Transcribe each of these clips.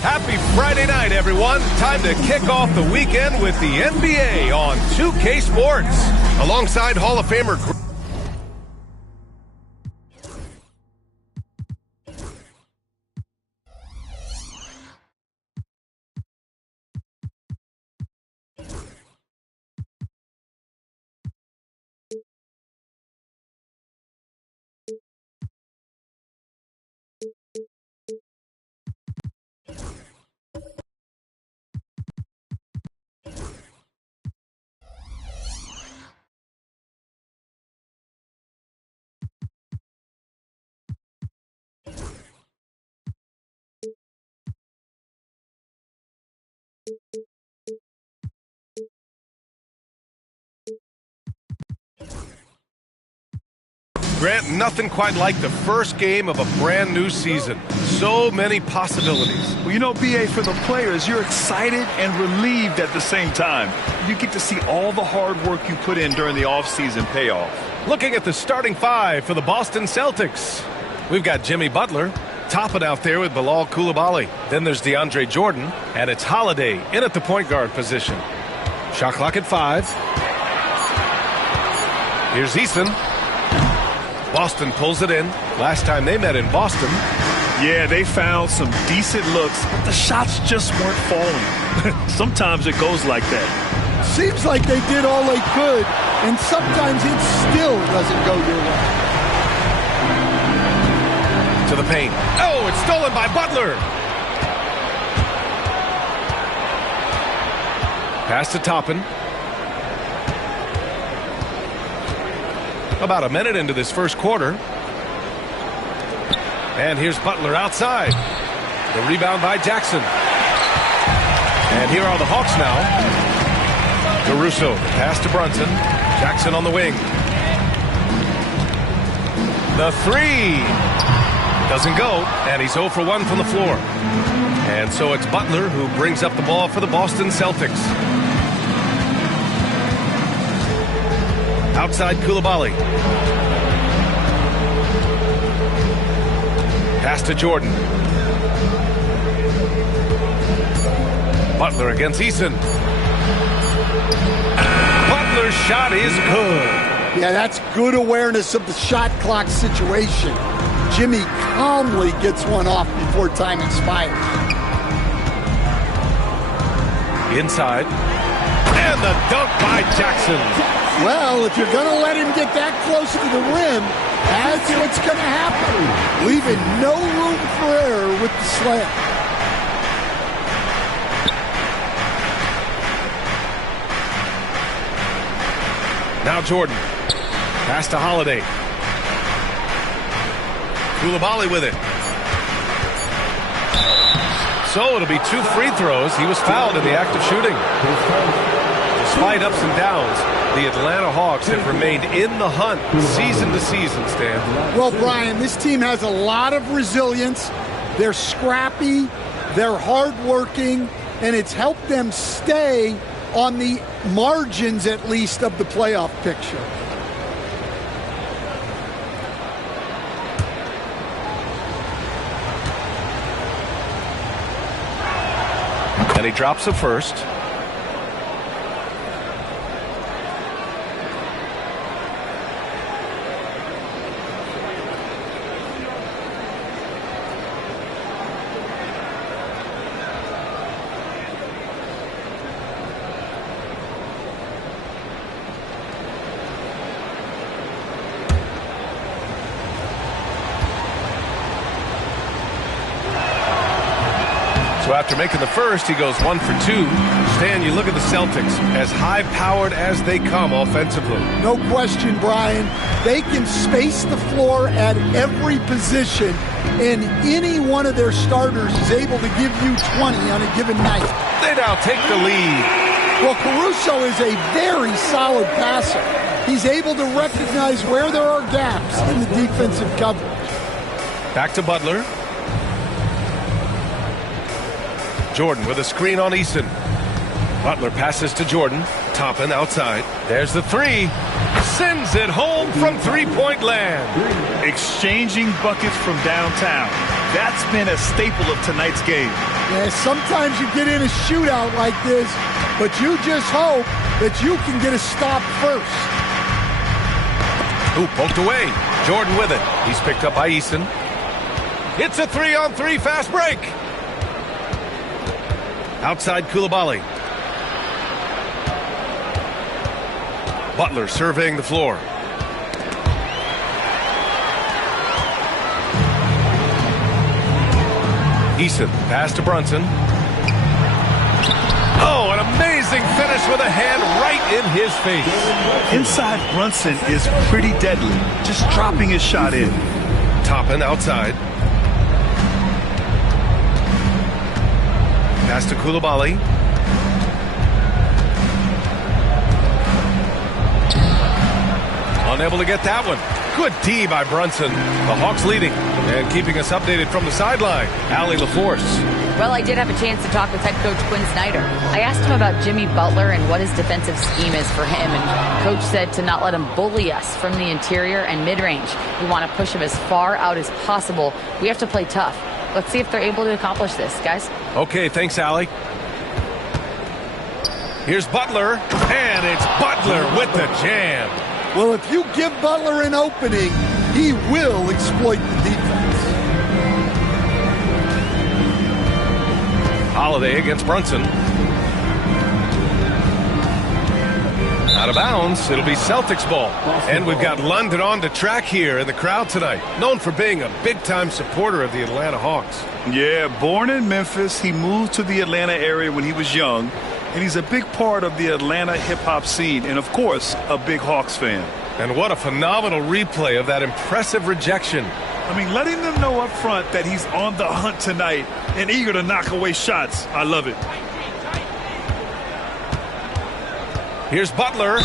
Happy Friday night, everyone. Time to kick off the weekend with the NBA on 2K Sports. Alongside Hall of Famer Grant, nothing quite like the first game of a brand new season. So many possibilities. Well, you know, BA, for the players, you're excited and relieved at the same time. You get to see all the hard work you put in during the offseason pay off. Looking at the starting five for the Boston Celtics. We've got Jimmy Butler, topping out there with Bilal Coulibaly. Then there's DeAndre Jordan, and it's Holiday in at the point guard position. Shot clock at 5. Here's Eason. Boston pulls it in. Last time they met in Boston. Yeah, they found some decent looks, but the shots just weren't falling. Sometimes it goes like that. Seems like they did all they could, and sometimes it still doesn't go your way. To the paint. Oh, it's stolen by Butler. Pass to Toppin. About a minute into this first quarter. And here's Butler outside. The rebound by Jackson. And here are the Hawks now. Caruso, pass to Brunson. Jackson on the wing. The three. Doesn't go, and he's 0 for 1 from the floor. And so it's Butler who brings up the ball for the Boston Celtics. Outside Coulibaly. Pass to Jordan. Butler against Eason. Butler's shot is good. Yeah, that's good awareness of the shot clock situation. Jimmy calmly gets one off before time expires. Inside. And the dunk by Jackson. Well, if you're going to let him get that close to the rim, that's what's going to happen. Leaving no room for error with the slam. Now Jordan. Pass to Holiday. Coulibaly with it. So it'll be 2 free throws. He was fouled in the act of shooting. Despite ups and downs, the Atlanta Hawks have remained in the hunt season to season, Stan. Well, Brian, this team has a lot of resilience. They're scrappy, they're hardworking, and it's helped them stay on the margins, at least, of the playoff picture. And he drops a first. So after making the first, he goes 1 for 2. Stan, you look at the Celtics, as high-powered as they come offensively. No question, Brian. They can space the floor at every position, and any one of their starters is able to give you 20 on a given night. They now take the lead. Well, Caruso is a very solid passer. He's able to recognize where there are gaps in the defensive coverage. Back to Butler. Jordan with a screen on Eason. Butler passes to Jordan. Toppin outside. There's the three. Sends it home from three-point land. Exchanging buckets from downtown. That's been a staple of tonight's game. Yeah, sometimes you get in a shootout like this, but you just hope that you can get a stop first. Ooh, poked away. Jordan with it. He's picked up by Eason. It's a 3-on-3 fast break. Outside Coulibaly. Butler surveying the floor. Eason, pass to Brunson. Oh, an amazing finish with a hand right in his face. Inside Brunson is pretty deadly, just dropping his shot in. Toppin outside. Pass to Coulibaly. Unable to get that one. Good D by Brunson. The Hawks leading and keeping us updated from the sideline. Allie LaForce. Well, I did have a chance to talk with head coach Quinn Snyder. I asked him about Jimmy Butler and what his defensive scheme is for him, and coach said to not let him bully us from the interior and mid-range. We want to push him as far out as possible. We have to play tough. Let's see if they're able to accomplish this, guys. Okay, thanks, Allie. Here's Butler, and it's Butler with the jam. Well, if you give Butler an opening, he will exploit the defense. Holiday against Brunson. Out of bounds. It'll be Celtics ball. And we've got London on the track here in the crowd tonight. Known for being a big-time supporter of the Atlanta Hawks. Yeah, born in Memphis, he moved to the Atlanta area when he was young. And he's a big part of the Atlanta hip-hop scene. And, of course, a big Hawks fan. And what a phenomenal replay of that impressive rejection. I mean, letting them know up front that he's on the hunt tonight and eager to knock away shots. I love it. Here's Butler,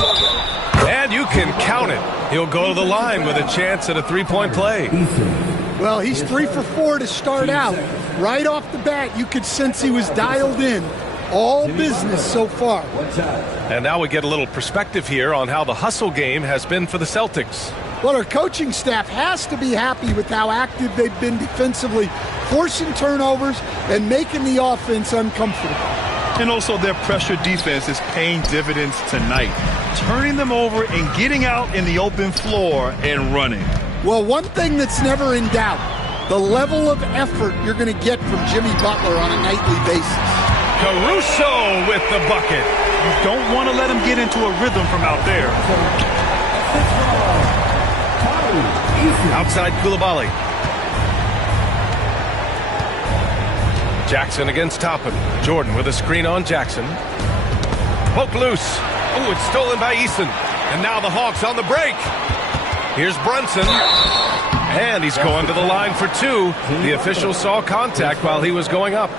and you can count it. He'll go to the line with a chance at a three-point play. Well, he's 3 for 4 to start out. Right off the bat, you could sense he was dialed in. All business so far. And now we get a little perspective here on how the hustle game has been for the Celtics. Well, our coaching staff has to be happy with how active they've been defensively, forcing turnovers and making the offense uncomfortable. And also their pressure defense is paying dividends tonight, turning them over and getting out in the open floor and running. Well, one thing that's never in doubt, the level of effort you're going to get from Jimmy Butler on a nightly basis. Caruso with the bucket. You don't want to let him get into a rhythm from out there. Outside Coulibaly. Jackson against Toppin. Jordan with a screen on Jackson. Poke loose. Ooh, it's stolen by Eason. And now the Hawks on the break. Here's Brunson. And he's going to the line for two. The official saw contact while he was going up.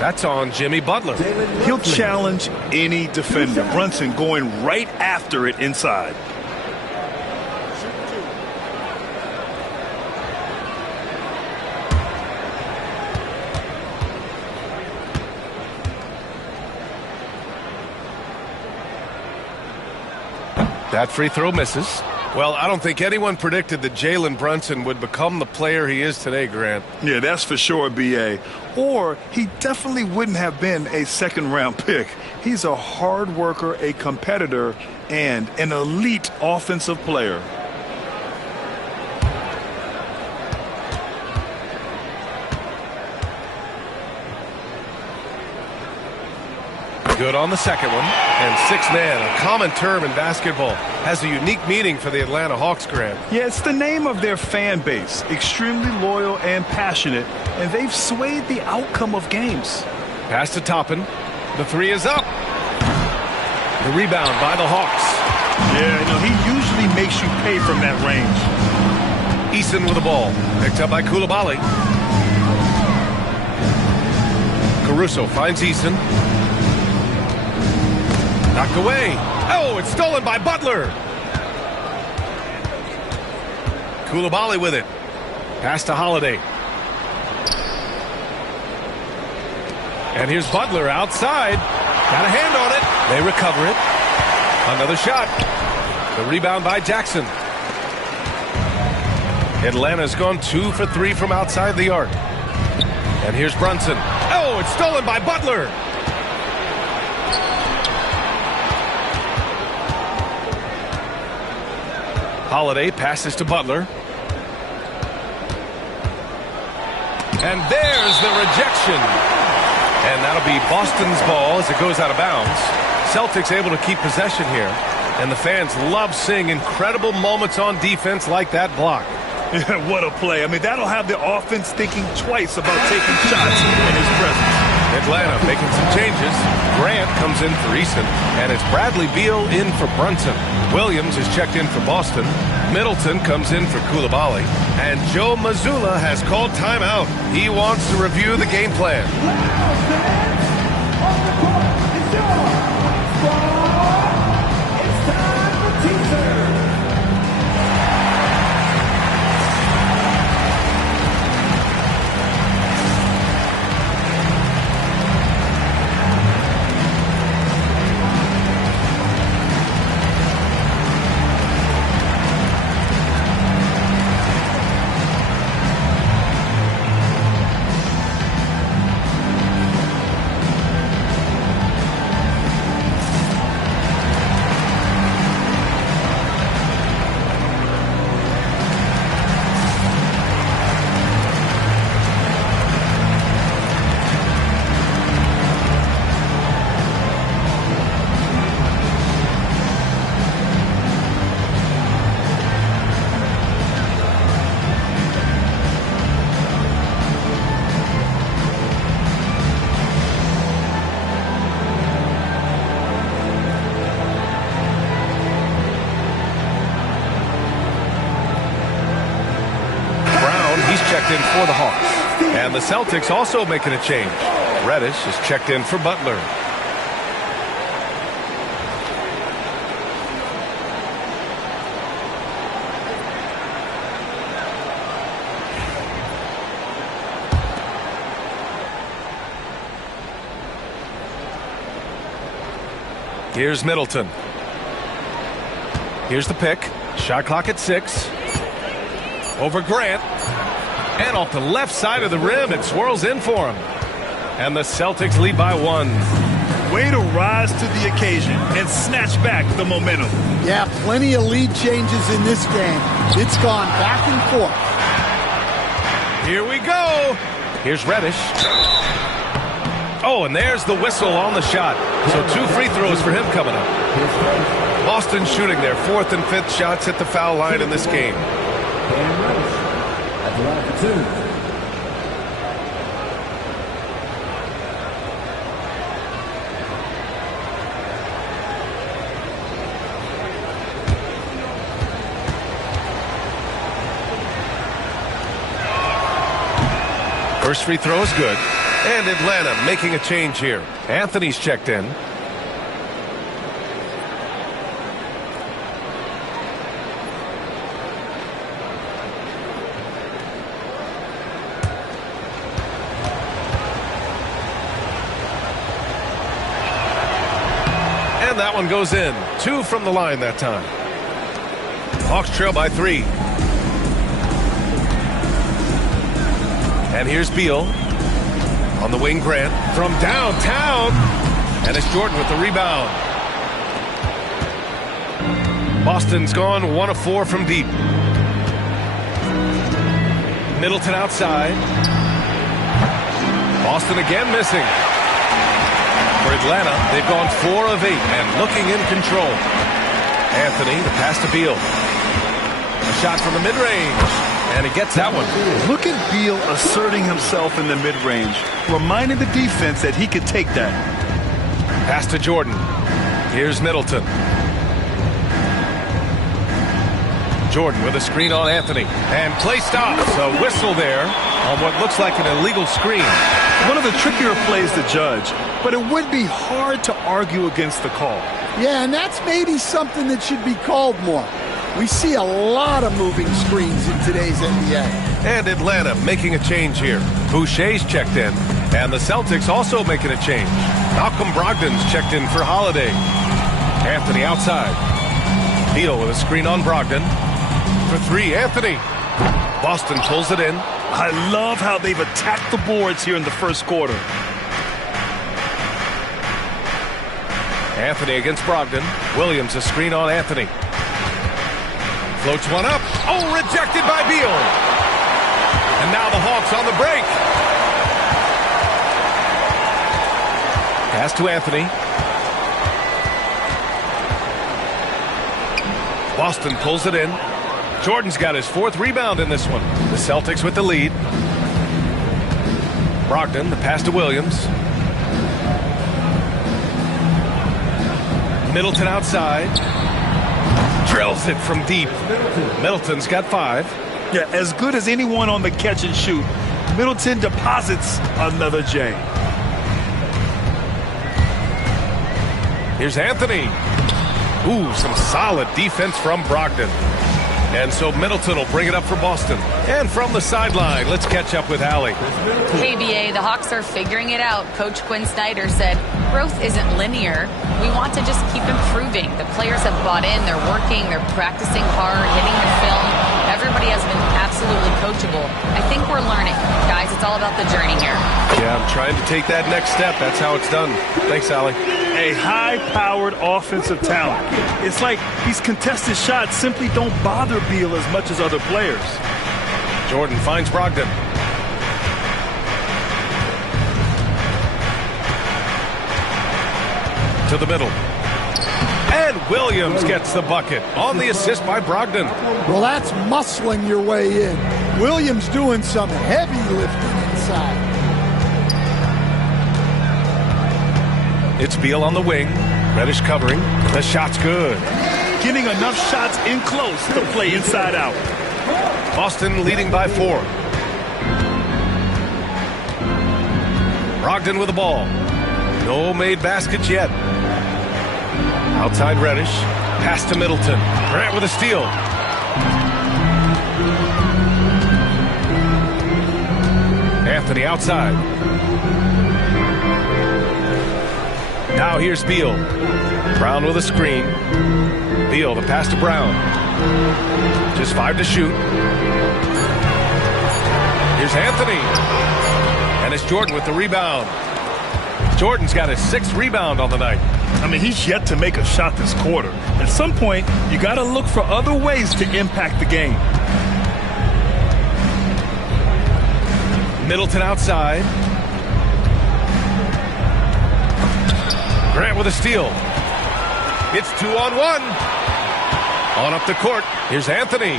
That's on Jimmy Butler. He'll challenge any defender. Brunson going right after it inside. That free throw misses. Well, I don't think anyone predicted that Jalen Brunson would become the player he is today, Grant. Yeah, that's for sure, B.A. Or he definitely wouldn't have been a second-round pick. He's a hard worker, a competitor, and an elite offensive player. Good on the second one. And six-man, a common term in basketball, has a unique meaning for the Atlanta Hawks, Grant. Yeah, it's the name of their fan base. Extremely loyal and passionate, and they've swayed the outcome of games. Pass to Toppin. The three is up. The rebound by the Hawks. Yeah, no, he usually makes you pay from that range. Eason with the ball. Picked up by Coulibaly. Caruso finds Eason. Knocked away. Oh, it's stolen by Butler. Coulibaly with it. Pass to Holiday. And here's Butler outside. Got a hand on it. They recover it. Another shot. The rebound by Jackson. Atlanta's gone 2 for 3 from outside the arc. And here's Brunson. Oh, it's stolen by Butler. Holiday passes to Butler. And there's the rejection. And that'll be Boston's ball as it goes out of bounds. Celtics able to keep possession here. And the fans love seeing incredible moments on defense like that block. What a play. I mean, that'll have the offense thinking twice about taking shots in his presence. Atlanta making some changes. Grant comes in for Eason, and it's Bradley Beal in for Brunson. Williams is checked in for Boston. Middleton comes in for Coulibaly. And Joe Mazzulla has called timeout. He wants to review the game plan. Checked in for the Hawks. And the Celtics also making a change. Reddish is checked in for Butler. Here's Middleton. Here's the pick. Shot clock at 6. Over Grant. And off the left side of the rim, it swirls in for him. And the Celtics lead by 1. Way to rise to the occasion and snatch back the momentum. Yeah, plenty of lead changes in this game. It's gone back and forth. Here we go. Here's Reddish. Oh, and there's the whistle on the shot. So 2 free throws for him coming up. Boston shooting their 4th and 5th shots at the foul line in this game. First free throw is good. And Atlanta making a change here. Anthony's checked in. And that one goes in. 2 from the line that time. Hawks trail by 3. And here's Beal. On the wing, Grant. From downtown. And it's Jordan with the rebound. Boston's gone 1 of 4 from deep. Middleton outside. Boston again missing. For Atlanta, they've gone 4 of 8 and looking in control. Anthony, the pass to Beal. A shot from the mid-range. And he gets that one. Look at Beal asserting himself in the mid-range, reminding the defense that he could take that. Pass to Jordan. Here's Middleton. Jordan with a screen on Anthony. And play stops. A whistle there on what looks like an illegal screen. One of the trickier plays to judge, but it would be hard to argue against the call. Yeah, and that's maybe something that should be called more. We see a lot of moving screens in today's NBA. And Atlanta making a change here. Boucher's checked in. And the Celtics also making a change. Malcolm Brogdon's checked in for Holiday. Anthony outside. Beal with a screen on Brogdon. For 3, Anthony. Boston pulls it in. I love how they've attacked the boards here in the first quarter. Anthony against Brogdon. Williams a screen on Anthony. Floats one up. Oh, rejected by Beal. And now the Hawks on the break. Pass to Anthony. Boston pulls it in. Jordan's got his 4th rebound in this one. The Celtics with the lead. Brogdon, the pass to Williams. Middleton outside. Drills it from deep. Middleton's got 5. Yeah, as good as anyone on the catch and shoot. Middleton deposits another J. Here's Anthony. Ooh, some solid defense from Brogdon. And so Middleton will bring it up for Boston. And from the sideline, let's catch up with Allie. Hey, BA, the Hawks are figuring it out. Coach Quinn Snyder said, growth isn't linear. We want to just keep improving. The players have bought in. They're working. They're practicing hard, hitting the film. Everybody has been absolutely coachable. I think we're learning. Guys, it's all about the journey here. Yeah, I'm trying to take that next step. That's how it's done. Thanks, Allie. A high-powered offensive talent. It's like these contested shots simply don't bother Beal as much as other players. Jordan finds Brogdon. To the middle. And Williams gets the bucket on the assist by Brogdon. Well, that's muscling your way in. Williams doing some heavy lifting inside. It's Beal on the wing. Reddish covering. The shot's good. Getting enough shots in close to play inside out. Boston leading by 4. Brogdon with the ball. No made baskets yet. Outside Reddish. Pass to Middleton. Grant with a steal. Anthony outside. Now here's Beal. Brown with a screen. Beal, the pass to Brown. Just 5 to shoot. Here's Anthony. And it's Jordan with the rebound. Jordan's got his 6th rebound on the night. I mean, he's yet to make a shot this quarter. At some point, you got to look for other ways to impact the game. Middleton outside. Grant with a steal. It's 2-on-1. On up the court. Here's Anthony.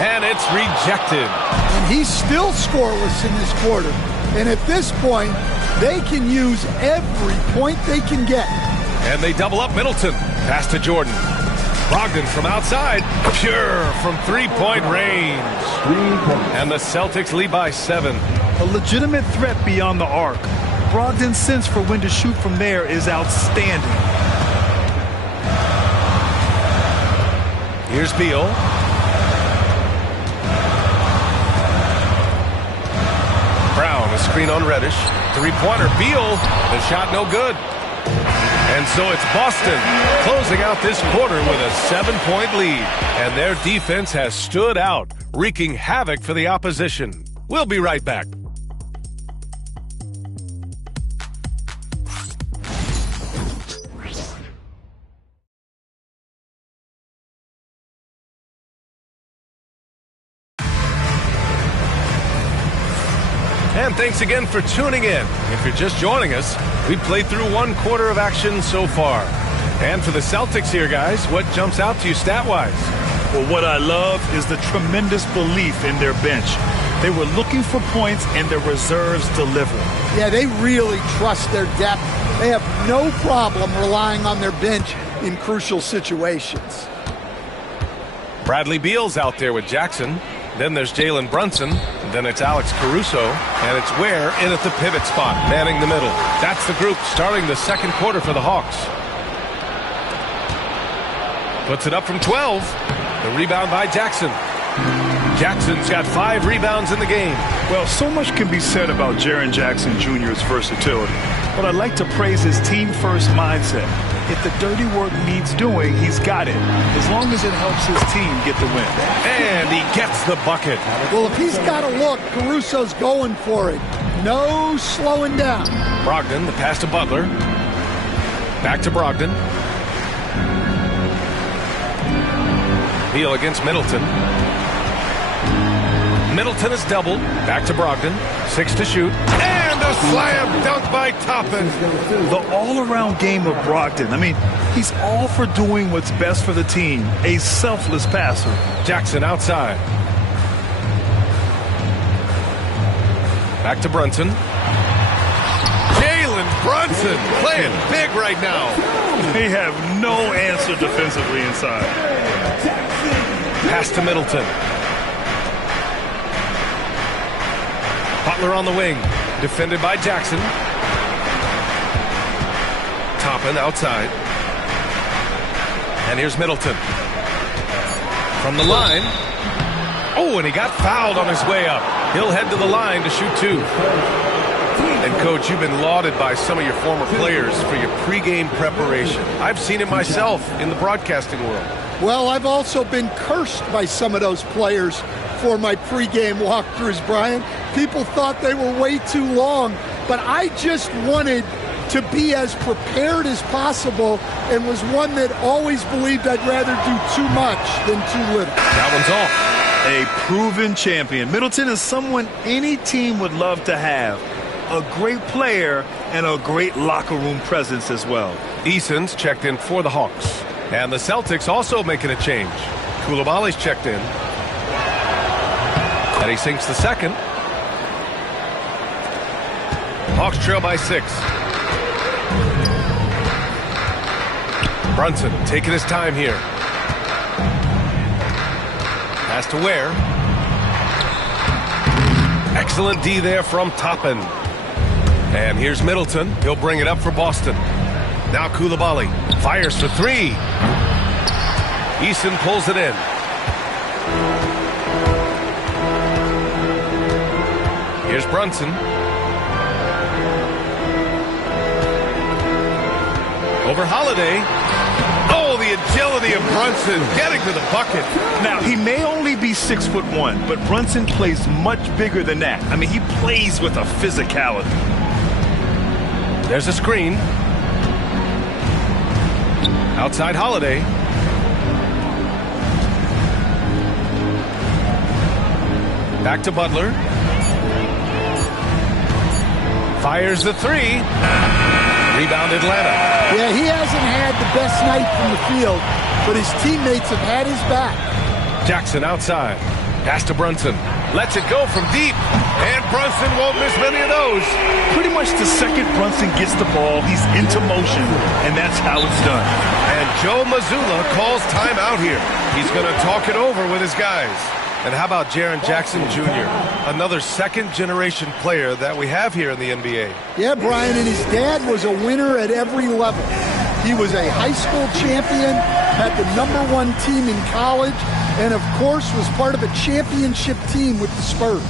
And it's rejected. And he's still scoreless in this quarter. And at this point, they can use every point they can get. And they double up Middleton. Pass to Jordan. Brogdon from outside. Pure from three-point range. And the Celtics lead by 7. A legitimate threat beyond the arc. Brogdon's sense for when to shoot from there is outstanding. Here's Beal. Brown, a screen on Reddish. Three-pointer, Beal. The shot no good. And so it's Boston closing out this quarter with a 7-point lead. And their defense has stood out, wreaking havoc for the opposition. We'll be right back. And thanks again for tuning in. If you're just joining us, we've played through one quarter of action so far. And for the Celtics here, guys, what jumps out to you stat-wise? Well, what I love is the tremendous belief in their bench. They were looking for points, and their reserves delivered. Yeah, they really trust their depth. They have no problem relying on their bench in crucial situations. Bradley Beal's out there with Jackson. Then there's Jalen Brunson. Then it's Alex Caruso. And it's Ware in at the pivot spot, manning the middle. That's the group starting the second quarter for the Hawks. Puts it up from 12. The rebound by Jackson. Jackson's got 5 rebounds in the game. Well, so much can be said about Jaren Jackson Jr.'s versatility. But I'd like to praise his team-first mindset. If the dirty work needs doing, he's got it. As long as it helps his team get the win. And he gets the bucket. Well, if he's got a look, Caruso's going for it. No slowing down. Brogdon, the pass to Butler. Back to Brogdon. Beal against Middleton. Middleton is doubled. Back to Brogdon. 6 to shoot. And a slam dunk by Toppin. The all-around game of Brogdon. I mean, he's all for doing what's best for the team. A selfless passer. Jackson outside. Back to Brunson. Jalen Brunson playing big right now. They have no answer defensively inside. Pass to Middleton. Butler on the wing. Defended by Jackson. Toppin outside. And here's Middleton. From the line. Oh, and he got fouled on his way up. He'll head to the line to shoot 2. And, Coach, you've been lauded by some of your former players for your pregame preparation. I've seen it myself in the broadcasting world. Well, I've also been cursed by some of those players for my pregame walkthroughs, Brian. People thought they were way too long, but I just wanted to be as prepared as possible and was one that always believed I'd rather do too much than too little. That one's off. A proven champion. Middleton is someone any team would love to have. A great player and a great locker room presence as well. Eason's checked in for the Hawks. And the Celtics also making a change. Koulibaly's checked in. And he sinks the second. Hawks trail by 6. Brunson taking his time here. Pass to Ware. Excellent D there from Toppin. And here's Middleton. He'll bring it up for Boston. Now Koulibaly fires for 3. Eason pulls it in. Here's Brunson. Over Holiday. Oh, the agility of Brunson getting to the bucket. Now, he may only be 6'1", but Brunson plays much bigger than that. I mean, he plays with a physicality. There's a screen. Outside Holiday. Back to Butler. Fires the 3. Rebound Atlanta. Yeah, he hasn't had the best night from the field, but his teammates have had his back. Jackson outside. Pass to Brunson. Lets it go from deep. And Brunson won't miss many of those. Pretty much the second Brunson gets the ball, he's into motion, and that's how it's done. And Joe Mazzulla calls timeout here. He's going to talk it over with his guys. And how about Jaren Jackson Jr., another second-generation player that we have here in the NBA? Yeah, Brian, and his dad was a winner at every level. He was a high school champion, had the #1 team in college, and of course was part of a championship team with the Spurs.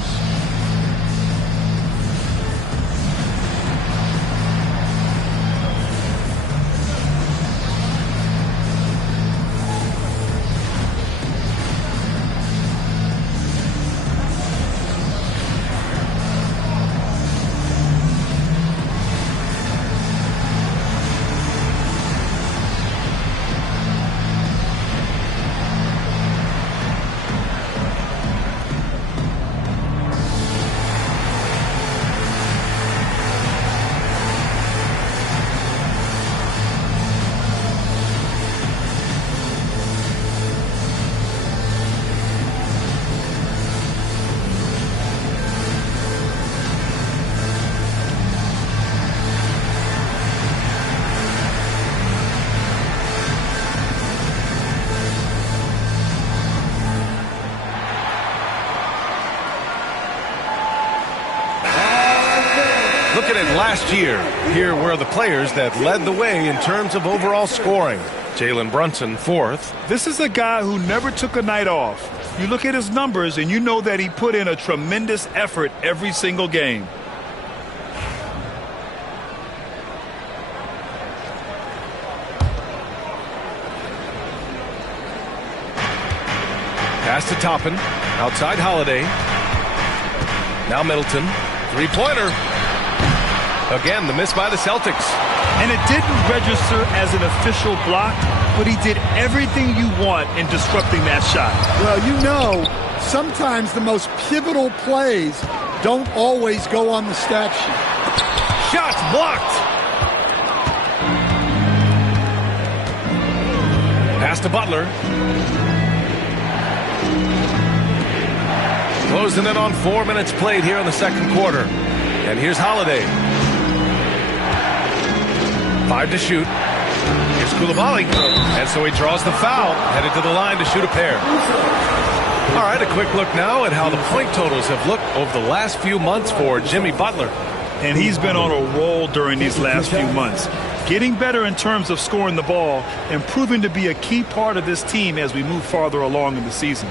Looking at last year, here were the players that led the way in terms of overall scoring. Jalen Brunson, 4th. This is a guy who never took a night off. You look at his numbers and you know that he put in a tremendous effort every single game. Pass to Toppin. Outside Holiday. Now Middleton. Three-pointer. Again, the miss by the Celtics. And it didn't register as an official block, but he did everything you want in disrupting that shot. Well, you know, sometimes the most pivotal plays don't always go on the stat sheet. Shots blocked. Pass to Butler. Closing it on 4 minutes played here in the second quarter. And here's Holiday. 5 to shoot. Here's Coulibaly. And so he draws the foul, headed to the line to shoot a pair. All right, a quick look now at how the point totals have looked over the last few months for Jimmy Butler. And he's been on a roll during these last few months. Getting better in terms of scoring the ball and proving to be a key part of this team as we move farther along in the season.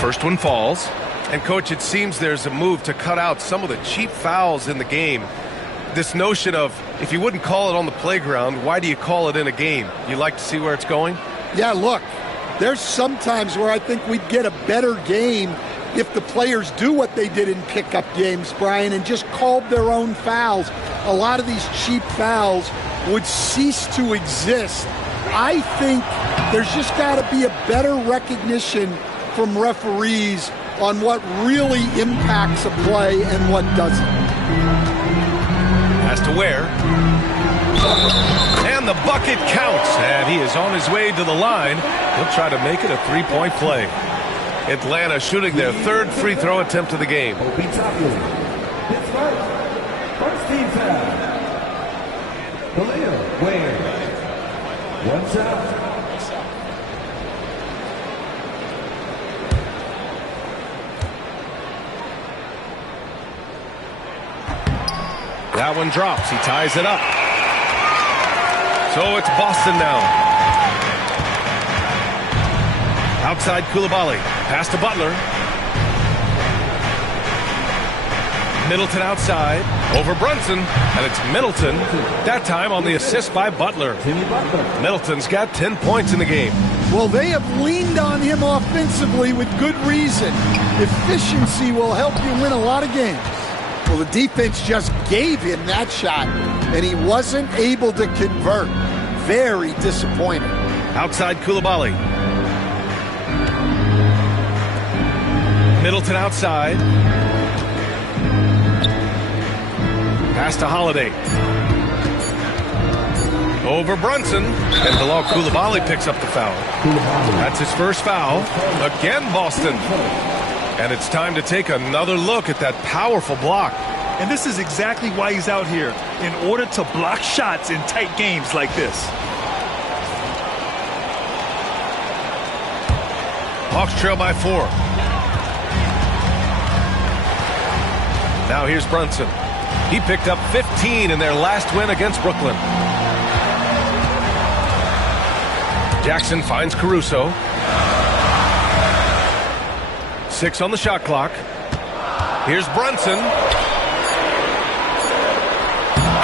First one falls. And, Coach, it seems there's a move to cut out some of the cheap fouls in the game. This notion of, if you wouldn't call it on the playground, why do you call it in a game? You like to see where it's going? Yeah, look, there's some times where I think we'd get a better game if the players do what they did in pickup games, Brian, and just called their own fouls. A lot of these cheap fouls would cease to exist. I think there's just got to be a better recognition from referees on what really impacts a play and what doesn't. Has to Ware. And the bucket counts. And he is on his way to the line. He'll try to make it a three-point play. Atlanta shooting their third free throw attempt of the game. First team foul. Khalil Ware. One shot. That one drops. He ties it up. So it's Boston now. Outside Coulibaly. Pass to Butler. Middleton outside. Over Brunson. And it's Middleton. That time on the assist by Butler. Middleton's got 10 points in the game. Well, they have leaned on him offensively with good reason. Efficiency will help you win a lot of games. Well, the defense just gave him that shot, and he wasn't able to convert. Very disappointing. Outside Coulibaly. Middleton outside. Pass to Holiday. Over Brunson. And Bilal Coulibaly picks up the foul. That's his first foul. Again, Boston. And it's time to take another look at that powerful block. And this is exactly why he's out here, in order to block shots in tight games like this. Hawks trail by 4. Now here's Brunson. He picked up 15 in their last win against Brooklyn. Jackson finds Caruso. 6 on the shot clock. Here's Brunson.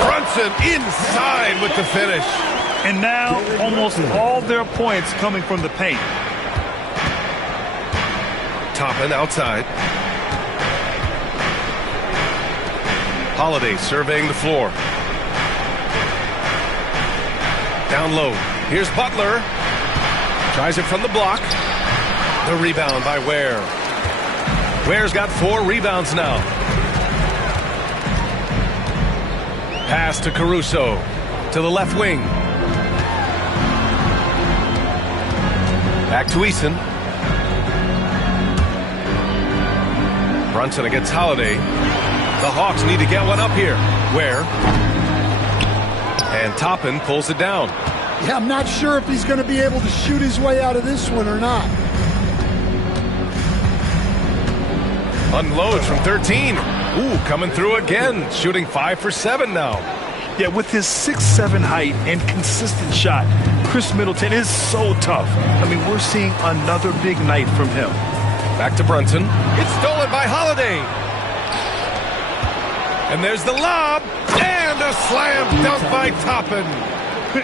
Brunson inside with the finish. And now almost all their points coming from the paint. Toppin outside. Holiday surveying the floor. Down low. Here's Butler. Tries it from the block. The rebound by Ware. Ware's got 4 rebounds now. Pass to Caruso. To the left wing. Back to Eason. Brunson against Holiday. The Hawks need to get one up here. Ware. And Toppin pulls it down. Yeah, I'm not sure if he's going to be able to shoot his way out of this one or not. Unloads from 13. Ooh, coming through again. Shooting 5 for 7 now. Yeah, with his 6'7" height and consistent shot, Chris Middleton is so tough. I mean, we're seeing another big night from him. Back to Brunson. It's stolen by Holiday. And there's the lob. And a slam dunk by Toppin.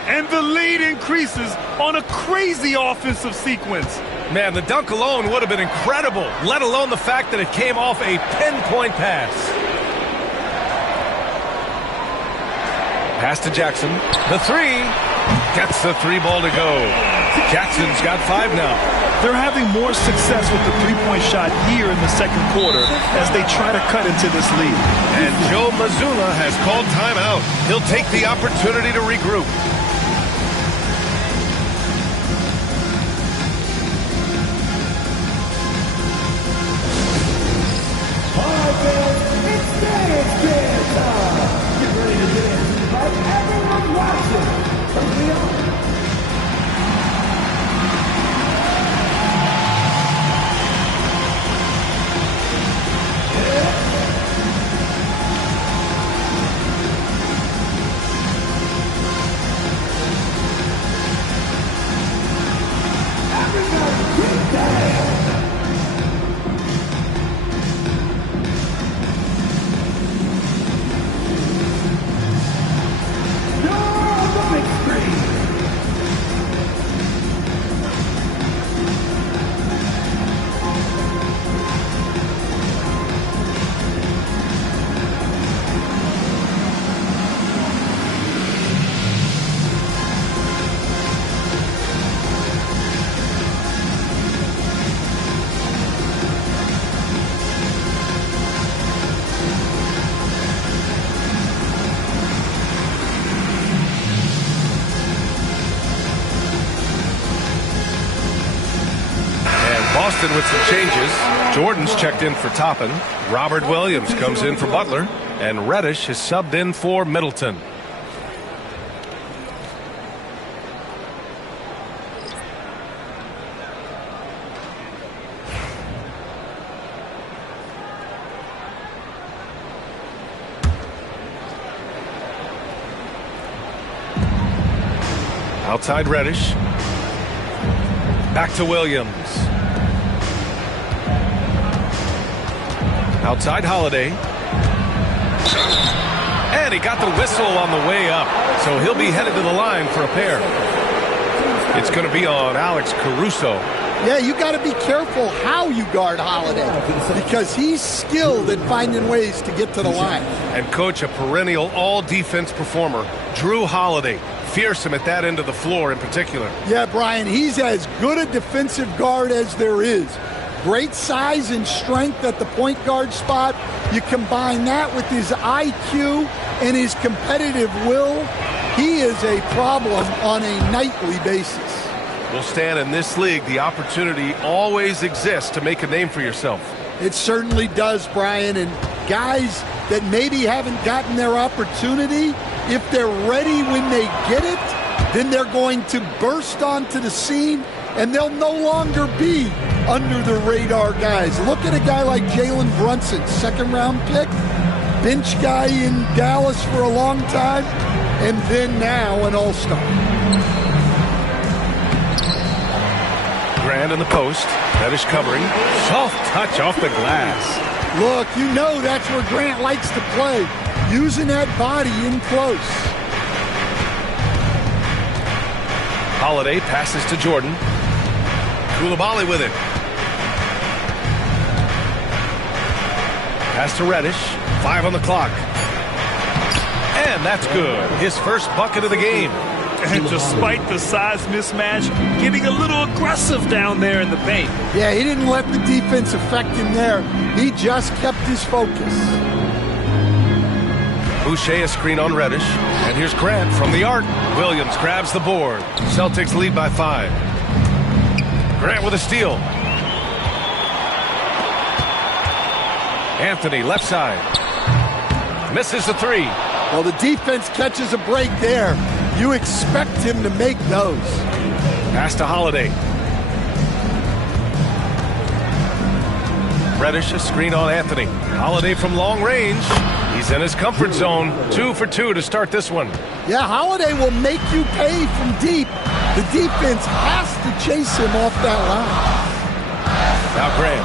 And the lead increases on a crazy offensive sequence. Man, the dunk alone would have been incredible, let alone the fact that it came off a pinpoint pass. Pass to Jackson. The 3. Gets the 3 ball to go. Jackson's got 5 now. They're having more success with the three-point shot here in the second quarter as they try to cut into this lead. And Joe Mazzulla has called timeout. He'll take the opportunity to regroup. Boston with some changes. Jordan's checked in for Toppin. Robert Williams comes in for Butler. And Reddish is subbed in for Middleton. Outside Reddish. Back to Williams. Outside Holiday. And he got the whistle on the way up. So he'll be headed to the line for a pair. It's going to be on Alex Caruso. Yeah, you got to be careful how you guard Holiday because he's skilled at finding ways to get to the line. And coach, a perennial all-defense performer, Drew Holiday. Fearsome at that end of the floor in particular. Yeah, Brian, he's as good a defensive guard as there is. great size and strength at the point guard spot. You combine that with his IQ and his competitive will, he is a problem on a nightly basis. Well, Stan, in this league, the opportunity always exists to make a name for yourself. It certainly does, Brian. And guys that maybe haven't gotten their opportunity, if they're ready when they get it, then they're going to burst onto the scene, and they'll no longer be under the radar guys. Look at a guy like Jalen Brunson, second-round pick, bench guy in Dallas for a long time, and then now an all-star. Grant in the post. Reddish covering. Soft touch off the glass. Look, you know that's where Grant likes to play, using that body in close. Holiday passes to Jordan. Coulibaly with it. Pass to Reddish. 5 on the clock. And that's good. His first bucket of the game. And despite the size mismatch, getting a little aggressive down there in the paint. Yeah, he didn't let the defense affect him there. He just kept his focus. Boucher a screen on Reddish. And here's Grant from the arc. Williams grabs the board. Celtics lead by 5. Grant with a steal. Anthony left side. Misses the 3. Well, the defense catches a break there. You expect him to make those. Pass to Holiday. Reddish a screen on Anthony. Holiday from long range. He's in his comfort zone. 2 for 2 to start this one. Yeah, Holiday will make you pay from deep. The defense has to chase him off that line. Now Grant.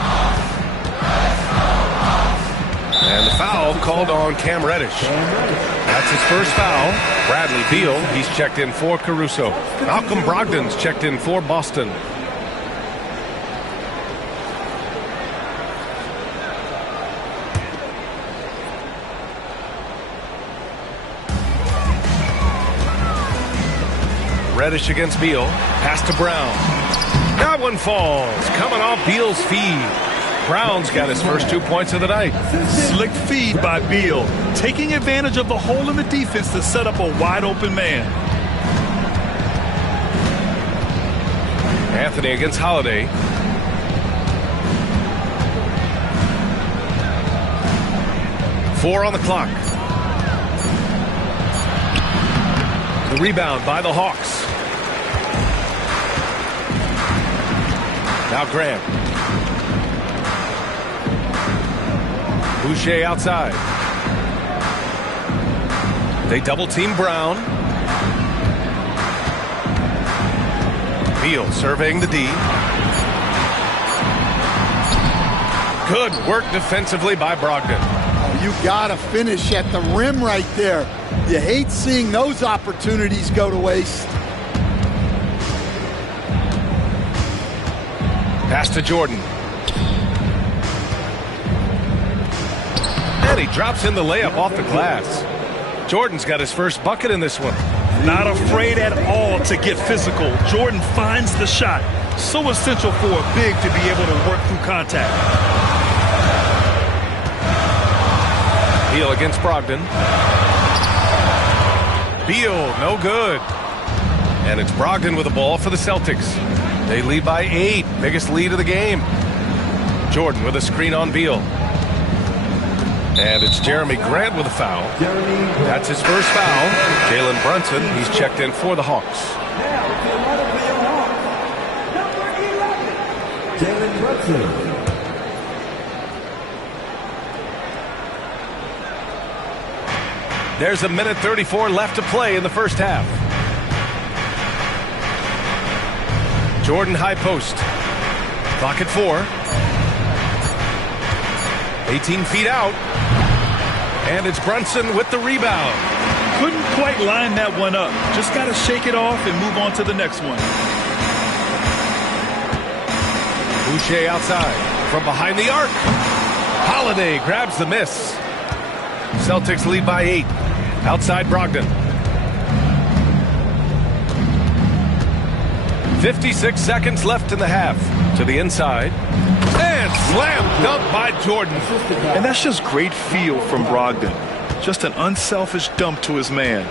And the foul called on Cam Reddish. That's his first foul. Bradley Beal, he's checked in for Caruso. Malcolm Brogdon's checked in for Boston. Reddish against Beal. Pass to Brown. That one falls. Coming off Beal's feed. Brown's got his first 2 points of the night. Slick feed by Beal, taking advantage of the hole in the defense to set up a wide open man. Anthony against Holiday. Four on the clock. The rebound by the Hawks. Now Grant. Boucher outside. They double team Brown. Beal surveying the D. Good work defensively by Brogdon. Oh, you gotta finish at the rim right there. You hate seeing those opportunities go to waste. Pass to Jordan. And he drops in the layup off the glass. Jordan's got his first bucket in this one. Not afraid at all to get physical. Jordan finds the shot. So essential for a big to be able to work through contact. Beal against Brogdon. Beal, no good. And it's Brogdon with the ball for the Celtics. They lead by 8, biggest lead of the game. Jordan with a screen on Beal. And it's Jeremy Grant with a foul. That's his first foul. Jalen Brunson, he's checked in for the Hawks. Jalen Brunson. There's a minute 34 left to play in the first half. Jordan high post. Clock at 4. 18 feet out. And it's Brunson with the rebound. Couldn't quite line that one up. Just got to shake it off and move on to the next one. Boucher outside. From behind the arc. Holiday grabs the miss. Celtics lead by 8. Outside Brogdon. 56 seconds left in the half. To the inside. And slam dunk by Jordan. And that's just great feel from Brogdon. Just an unselfish dump to his man.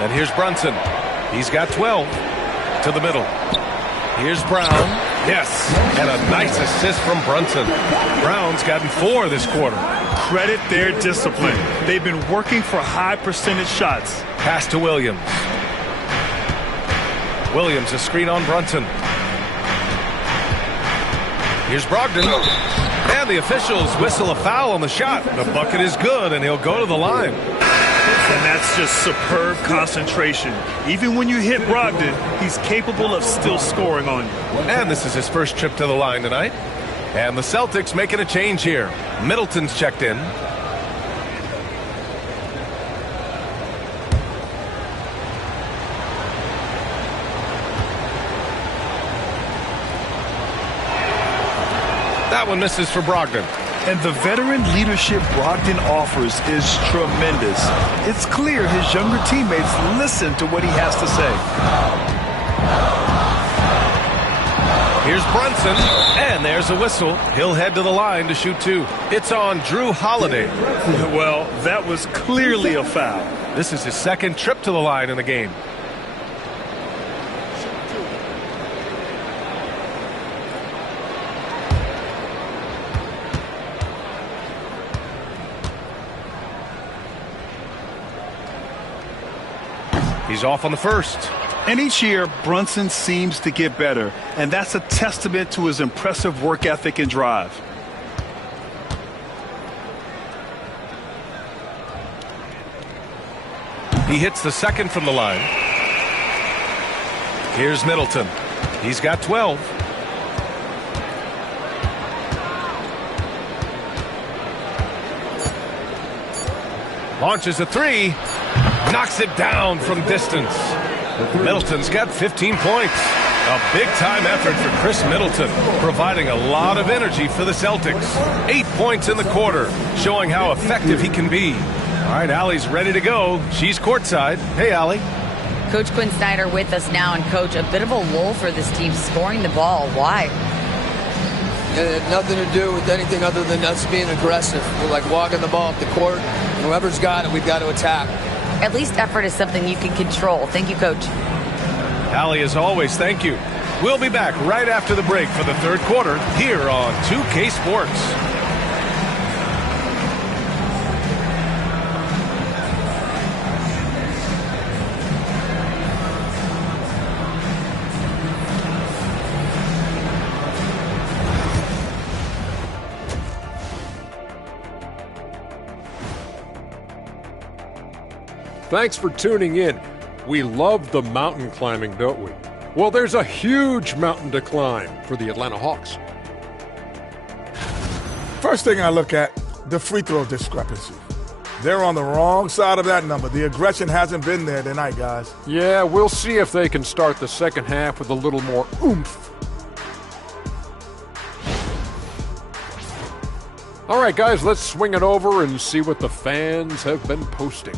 And here's Brunson. He's got 12 to the middle. Here's Brown. Yes, and a nice assist from Brunson. Brown's gotten 4 this quarter. Credit their discipline. They've been working for high percentage shots. Pass to Williams. Williams, a screen on Brunson. Here's Brogdon. And the officials whistle a foul on the shot. The bucket is good, and he'll go to the line. And that's just superb concentration. Even when you hit Brogdon, he's capable of still scoring on you. And this is his first trip to the line tonight. And the Celtics making a change here. Middleton's checked in. That one misses for Brogdon. And the veteran leadership Brogdon offers is tremendous. It's clear his younger teammates listen to what he has to say. Here's Brunson, and there's a whistle. He'll head to the line to shoot 2. It's on Drew Holiday. Well, that was clearly a foul. This is his second trip to the line in the game. He's off on the first. And each year, Brunson seems to get better, and that's a testament to his impressive work ethic and drive. He hits the second from the line. Here's Middleton. He's got 12. Launches a 3. Knocks it down from distance. Middleton's got 15 points. A big-time effort for Chris Middleton, providing a lot of energy for the Celtics. 8 points in the quarter, showing how effective he can be. All right, Allie's ready to go. She's courtside. Hey, Allie. Coach Quinn Snyder with us now. And, Coach, a bit of a lull for this team scoring the ball. Why? It had nothing to do with anything other than us being aggressive. We're like walking the ball up the court. And whoever's got it, we've got to attack. At least effort is something you can control. Thank you, Coach. Allie, as always, thank you. We'll be back right after the break for the third quarter here on 2K Sports. Thanks for tuning in. We love the mountain climbing, don't we? Well, there's a huge mountain to climb for the Atlanta Hawks. First thing I look at, the free throw discrepancy. They're on the wrong side of that number. The aggression hasn't been there tonight, guys. Yeah, we'll see if they can start the second half with a little more oomph. All right, guys, let's swing it over and see what the fans have been posting.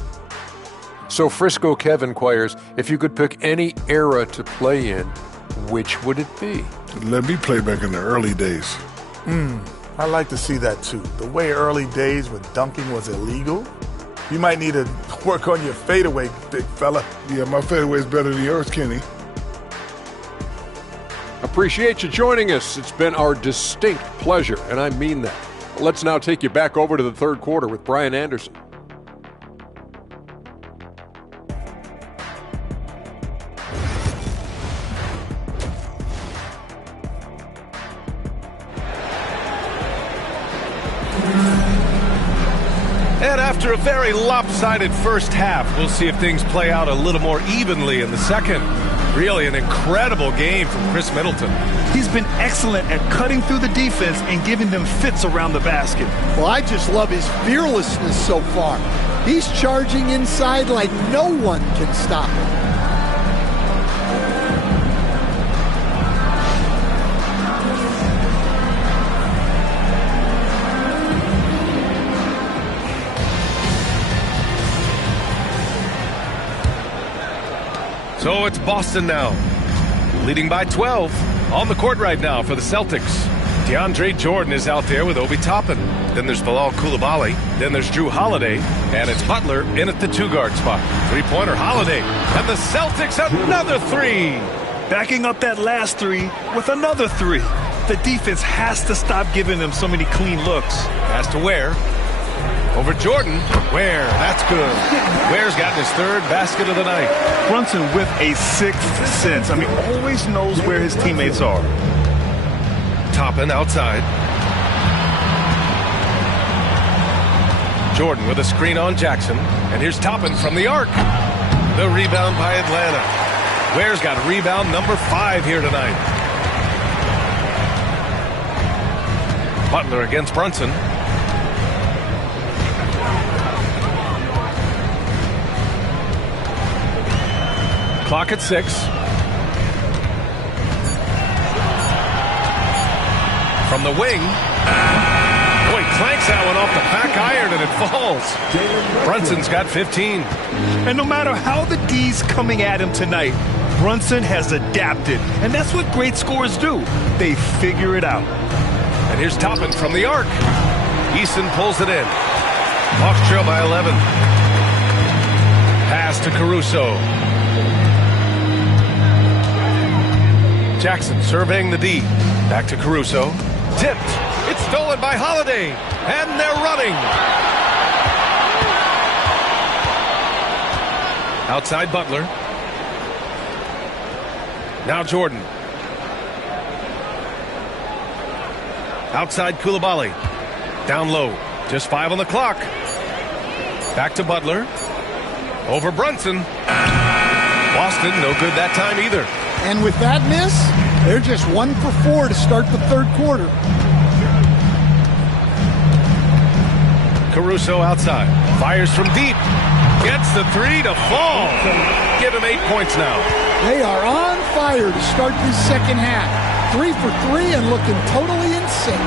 So Frisco Kev inquires, if you could pick any era to play in, which would it be? Let me play back in the early days. I like to see that too. The way early days when dunking was illegal. You might need to work on your fadeaway, big fella. Yeah, my fadeaway is better than yours, Kenny. Appreciate you joining us. It's been our distinct pleasure, and I mean that. Let's now take you back over to the third quarter with Brian Anderson. And after a very lopsided first half, we'll see if things play out a little more evenly in the second. Really an incredible game from Chris Middleton. He's been excellent at cutting through the defense and giving them fits around the basket. Well, I just love his fearlessness so far. He's charging inside like no one can stop him. So it's Boston now, leading by 12. On the court right now for the Celtics, DeAndre Jordan is out there with Obi Toppin. Then there's Bilal Coulibaly. Then there's Drew Holiday. And it's Butler in at the 2-guard spot. Three-pointer Holiday. And the Celtics another three. Backing up that last three with another three. The defense has to stop giving them so many clean looks. Pass to Ware. Over Jordan. Ware. That's good. Ware's gotten his third basket of the night. Brunson with a sixth sense. I mean, always knows where his teammates are. Toppin outside. Jordan with a screen on Jackson. And here's Toppin from the arc. The rebound by Atlanta. Ware's got rebound number 5 here tonight. Butler against Brunson. Clock at 6. From the wing. Boy, clanks that one off the back iron and it falls. Brunson's got 15. And no matter how the D's coming at him tonight, Brunson has adapted. And that's what great scorers do. They figure it out. And here's Toppin from the arc. Eason pulls it in. Hawks trail by 11. Pass to Caruso. Jackson surveying the D. Back to Caruso. Tipped. It's stolen by Holiday. And they're running. Outside Butler. Now Jordan. Outside Coulibaly. Down low. Just 5 on the clock. Back to Butler. Over Brunson. Boston, no good that time either. And with that miss, they're just 1 for 4 to start the third quarter. Caruso outside. Fires from deep. Gets the 3 to fall. Give him 8 points now. They are on fire to start this second half. 3 for 3 and looking totally insane.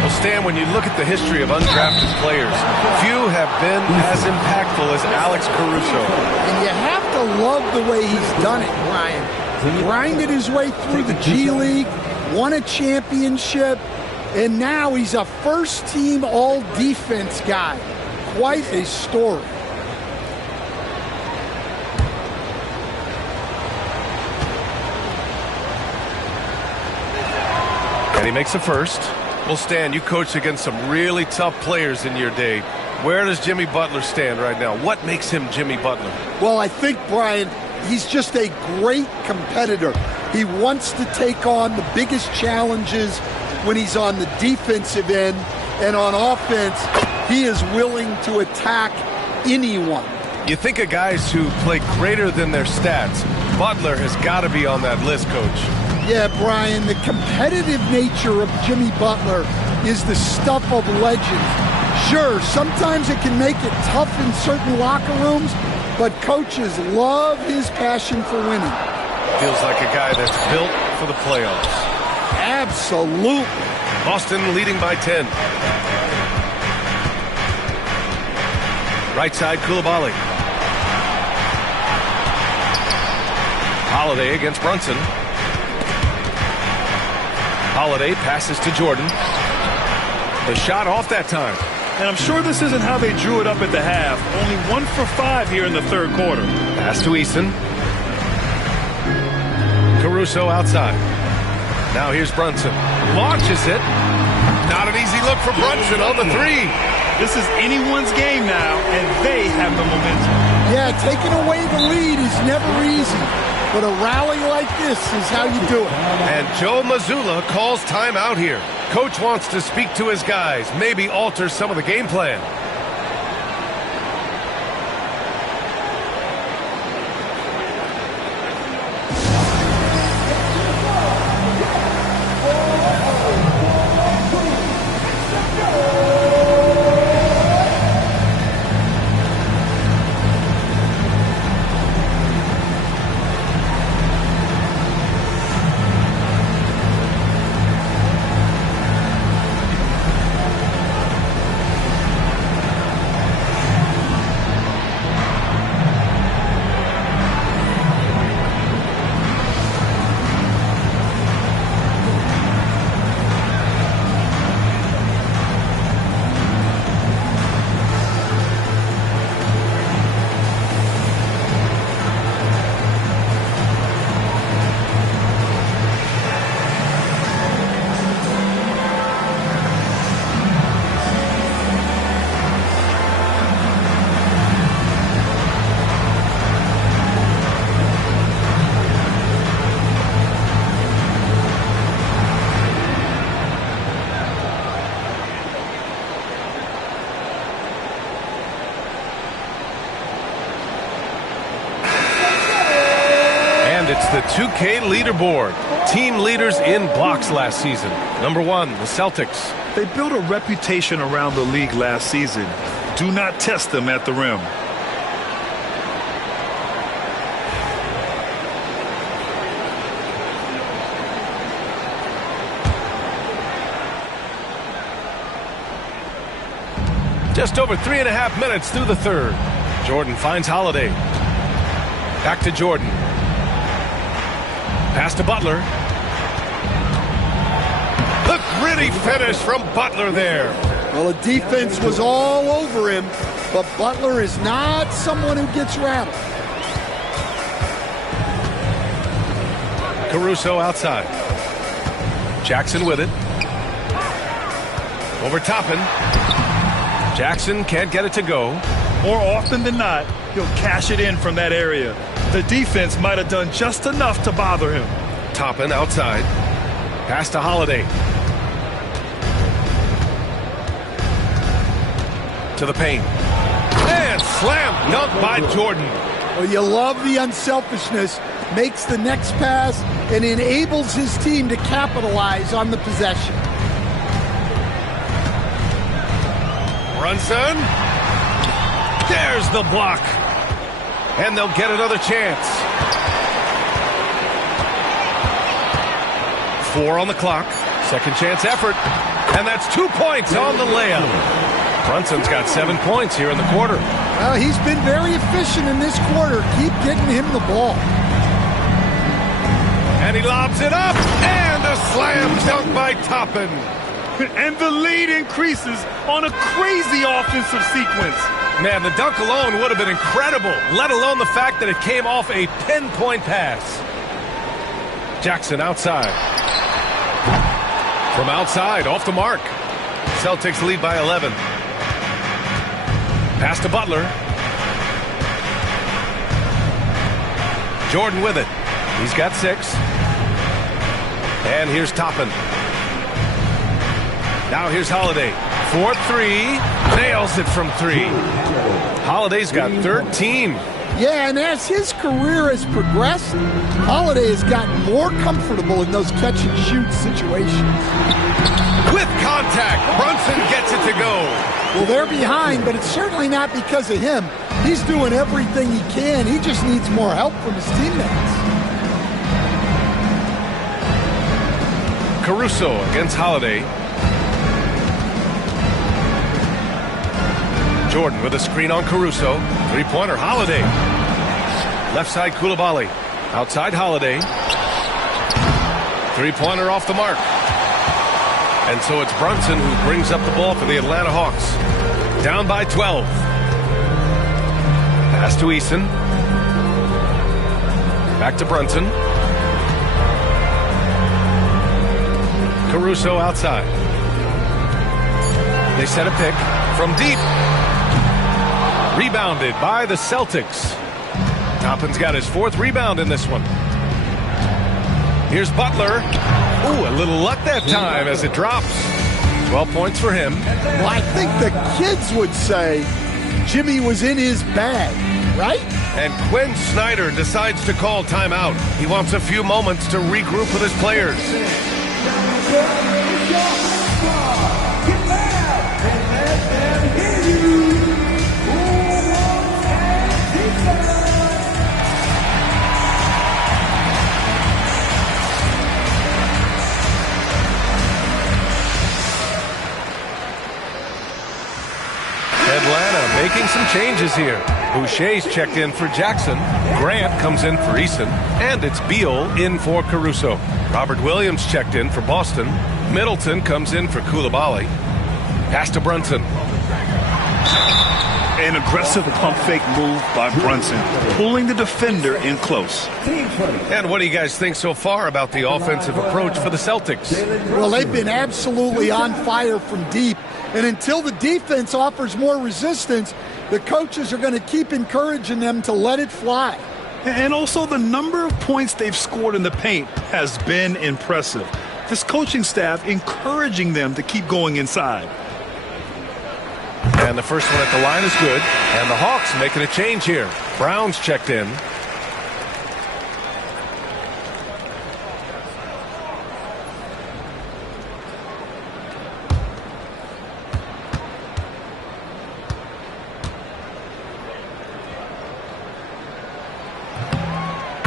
Well, Stan, when you look at the history of undrafted players, few have been as impactful as Alex Caruso. And you have to love the way he's done it, Brian. Grinded his way through the G League, won a championship, and now he's a first-team all-defense guy. Quite a story. And he makes the first. Well, Stan, you coached against some really tough players in your day. Where does Jimmy Butler stand right now? What makes him Jimmy Butler? Well, I think, Brian, he's just a great competitor. He wants to take on the biggest challenges when he's on the defensive end, and on offense, he is willing to attack anyone. You think of guys who play greater than their stats. Butler has got to be on that list, Coach. Yeah, Brian, the competitive nature of Jimmy Butler is the stuff of legends. Sure, sometimes it can make it tough in certain locker rooms, but coaches love his passion for winning. Feels like a guy that's built for the playoffs. Absolutely. Boston leading by 10. Right side, Coulibaly. Holiday against Brunson. Holiday passes to Jordan. The shot off that time. And I'm sure this isn't how they drew it up at the half. Only 1 for 5 here in the third quarter. Pass to Eason. Caruso outside. Now here's Brunson. Launches it. Not an easy look for Brunson on the 3. This is anyone's game now, and they have the momentum. Yeah, taking away the lead is never easy. But a rally like this is how you do it. And Joe Mazzulla calls timeout here. Coach wants to speak to his guys, maybe alter some of the game plan. 2K leaderboard. Team leaders in blocks last season. Number 1, the Celtics. They built a reputation around the league last season. Do not test them at the rim. Just over 3.5 minutes through the third. Jordan finds Holiday. Back to Jordan. Pass to Butler. The gritty finish from Butler there. Well, the defense was all over him, but Butler is not someone who gets rattled. Caruso outside. Jackson with it. Over Toppin. Jackson can't get it to go. More often than not, he'll cash it in from that area. The defense might have done just enough to bother him. Toppin outside. Pass to Holiday. To the paint. And slam dunk by Jordan. Well, you love the unselfishness. Makes the next pass and enables his team to capitalize on the possession. Brunson. There's the block. And they'll get another chance. 4 on the clock. Second chance effort. And that's 2 points on the layup. Brunson's got 7 points here in the quarter. Well, he's been very efficient in this quarter. Keep getting him the ball. And he lobs it up. And a slam dunk by Toppin. And the lead increases on a crazy offensive sequence. Man, the dunk alone would have been incredible, let alone the fact that it came off a pinpoint pass. Jackson outside. From outside, off the mark. Celtics lead by 11. Pass to Butler. Jordan with it. He's got 6. And here's Toppin. Now here's Holiday. 4-3. Nails it from 3. Holiday's got 13. Yeah, and as his career has progressed, Holiday has gotten more comfortable in those catch-and-shoot situations. With contact, Brunson gets it to go. Well, they're behind, but it's certainly not because of him. He's doing everything he can. He just needs more help from his teammates. Caruso against Holiday. Jordan with a screen on Caruso. Three-pointer, Holiday. Left side, Coulibaly. Outside, Holiday. Three-pointer off the mark. And so it's Brunson who brings up the ball for the Atlanta Hawks. Down by 12. Pass to Eason. Back to Brunson. Caruso outside. They set a pick from deep. Rebounded by the Celtics. Toppin's got his 4th rebound in this one. Here's Butler. Ooh, a little luck that time as it drops. 12 points for him. Well, I think the kids would say Jimmy was in his bag, right? And Quinn Snyder decides to call timeout. He wants a few moments to regroup with his players. Atlanta making some changes here. Boucher's checked in for Jackson. Grant comes in for Eason. And it's Beal in for Caruso. Robert Williams checked in for Boston. Middleton comes in for Coulibaly. Pass to Brunson. An aggressive pump fake move by Brunson, pulling the defender in close. And what do you guys think so far about the offensive approach for the Celtics? Well, they've been absolutely on fire from deep. And until the defense offers more resistance, the coaches are going to keep encouraging them to let it fly. And also the number of points they've scored in the paint has been impressive. This coaching staff encouraging them to keep going inside. And the first one at the line is good. And the Hawks making a change here. Brown's checked in.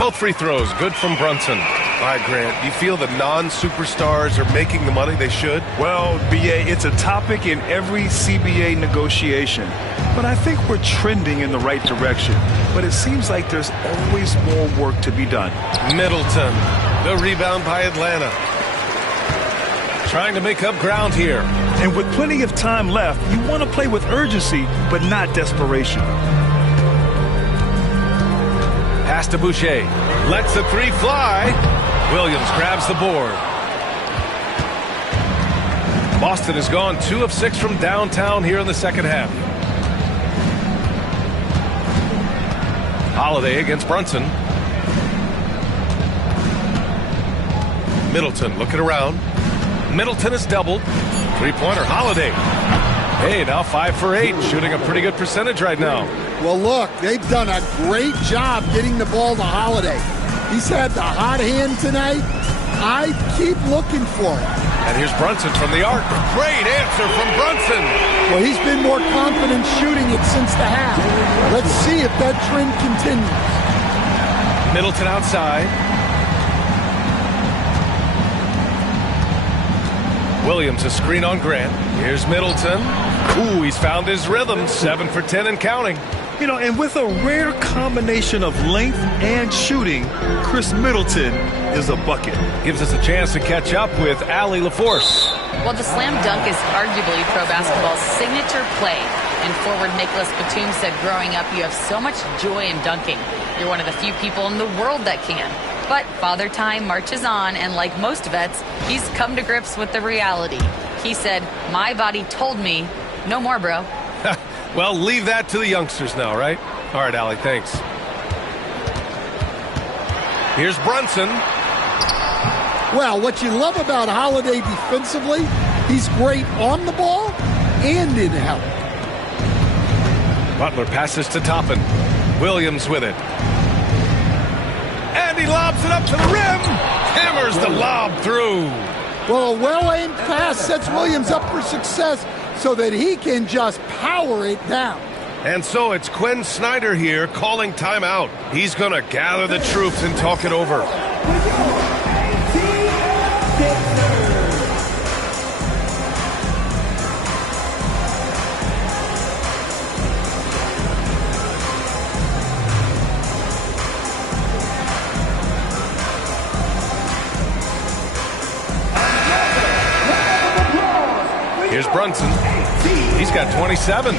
Both free throws good from Brunson. All right, Grant, do you feel the non-superstars are making the money they should? Well, B.A., it's a topic in every CBA negotiation. But I think we're trending in the right direction. But it seems like there's always more work to be done. Middleton, the rebound by Atlanta. Trying to make up ground here. And with plenty of time left, you want to play with urgency, but not desperation. Pass to Boucher. Lets the three fly. Williams grabs the board. Boston has gone 2 of 6 from downtown here in the second half. Holiday against Brunson. Middleton looking around. Middleton is doubled. Three-pointer, Holiday. Hey, now 5 for 8, shooting a pretty good percentage right now. Well, look, they've done a great job getting the ball to Holiday. He's had the hot hand tonight. I keep looking for it. And here's Brunson from the arc. Great answer from Brunson. Well, he's been more confident shooting it since the half. Let's see if that trend continues. Middleton outside. Williams, a screen on Grant. Here's Middleton. Ooh, he's found his rhythm. 7 for 10 and counting. You know, and with a rare combination of length and shooting, Chris Middleton is a bucket. Gives us a chance to catch up with Allie LaForce. Well, the slam dunk is arguably pro basketball's signature play. And forward Nicholas Batum said growing up, you have so much joy in dunking. You're one of the few people in the world that can. But Father Time marches on, and like most vets, he's come to grips with the reality. He said, my body told me, no more, bro. Well, leave that to the youngsters now, right? All right, Allie, thanks. Here's Brunson. Well, what you love about Holiday defensively, he's great on the ball and in help. Butler passes to Toppin. Williams with it. And he lobs it up to the rim. Hammers the lob through. Well, a well-aimed pass sets Williams up for success so that he can just power it down. And so it's Quinn Snyder here calling timeout. He's going to gather the troops and talk it over. Here's Brunson. He's got 27.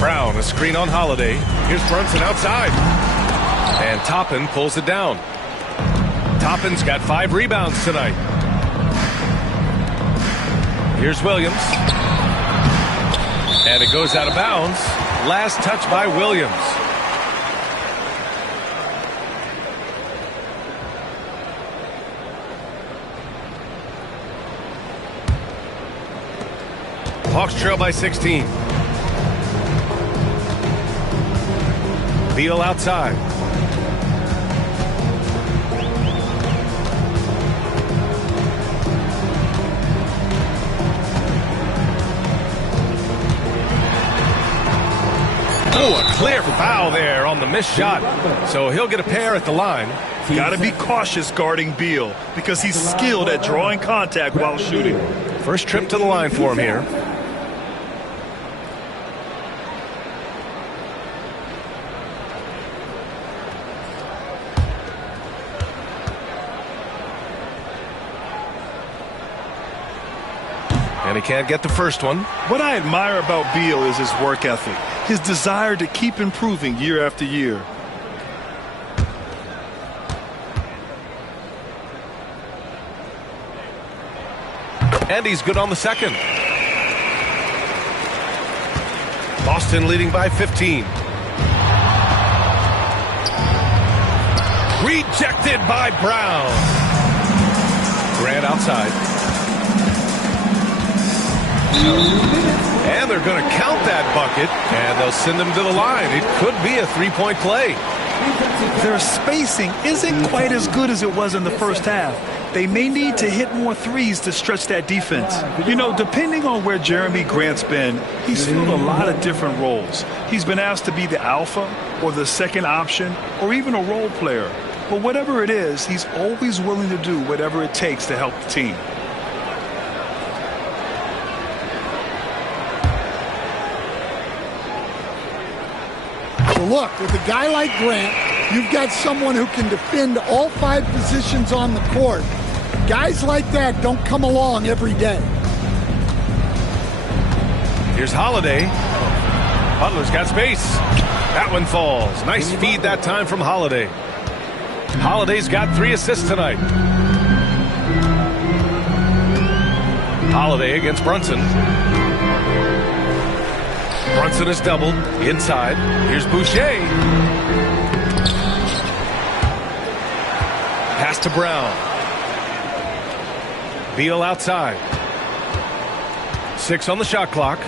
Brown, a screen on Holiday. Here's Brunson outside. And Toppin pulls it down. Toppin's got 5 rebounds tonight. Here's Williams. And it goes out of bounds. Last touch by Williams. Hawks trail by 16. Beal outside. Oh, a clear foul there on the missed shot. So he'll get a pair at the line. Got to be cautious guarding Beal because he's skilled at drawing contact while shooting. First trip to the line for him here. And he can't get the first one. What I admire about Beal is his work ethic, his desire to keep improving year after year. And he's good on the second. Boston leading by 15. Rejected by Brown. Grant outside. And they're going to count that bucket, and they'll send him to the line. It could be a three-point play. Their spacing isn't quite as good as it was in the first half. They may need to hit more threes to stretch that defense. You know, depending on where Jeremy Grant's been, he's filled a lot of different roles. He's been asked to be the alpha or the second option or even a role player. But whatever it is, he's always willing to do whatever it takes to help the team. So look, with a guy like Grant, you've got someone who can defend all 5 positions on the court. Guys like that don't come along every day. Here's Holiday. Butler's got space. That one falls. Nice feed that time from Holiday. Holiday's got 3 assists tonight. Holiday against Brunson. Brunson is doubled inside. Here's Boucher. Pass to Brown. Beal outside. 6 on the shot clock.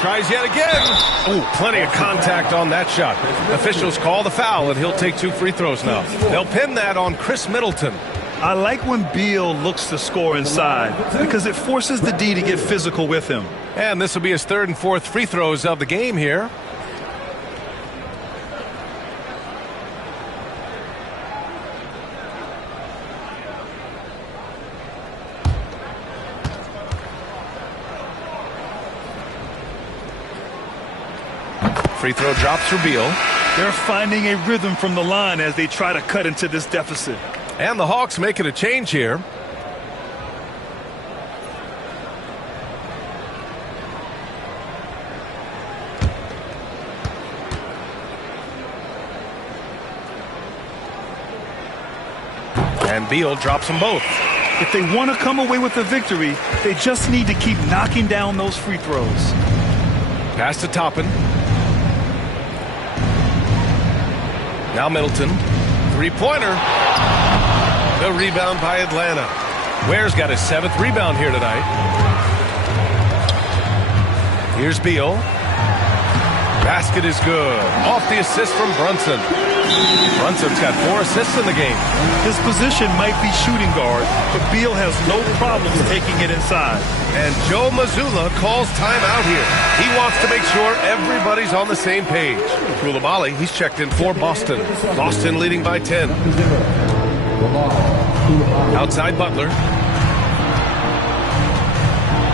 Tries yet again. Oh, plenty of contact on that shot. Officials call the foul, and he'll take 2 free throws now. They'll pin that on Chris Middleton. I like when Beal looks to score inside because it forces the D to get physical with him. And this will be his 3rd and 4th free throws of the game here. Free throw drops for Beal. They're finding a rhythm from the line as they try to cut into this deficit. And the Hawks making a change here. And Beal drops them both. If they want to come away with the victory, they just need to keep knocking down those free throws. Pass to Toppin. Now Middleton. 3-pointer. The rebound by Atlanta. Ware's got his 7th rebound here tonight. Here's Beal. Basket is good. Off the assist from Brunson. Brunson's got 4 assists in the game. His position might be shooting guard, but Beal has no problems taking it inside. And Joe Mazzulla calls timeout here. He wants to make sure everybody's on the same page. Coulibaly, he's checked in for Boston. Boston leading by 10. Outside Butler.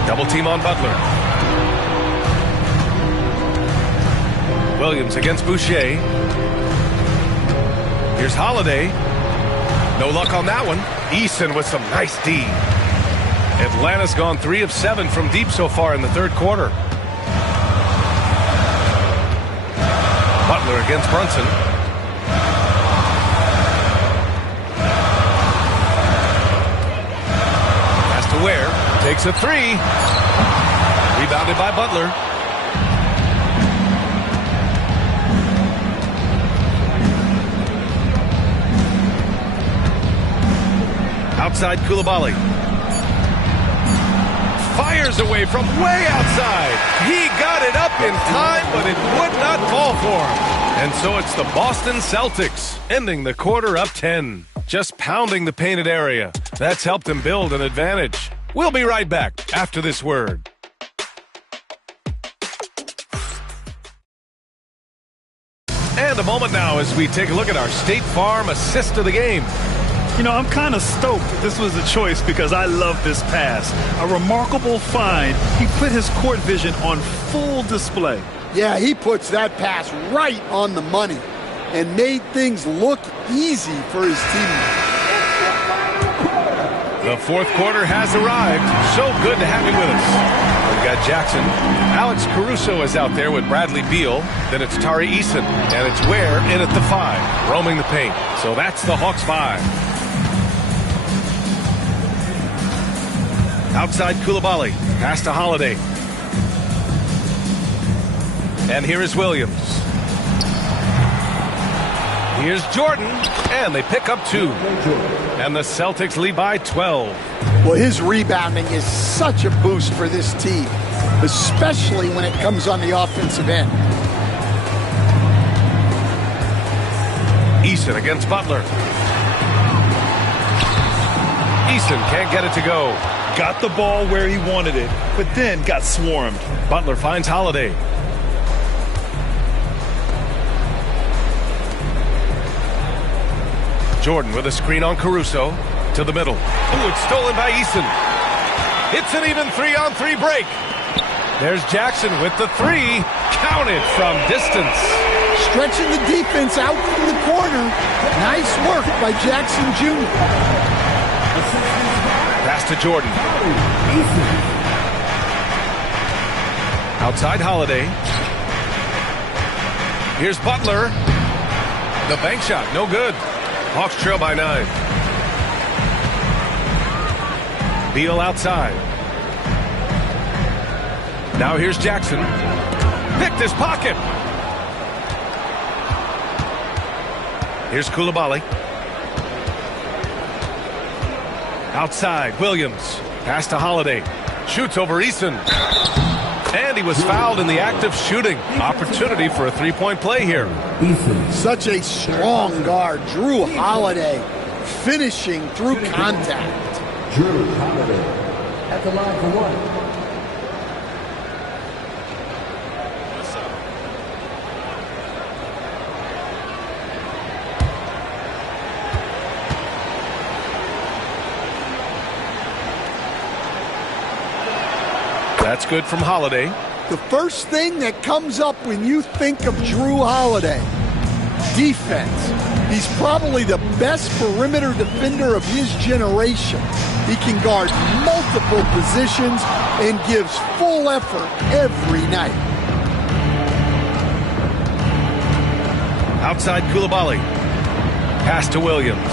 Double team on Butler. Williams against Boucher. Here's Holiday. No luck on that one. Eason with some nice D. Atlanta's gone 3 of 7 from deep so far in the 3rd quarter. Butler against Brunson. Pass to Ware. Takes a 3. Rebounded by Butler. Outside Coulibaly. Fires away from way outside. He got it up in time, but it would not fall for him. And so it's the Boston Celtics ending the quarter up 10. Just pounding the painted area. That's helped them build an advantage. We'll be right back after this word. And a moment now as we take a look at our State Farm assist of the game. You know, I'm kind of stoked this was a choice because I love this pass. A remarkable find. He put his court vision on full display. Yeah, he puts that pass right on the money and made things look easy for his teammates. The 4th quarter has arrived. So good to have you with us. We've got Jackson. Alex Caruso is out there with Bradley Beal. Then it's Tari Eason. And it's Ware in at the 5, roaming the paint. So that's the Hawks 5. Outside Coulibaly. Pass to Holiday. And here is Williams. Here's Jordan, and they pick up 2. And the Celtics lead by 12. Well, his rebounding is such a boost for this team, especially when it comes on the offensive end. Eason against Butler. Eason can't get it to go. Got the ball where he wanted it, but then got swarmed. Butler finds Holiday. Jordan with a screen on Caruso to the middle. Ooh, it's stolen by Eason. It's an even 3-on-3 break. There's Jackson with the 3. Counted from distance. Stretching the defense out from the corner. Nice work by Jackson Jr. Pass to Jordan. Outside Holiday. Here's Butler. The bank shot, no good. Hawks trail by 9. Beal outside. Now here's Jackson. Picked his pocket. Here's Coulibaly. Outside, Williams. Pass to Holiday. Shoots over Eason. And he was fouled in the act of shooting. Opportunity for a 3-point play here. Such a strong guard. Drew Holiday finishing through contact. Drew Holiday at the line for 1. That's good from Holiday. The first thing that comes up when you think of Drew Holiday, defense. He's probably the best perimeter defender of his generation. He can guard multiple positions and gives full effort every night. Outside Coulibaly. Pass to Williams.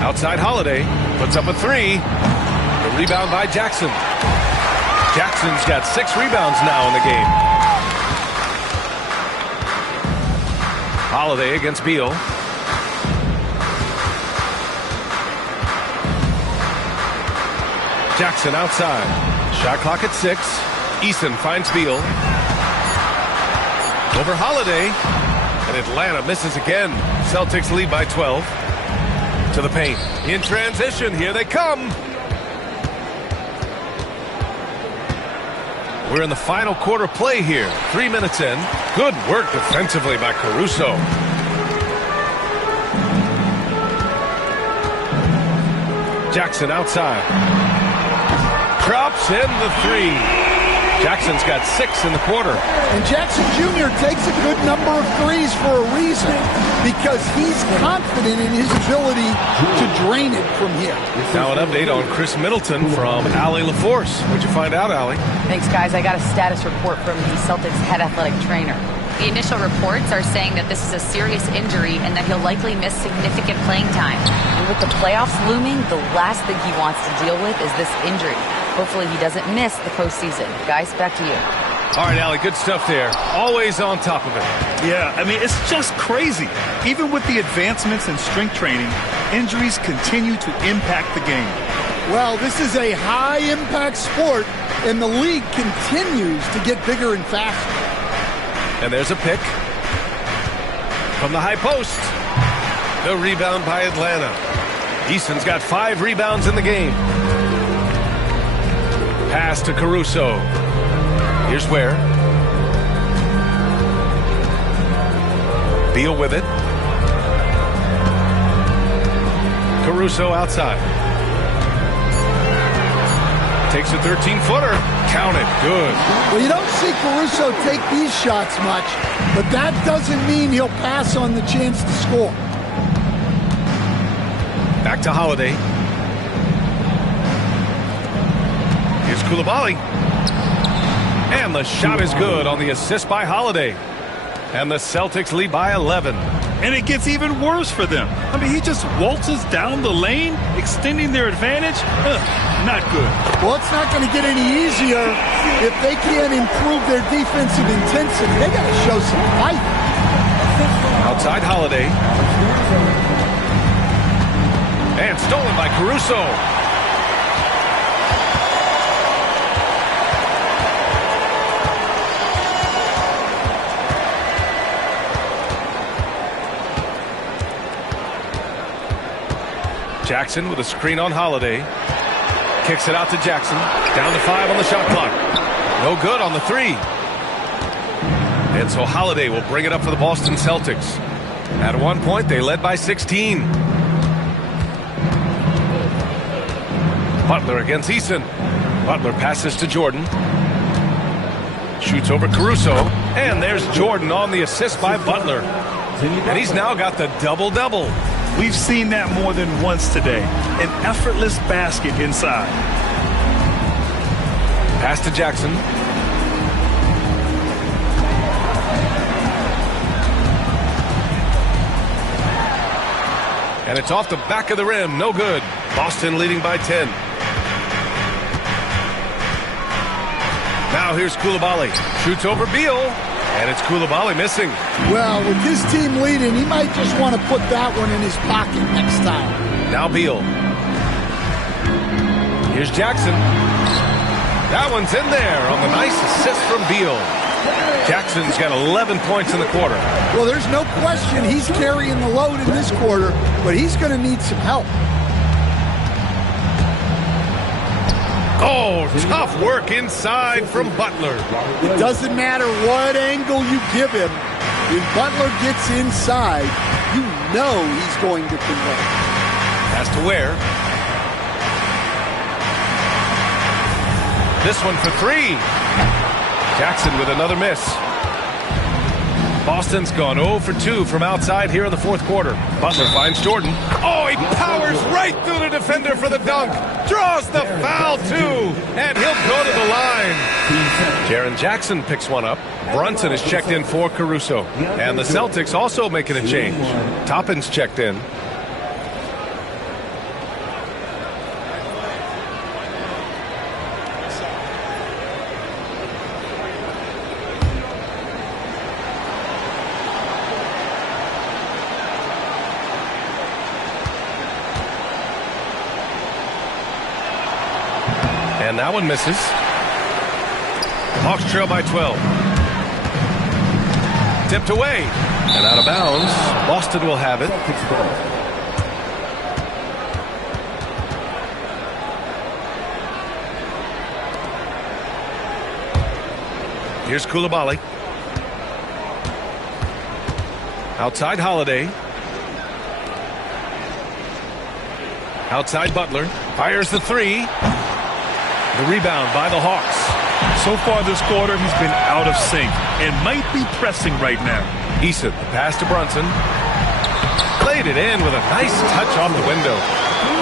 Outside Holiday. Puts up a 3. The rebound by Jackson. Jackson's got 6 rebounds now in the game. Holiday against Beal. Jackson outside. Shot clock at 6. Eason finds Beal. Over Holiday. And Atlanta misses again. Celtics lead by 12. To the paint. In transition. Here they come. We're in the final quarter play here. 3 minutes in. Good work defensively by Caruso. Jackson outside. Drops in the 3. Jackson's got 6 in the quarter. And Jackson Jr. takes a good number of threes for a reason, because he's confident in his ability to drain it from here. Now an update on Chris Middleton from Allie LaForce. What'd you find out, Allie? Thanks, guys. I got a status report from the Celtics head athletic trainer. The initial reports are saying that this is a serious injury and that he'll likely miss significant playing time. And with the playoffs looming, the last thing he wants to deal with is this injury. Hopefully he doesn't miss the postseason. Guys, back to you. All right, Allie, good stuff there. Always on top of it. Yeah, I mean, it's just crazy. Even with the advancements in strength training, injuries continue to impact the game. Well, this is a high-impact sport, and the league continues to get bigger and faster. And there's a pick from the high post. The rebound by Atlanta. Eason's got 5 rebounds in the game. Pass to Caruso. Here's Ware. Beal with it. Caruso outside. Takes a 13-footer. Count it. Good. Well, you don't see Caruso take these shots much, but that doesn't mean he'll pass on the chance to score. Back to Holiday. Here's Coulibaly. And the shot is good on the assist by Holiday. And the Celtics lead by 11. And it gets even worse for them. I mean, he just waltzes down the lane, extending their advantage. Not good. Well, it's not going to get any easier if they can't improve their defensive intensity. They got to show some fight. Outside Holiday. And stolen by Caruso. Jackson with a screen on Holiday. Kicks it out to Jackson. Down to 5 on the shot clock. No good on the 3. And so Holiday will bring it up for the Boston Celtics. At one point, they led by 16. Butler against Eason. Butler passes to Jordan. Shoots over Caruso. And there's Jordan on the assist by Butler. And he's now got the double-double. We've seen that more than once today. An effortless basket inside. Pass to Jackson. And it's off the back of the rim. No good. Boston leading by 10. Now here's Coulibaly. Shoots over Beal. And it's Coulibaly missing. Well, with his team leading, he might just want to put that one in his pocket next time. Now Beal. Here's Jackson. That one's in there on the nice assist from Beal. Jackson's got 11 points in the quarter. Well, there's no question he's carrying the load in this quarter, but he's going to need some help. Oh, tough work inside from Butler. It doesn't matter what angle you give him. When Butler gets inside, you know he's going to convert. Pass to Ware. This one for 3. Jackson with another miss. Boston's gone 0 for 2 from outside here in the fourth quarter. Butler finds Jordan. Oh, he powers right through the defender for the dunk. Draws the foul, too. And he'll go to the line. Jaren Jackson picks one up. Brunson is checked in for Caruso. And the Celtics also making a change. Toppin's checked in. And that one misses. Hawks trail by 12. Tipped away. And out of bounds. Boston will have it. Here's Coulibaly. Outside Holiday. Outside Butler. Fires the 3. The rebound by the Hawks. So far this quarter, he's been out of sync and might be pressing right now. Eason, the pass to Brunson. Played it in with a nice touch off the window.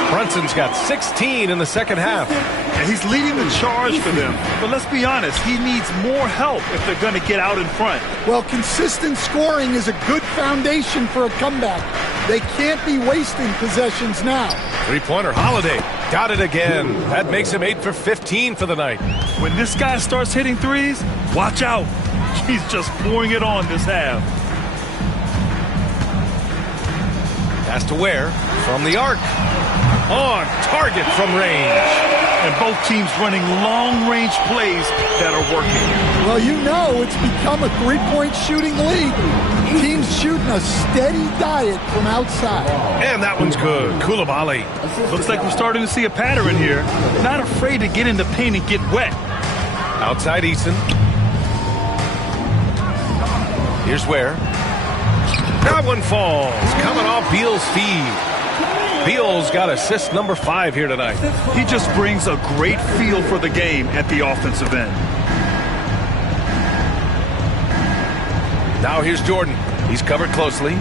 Brunson's got 16 in the second half. And he's leading the charge for them. But let's be honest, he needs more help if they're going to get out in front. Well, consistent scoring is a good foundation for a comeback. They can't be wasting possessions now. Three-pointer, Holiday. Got it again. That makes him 8 for 15 for the night. When this guy starts hitting threes, watch out. He's just pouring it on this half. Pass to Ware from the arc. On target from range. And both teams running long-range plays that are working. Well, you know it's become a three-point shooting league. Teams shooting a steady diet from outside. And that one's good. Coulibaly. Looks like we're starting to see a pattern here. Not afraid to get in the paint and get wet. Outside Eason. Here's Ware. That one falls. Coming off Beal's feed. Beal's got assist number 5 here tonight. He just brings a great feel for the game at the offensive end. Now here's Jordan. He's covered closely.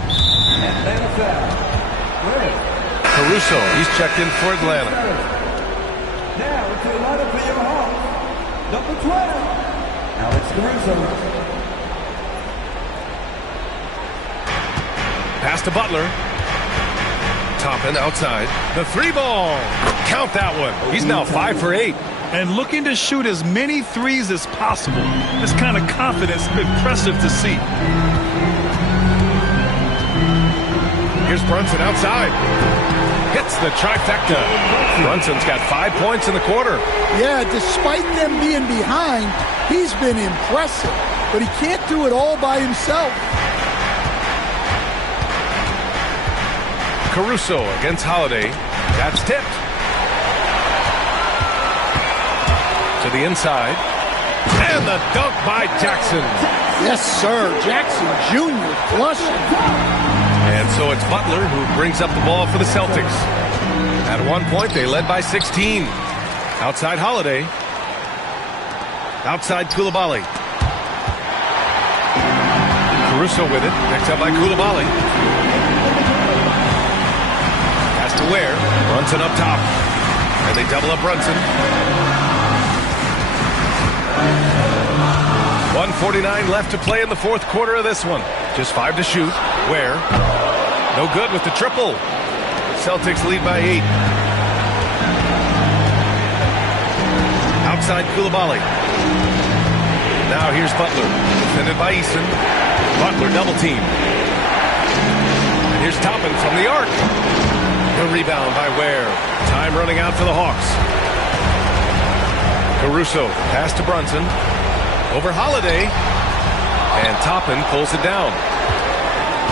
Caruso, he's checked in for Atlanta. Now it's a lineup for your Hawks. Number 12, Alex Caruso. Pass to Butler. Toppin outside. The 3-ball. Count that one. He's now 5 for 8. And looking to shoot as many threes as possible. This kind of confidence is impressive to see. Here's Brunson outside. Hits the trifecta. Brunson's got 5 points in the quarter. Yeah, despite them being behind, he's been impressive. But he can't do it all by himself. Caruso against Holiday. That's tipped. To the inside. And the dunk by Jackson. Yes, sir. Jackson Jr. flushing. And so it's Butler who brings up the ball for the Celtics. At one point, they led by 16. Outside Holiday. Outside Coulibaly. Caruso with it. Picked up by Coulibaly. Pass to Ware. Brunson up top. And they double up Brunson. 1:49 left to play in the fourth quarter of this one. Just 5 to shoot. Ware. No good with the triple. Celtics lead by 8. Outside Coulibaly. Now here's Butler. Defended by Eason. Butler double team. And here's Toppin from the arc. The rebound by Ware. Time running out for the Hawks. Caruso. Pass to Brunson. Over Holiday. And Toppin pulls it down.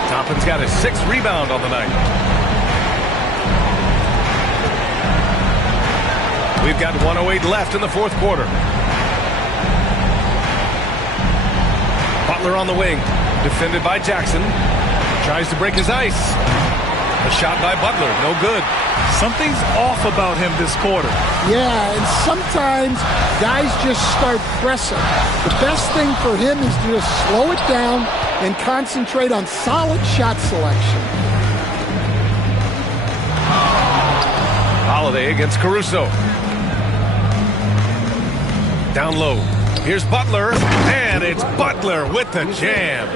Toppin's got his 6th rebound on the night. We've got 1:08 left in the fourth quarter. Butler on the wing. Defended by Jackson. Tries to break his ice. A shot by Butler. No good. Something's off about him this quarter. Yeah, and sometimes guys just start pressing. The best thing for him is to just slow it down and concentrate on solid shot selection. Holiday against Caruso. Down low. Here's Butler, and it's Butler with the jam.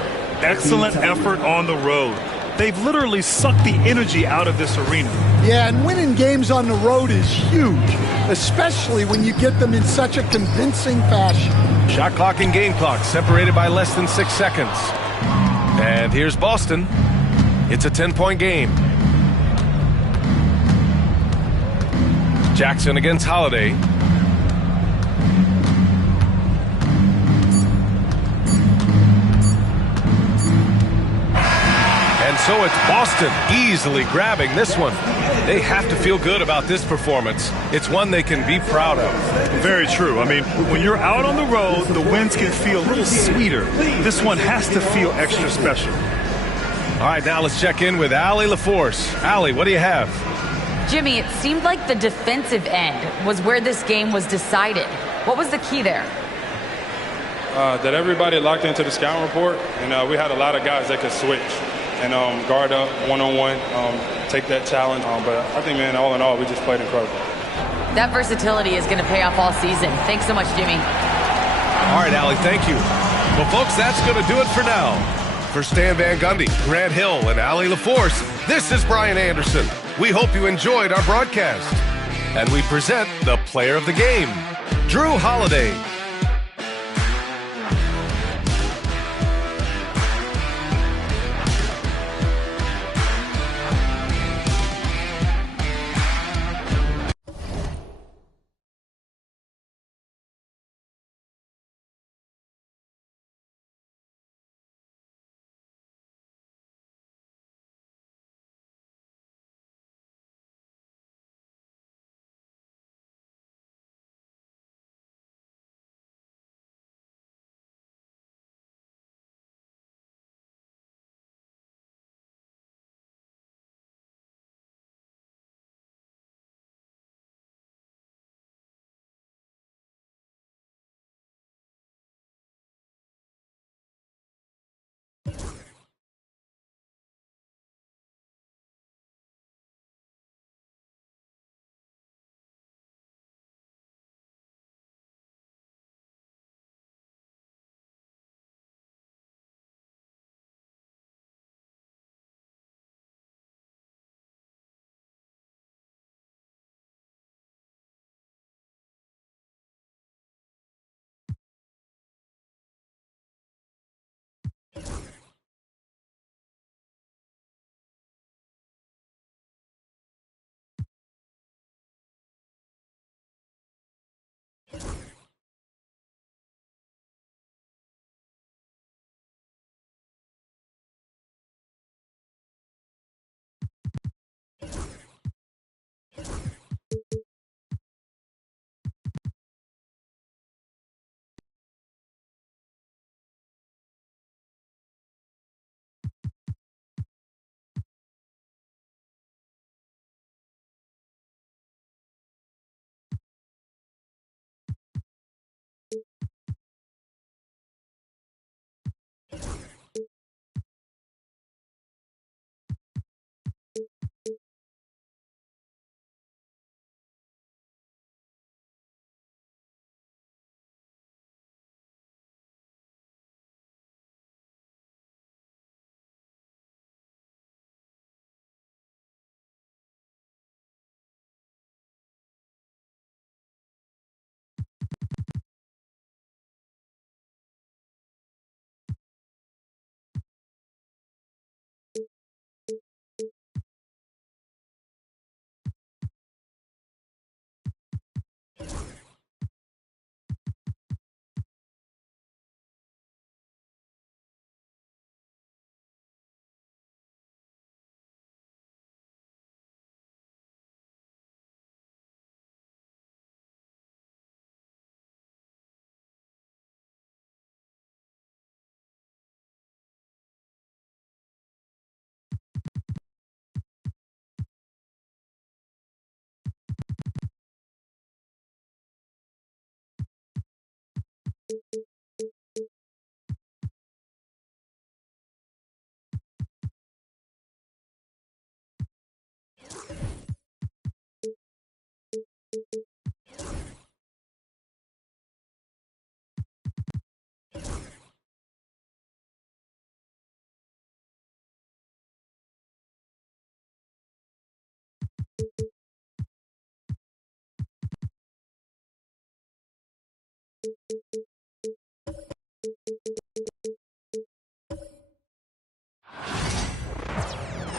Excellent effort on the road. They've literally sucked the energy out of this arena. Yeah, and winning games on the road is huge, especially when you get them in such a convincing fashion. Shot clock and game clock separated by less than 6 seconds. And here's Boston. It's a 10-point game. Jackson against Holiday. And so it's Boston easily grabbing this one. They have to feel good about this performance. It's one they can be proud of. Very true. I mean, when you're out on the road, the wins can feel a little sweeter. This one has to feel extra special. All right, now let's check in with Allie LaForce. Allie, what do you have? Jimmy, it seemed like the defensive end was where this game was decided. What was the key there? That everybody locked into the scouting report, and we had a lot of guys that could switch and guard up one-on-one, take that challenge. But I think, man, all in all, we just played incredible. That versatility is going to pay off all season. Thanks so much, Jimmy. All right, Allie, thank you. Well, folks, that's going to do it for now. For Stan Van Gundy, Grant Hill, and Allie LaForce, this is Brian Anderson. We hope you enjoyed our broadcast. And we present the player of the game, Jrue Holiday.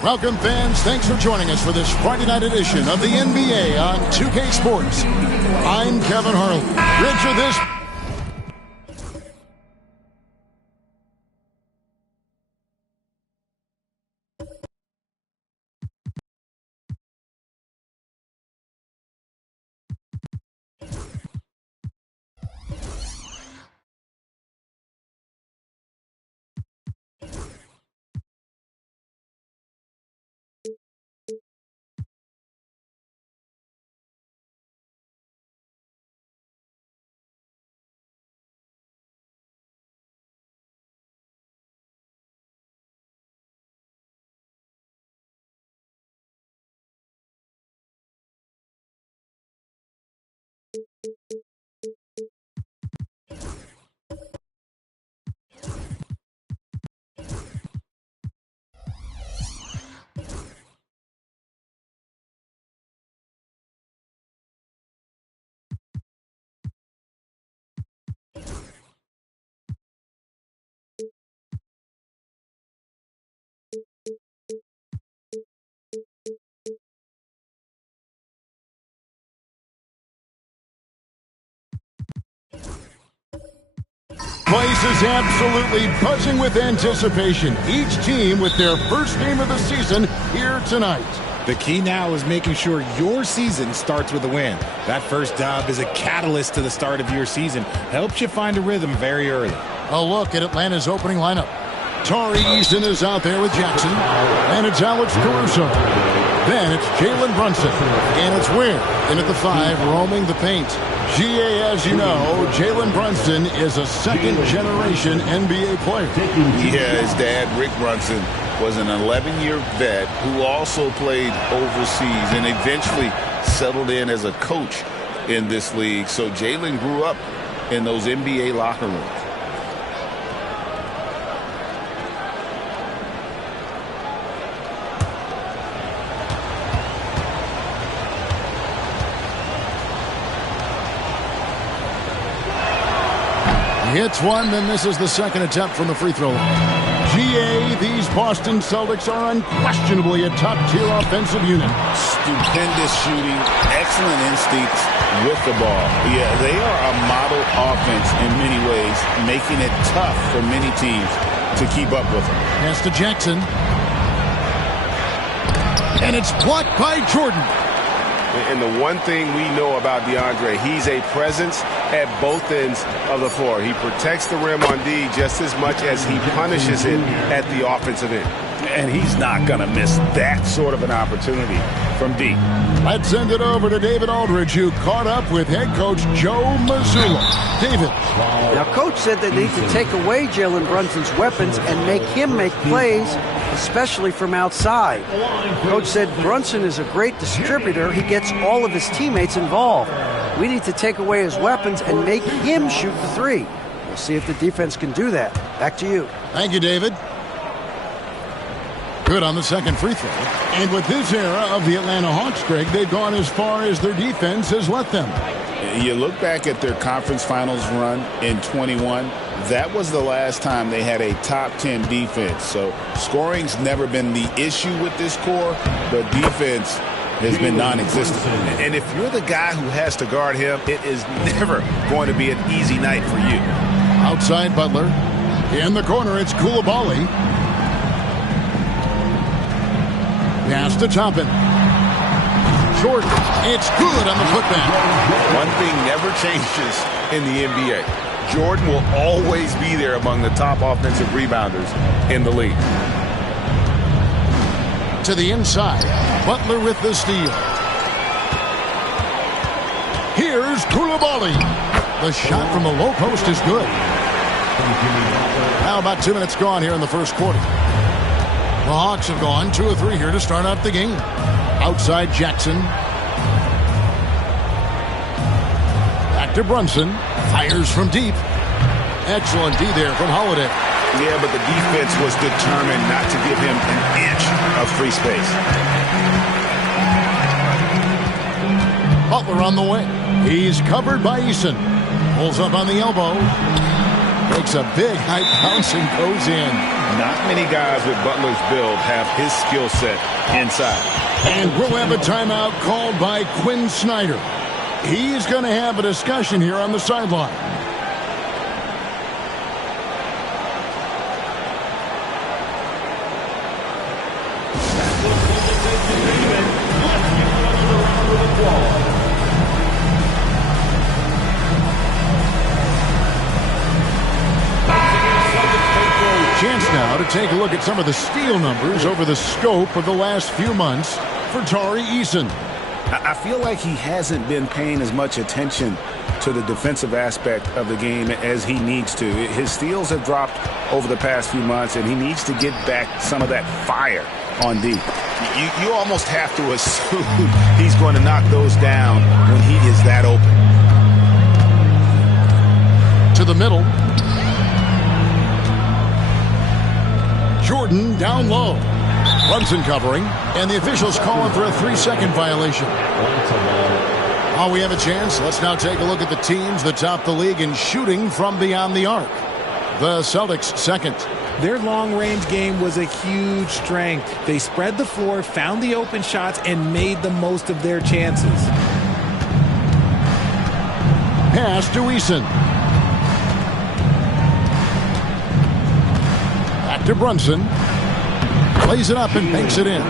Welcome, fans. Thanks for joining us for this Friday night edition of the NBA on 2K Sports. I'm Kevin Harlan. Richard, this... Place is absolutely buzzing with anticipation. Each team with their first game of the season here tonight. The key now is making sure your season starts with a win. That first dub is a catalyst to the start of your season. Helps you find a rhythm very early. A look at Atlanta's opening lineup. Tari Eason is out there with Jackson. And it's Alex Caruso. Then it's Jalen Brunson. And it's Ware in at the 5, roaming the paint. GA, as you know, Jalen Brunson is a second-generation NBA player. Yeah, his dad, Rick Brunson, was an 11-year vet who also played overseas and eventually settled in as a coach in this league. So Jalen grew up in those NBA locker rooms. Hits one, then misses the second attempt from the free throw line. GA, these Boston Celtics are unquestionably a top-tier offensive unit. Stupendous shooting, excellent instincts with the ball. Yeah, they are a model offense in many ways, making it tough for many teams to keep up with them. Pass to Jackson. And it's blocked by Jordan. And the one thing we know about DeAndre, he's a presence at both ends of the floor. He protects the rim on D just as much as he punishes it at the offensive end. And he's not going to miss that sort of an opportunity from D. Let's send it over to David Aldridge, who caught up with head coach Joe Mazzulla. David. Now, Coach said they need to take away Jalen Brunson's weapons and make him make plays, especially from outside. Coach said Brunson is a great distributor. He gets all of his teammates involved. We need to take away his weapons and make him shoot the three. We'll see if the defense can do that. Back to you. Thank you, David. Good on the second free throw. And with this era of the Atlanta Hawks, Greg, they've gone as far as their defense has let them. You look back at their conference finals run in 21, that was the last time they had a top 10 defense. So scoring's never been the issue with this core, but defense has been non-existent. And if you're the guy who has to guard him, it is never going to be an easy night for you. Outside Butler. In the corner, it's Coulibaly. Pass to Toppin. Jordan. It's good on the putback. One thing never changes in the NBA. Jordan will always be there among the top offensive rebounders in the league. To the inside. Butler with the steal. Here's Coulibaly. The shot from the low post is good. Now about 2 minutes gone here in the first quarter. The Hawks have gone 2 of 3 here to start out the game. Outside Jackson. Back to Brunson. Fires from deep. Excellent D there from Holiday. Yeah, but the defense was determined not to give him an inch of free space. Butler on the wing. He's covered by Eason. Pulls up on the elbow. Makes a big high bounce and goes in. Not many guys with Butler's build have his skill set inside. And we'll have a timeout called by Quinn Snyder. He's going to have a discussion here on the sideline. Chance now to take a look at some of the steal numbers over the scope of the last few months for Tari Eason. I feel like he hasn't been paying as much attention to the defensive aspect of the game as he needs to. His steals have dropped over the past few months, and he needs to get back some of that fire on D. You almost have to assume he's going to knock those down when he is that open. To the middle. Jordan down low. Brunson covering, and the officials calling for a 3-second violation. While we have a chance, let's now take a look at the teams that top the league in shooting from beyond the arc. The Celtics second. Their long-range game was a huge strength. They spread the floor, found the open shots, and made the most of their chances. Pass to Eason. Back to Brunson. Plays it up and banks it in.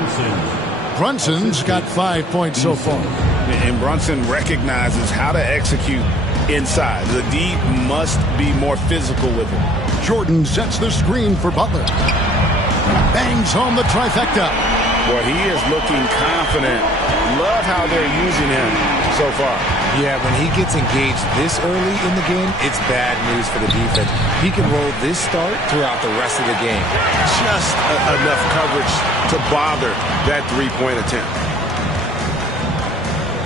Brunson's got 5 points so far. And Brunson recognizes how to execute inside. The D must be more physical with him. Jordan sets the screen for Butler. Bangs home the trifecta. Boy, he is looking confident. Love how they're using him so far. Yeah, when he gets engaged this early in the game, it's bad news for the defense. He can roll this start throughout the rest of the game. Just enough coverage to bother that three-point attempt.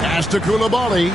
Pass to Coulibaly.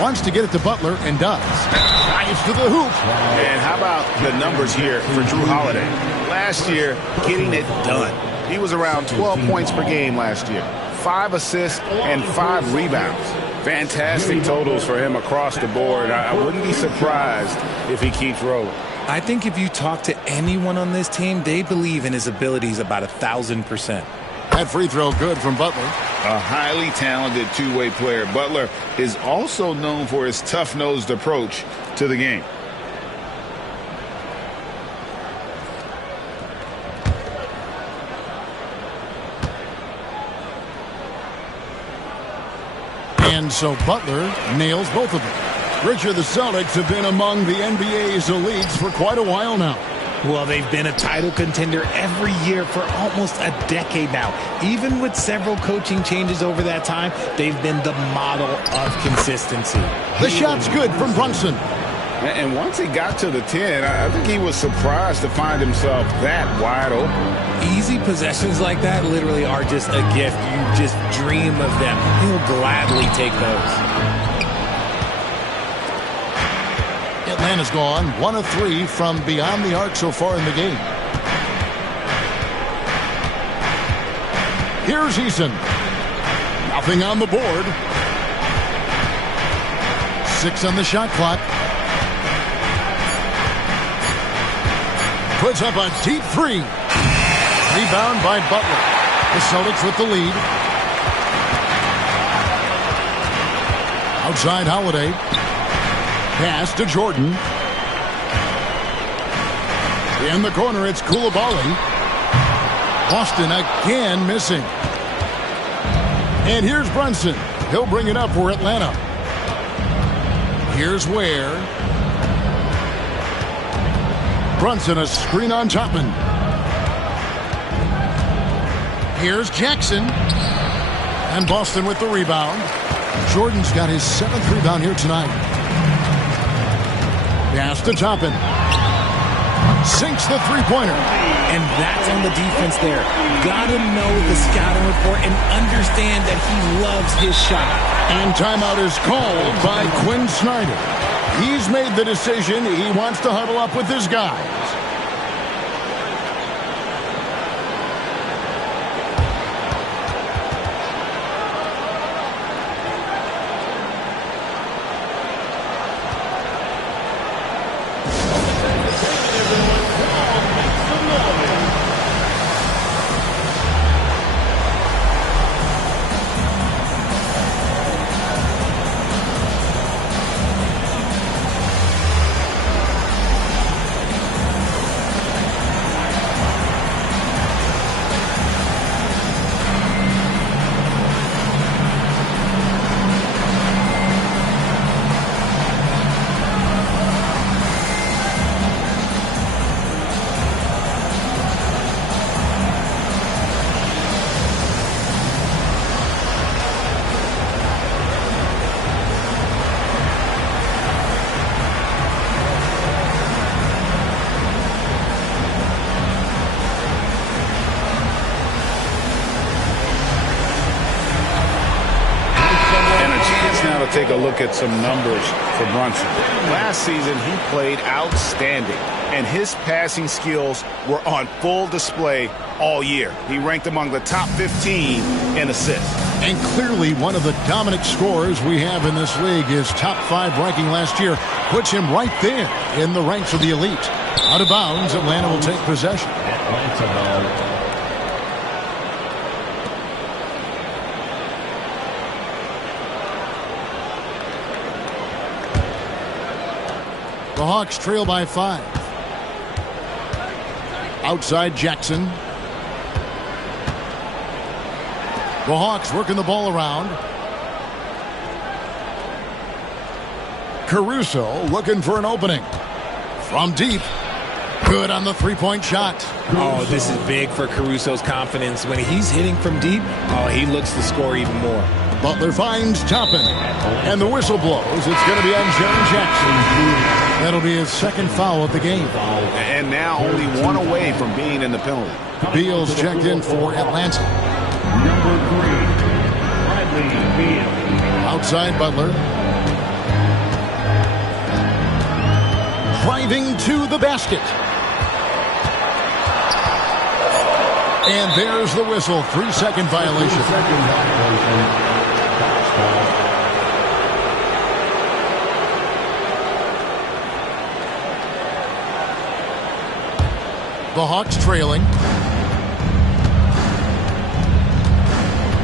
Wants to get it to Butler and does. Drives to the hoop. And how about the numbers here for Jrue Holiday? Last year, getting it done. He was around 12 points per game last year. 5 assists and 5 rebounds. Fantastic totals for him across the board. I wouldn't be surprised if he keeps rolling. I think if you talk to anyone on this team, they believe in his abilities about 1,000%. That free throw good from Butler. A highly talented two-way player. Butler is also known for his tough-nosed approach to the game. And so Butler nails both of them. Richard, the Celtics have been among the NBA's elites for quite a while now. Well, they've been a title contender every year for almost a decade now. Even with several coaching changes over that time, they've been the model of consistency. The shot's good from Brunson. And once he got to the 10, I think he was surprised to find himself that wide open. Easy possessions like that literally are just a gift. You just dream of them. He'll gladly take those. Atlanta's gone 1 of 3 from beyond the arc so far in the game. Here's Eason. Nothing on the board. 6 on the shot clock. Puts up a deep 3. Rebound by Butler. The Celtics with the lead. Outside Holiday. Pass to Jordan. In the corner, it's Coulibaly. Boston again missing. And here's Brunson. He'll bring it up for Atlanta. Here's Ware. Brunson, a screen on Chapman. Here's Jackson. And Boston with the rebound. Jordan's got his 7th rebound here tonight. Pass to Toppin. Sinks the three-pointer. And that's on the defense there. Gotta know the scouting report and understand that he loves his shot. And timeout is called by Quinn Snyder. He's made the decision. He wants to huddle up with his guys. Take a look at some numbers for Brunson. Last season, he played outstanding, and his passing skills were on full display all year. He ranked among the top 15 in assists. And clearly one of the dominant scorers we have in this league. His top 5 ranking last year puts him right there in the ranks of the elite. Out of bounds, Atlanta will take possession. The Hawks trail by 5. Outside Jackson. The Hawks working the ball around. Caruso looking for an opening. From deep. Good on the three-point shot. Oh, this is big for Caruso's confidence. When he's hitting from deep, he looks to score even more. Butler finds Toppin. And the whistle blows. It's going to be on Jaren Jackson. That'll be his second foul of the game. And now only one away from being in the penalty. Beal's checked in for Atlanta. Number 3, Bradley Beal. Outside Butler. Driving to the basket. And there's the whistle. 3-second violation. The Hawks trailing.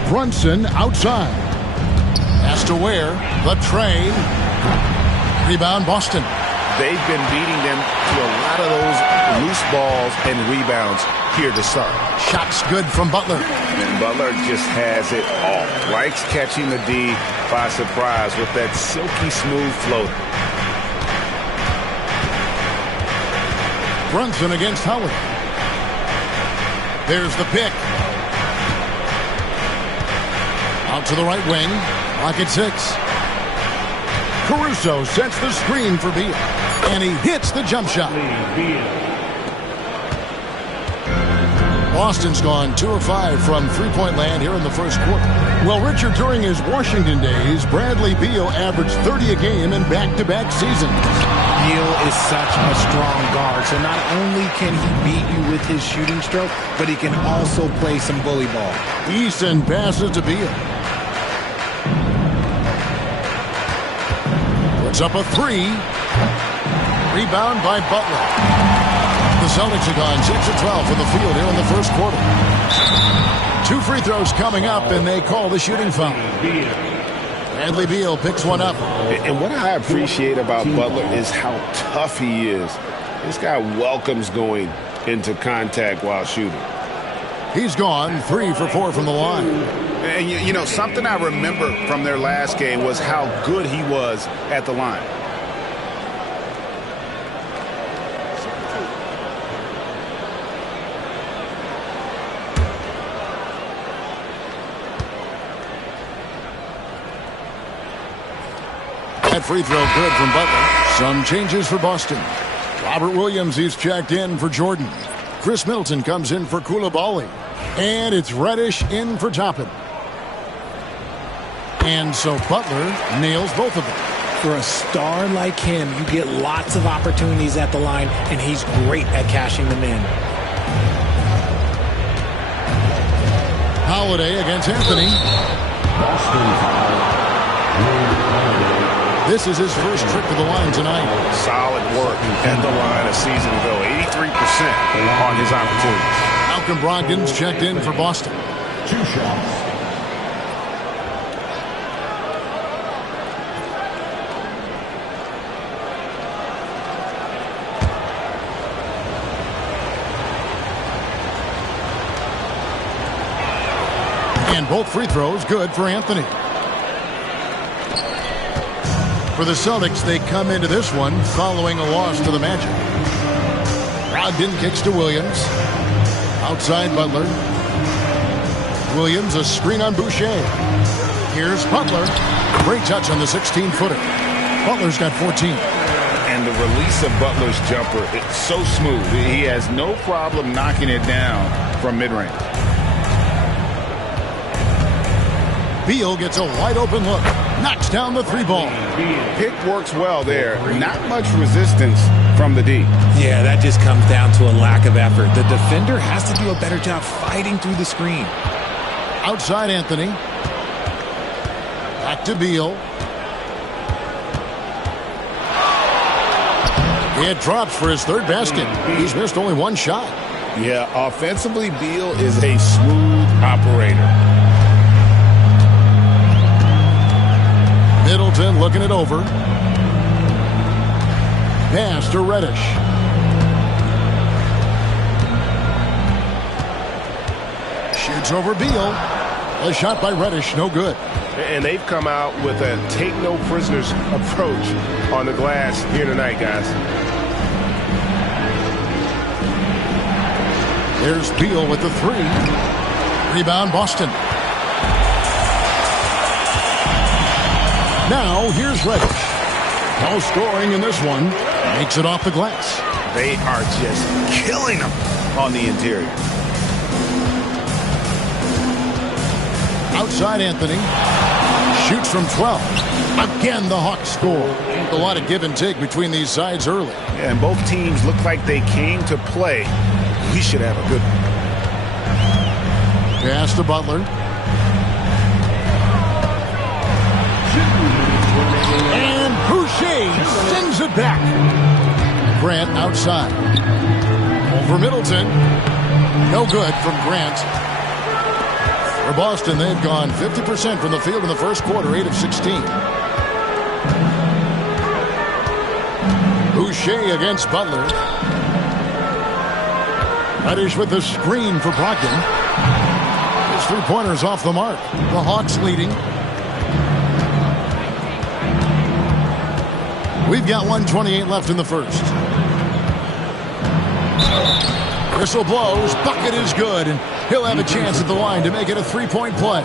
Brunson outside. Has to wear the tray. Rebound Boston. They've been beating them to a lot of those loose balls and rebounds here to start. Shots good from Butler. And Butler just has it all. Likes catching the D by surprise with that silky smooth float. Brunson against Howard. There's the pick. Out to the right wing. Rocket 6. Caruso sets the screen for Beal. And he hits the jump shot. Boston's gone 2 of 5 from three-point land here in the first quarter. Well, Richard, during his Washington days, Bradley Beal averaged 30 a game in back-to-back seasons. Beal is such a strong guard, so not only can he beat you with his shooting stroke, but he can also play some bully ball. Easton passes to Beal. Puts up a 3. Rebound by Butler. The Celtics have gone 6 of 12 from the field here in the first quarter. 2 free throws coming up, and they call the shooting foul. Bradley Beal picks one up. And what I appreciate about Butler is how tough he is. This guy welcomes going into contact while shooting. He's gone 3 for 4 from the line. And you know, something I remember from their last game was how good he was at the line. That free throw good from Butler. Some changes for Boston. Robert Williams is checked in for Jordan. Chris Middleton comes in for Koulibaly. And it's Reddish in for Toppin. And so Butler nails both of them. For a star like him, you get lots of opportunities at the line, and he's great at cashing them in. Holiday against Anthony. This is his first trip to the line tonight. Solid work at the line a season ago. 83% on his opportunities. Malcolm Brogdon's checked in for Boston. 2 shots. And both free throws good for Anthony. For the Celtics, they come into this one following a loss to the Magic. Brogdon kicks to Williams. Outside Butler. Williams, a screen on Boucher. Here's Butler. Great touch on the 16-footer. Butler's got 14. And the release of Butler's jumper, it's so smooth. He has no problem knocking it down from mid-range. Beal gets a wide-open look. Knocks down the 3-ball. Pick works well there. Not much resistance from the D. Yeah, that just comes down to a lack of effort. The defender has to do a better job fighting through the screen. Outside Anthony. Back to Beal. It drops for his third basket. He's missed only one shot. Yeah, offensively, Beal is a smooth operator. Middleton looking it over. Pass to Reddish. Shoots over Beal. A shot by Reddish, no good. And they've come out with a take-no-prisoners approach on the glass here tonight, guys. There's Beal with the 3. Rebound, Boston. Now, here's Reddish. No scoring in this one. Makes it off the glass. They are just killing them on the interior. Outside Anthony. Shoots from 12. Again, the Hawks score. A lot of give and take between these sides early. Yeah, and both teams look like they came to play. We should have a good one. Pass to Butler. And Boucher sends it back. Grant outside. Over Middleton. No good from Grant. For Boston, they've gone 50% from the field in the first quarter, 8 of 16. Boucher against Butler. Reddish with the screen for Brogdon. His 3-pointers off the mark. The Hawks leading. We've got 1:28 left in the first. Whistle blows. Bucket is good. And he'll have a chance at the line to make it a 3-point play.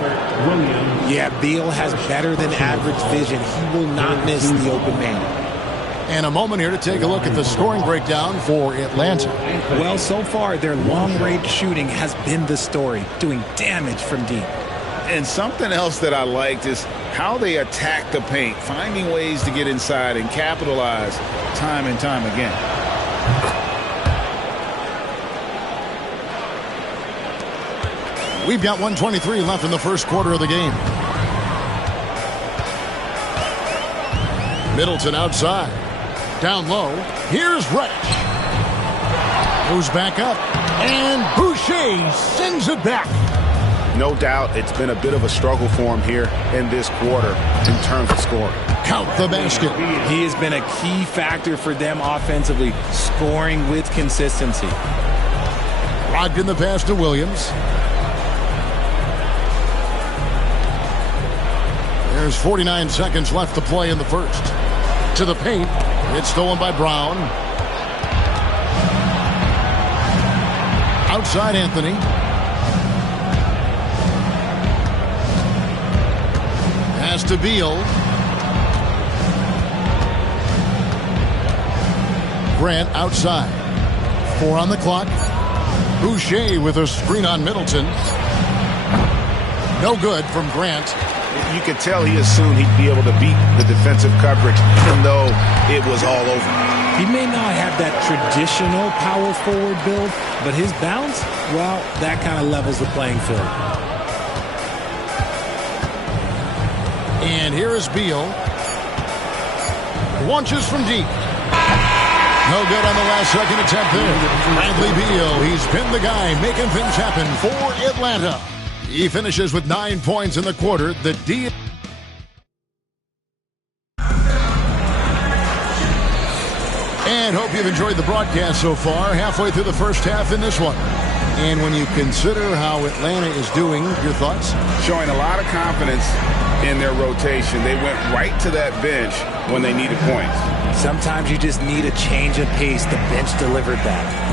Yeah, Beal has better than average vision. He will not miss the open man. And a moment here to take a look at the scoring breakdown for Atlanta. Well, so far, their long-range shooting has been the story, doing damage from deep. And something else that I liked is how they attack the paint, finding ways to get inside and capitalize time and time again. We've got 1:23 left in the first quarter of the game. Middleton outside. Down low. Here's Reddish. Goes back up. And Boucher sends it back. No doubt it's been a bit of a struggle for him here in this quarter in terms of scoring. Count the basket. He has been a key factor for them offensively, scoring with consistency. Brogdon the pass to Williams. There's 49 seconds left to play in the first. To the paint. It's stolen by Brown. Outside Anthony. Pass to Beal. Grant outside. 4 on the clock. Boucher with a screen on Middleton. No good from Grant. You could tell he assumed he'd be able to beat the defensive coverage, even though it was all over. He may not have that traditional power forward build, but his bounce, well, that kind of levels the playing field. And here is Beal. Launches from deep. No good on the last second attempt there. Bradley Beal, he's been the guy making things happen for Atlanta. He finishes with 9 points in the quarter. The D. And hope you've enjoyed the broadcast so far. Halfway through the first half in this one. And when you consider how Atlanta is doing, your thoughts? Showing a lot of confidence in their rotation. They went right to that bench when they needed points. Sometimes you just need a change of pace. The bench delivered that.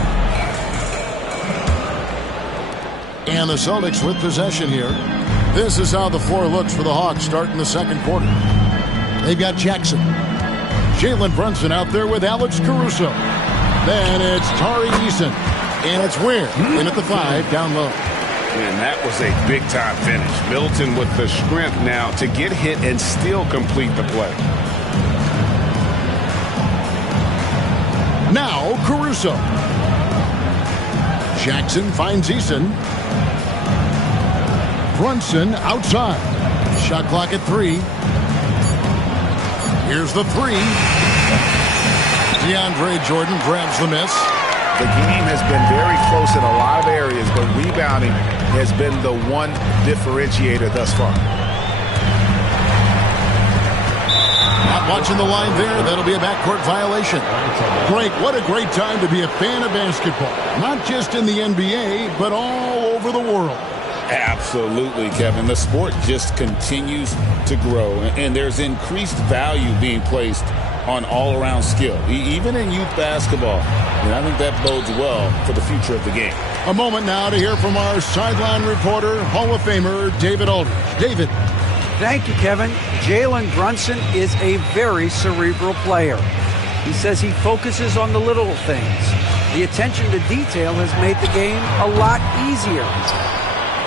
And the Celtics with possession here. This is how the floor looks for the Hawks starting the second quarter. They've got Jackson. Jalen Brunson out there with Alex Caruso. Then it's Tari Eason. And it's Weir in at the 5 down low. And that was a big-time finish. Middleton with the strength now to get hit and still complete the play. Now Caruso. Jackson finds Eason. Brunson outside. Shot clock at 3. Here's the 3. DeAndre Jordan grabs the miss. The game has been very close in a lot of areas, but rebounding has been the one differentiator thus far. Not watching the line there. That'll be a backcourt violation. Greg, what a great time to be a fan of basketball. Not just in the NBA, but all over the world. Absolutely, Kevin. The sport just continues to grow, and there's increased value being placed on all-around skill, even in youth basketball. And I think that bodes well for the future of the game. A moment now to hear from our sideline reporter, Hall of Famer David Aldridge. David. Thank you, Kevin. Jalen Brunson is a very cerebral player. He says he focuses on the little things. The attention to detail has made the game a lot easier.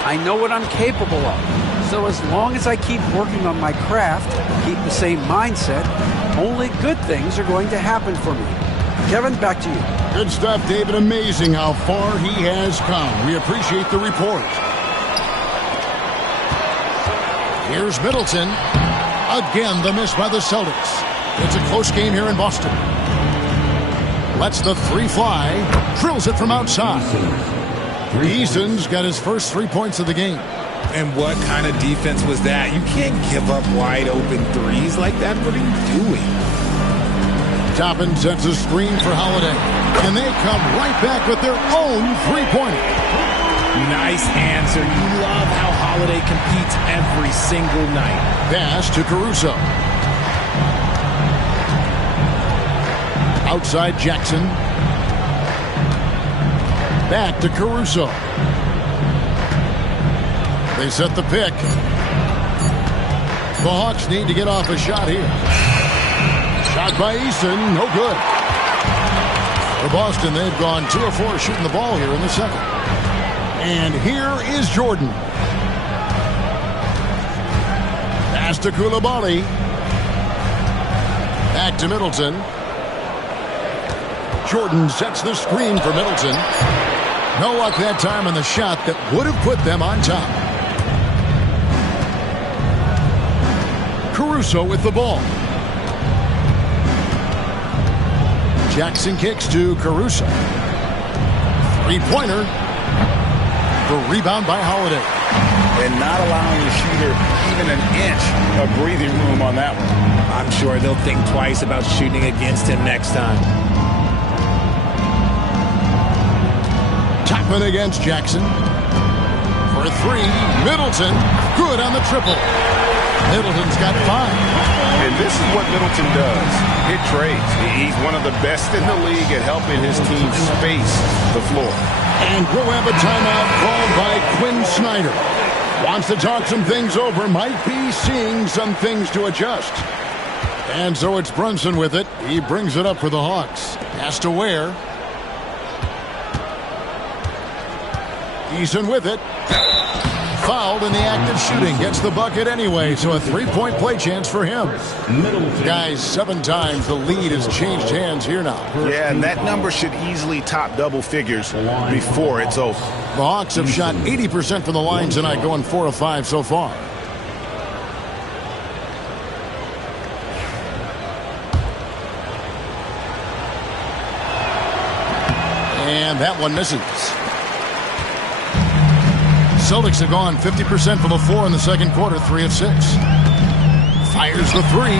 I know what I'm capable of. So as long as I keep working on my craft, keep the same mindset, only good things are going to happen for me. Kevin, back to you. Good stuff, David. Amazing how far he has come. We appreciate the report. Here's Middleton. Again, the miss by the Celtics. It's a close game here in Boston. Lets the 3 fly. Drills it from outside. Eason's got his first 3 points of the game. And what kind of defense was that? You can't give up wide open threes like that. What are you doing? Toppin sets a screen for Holiday. And they come right back with their own 3-pointer. Nice answer. You love how Holiday competes every single night. Pass to Caruso. Outside Jackson. Back to Caruso. They set the pick. The Hawks need to get off a shot here. Shot by Eason, no good. For Boston, they've gone 2 of 4 shooting the ball here in the second. And here is Jordan. Pass to Coulibaly. Back to Middleton. Jordan sets the screen for Middleton. No luck that time on the shot that would have put them on top. Caruso with the ball. Jackson kicks to Caruso. 3-pointer. The rebound by Holiday. And not allowing the shooter even an inch of breathing room on that one. I'm sure they'll think twice about shooting against him next time. Toppin against Jackson. For 3, Middleton. Good on the triple. Middleton's got 5. And this is what Middleton does. Hit trades. He's one of the best in the league at helping his team space the floor. And we'll have a timeout called by Quinn Snyder. Wants to talk some things over. Might be seeing some things to adjust. And so it's Brunson with it. He brings it up for the Hawks. Pass to Ware. Eason with it. Fouled in the act of shooting. Gets the bucket anyway, so a three-point play chance for him. Guys, 7 times the lead has changed hands here now. Yeah, and that number should easily top double figures before it's over. The Hawks have shot 80% from the line tonight, going 4 of 5 so far. And that one misses. Celtics have gone 50% from the floor in the second quarter, 3 of 6. Fires the 3.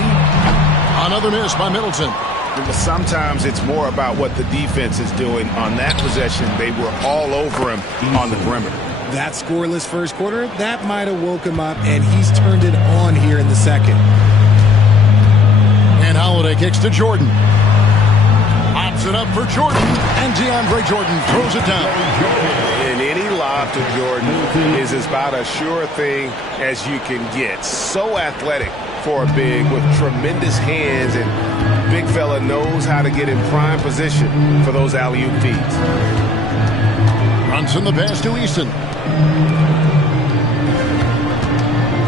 Another miss by Middleton. But sometimes it's more about what the defense is doing on that possession. They were all over him on the perimeter. That scoreless first quarter, that might have woke him up, and he's turned it on here in the second. And Holiday kicks to Jordan. Pops it up for Jordan, and DeAndre Jordan throws it down. And any lob to Jordan is about as sure thing as you can get. So athletic for a big with tremendous hands, and big fella knows how to get in prime position for those alley-oop feeds. Brunson the pass to Easton.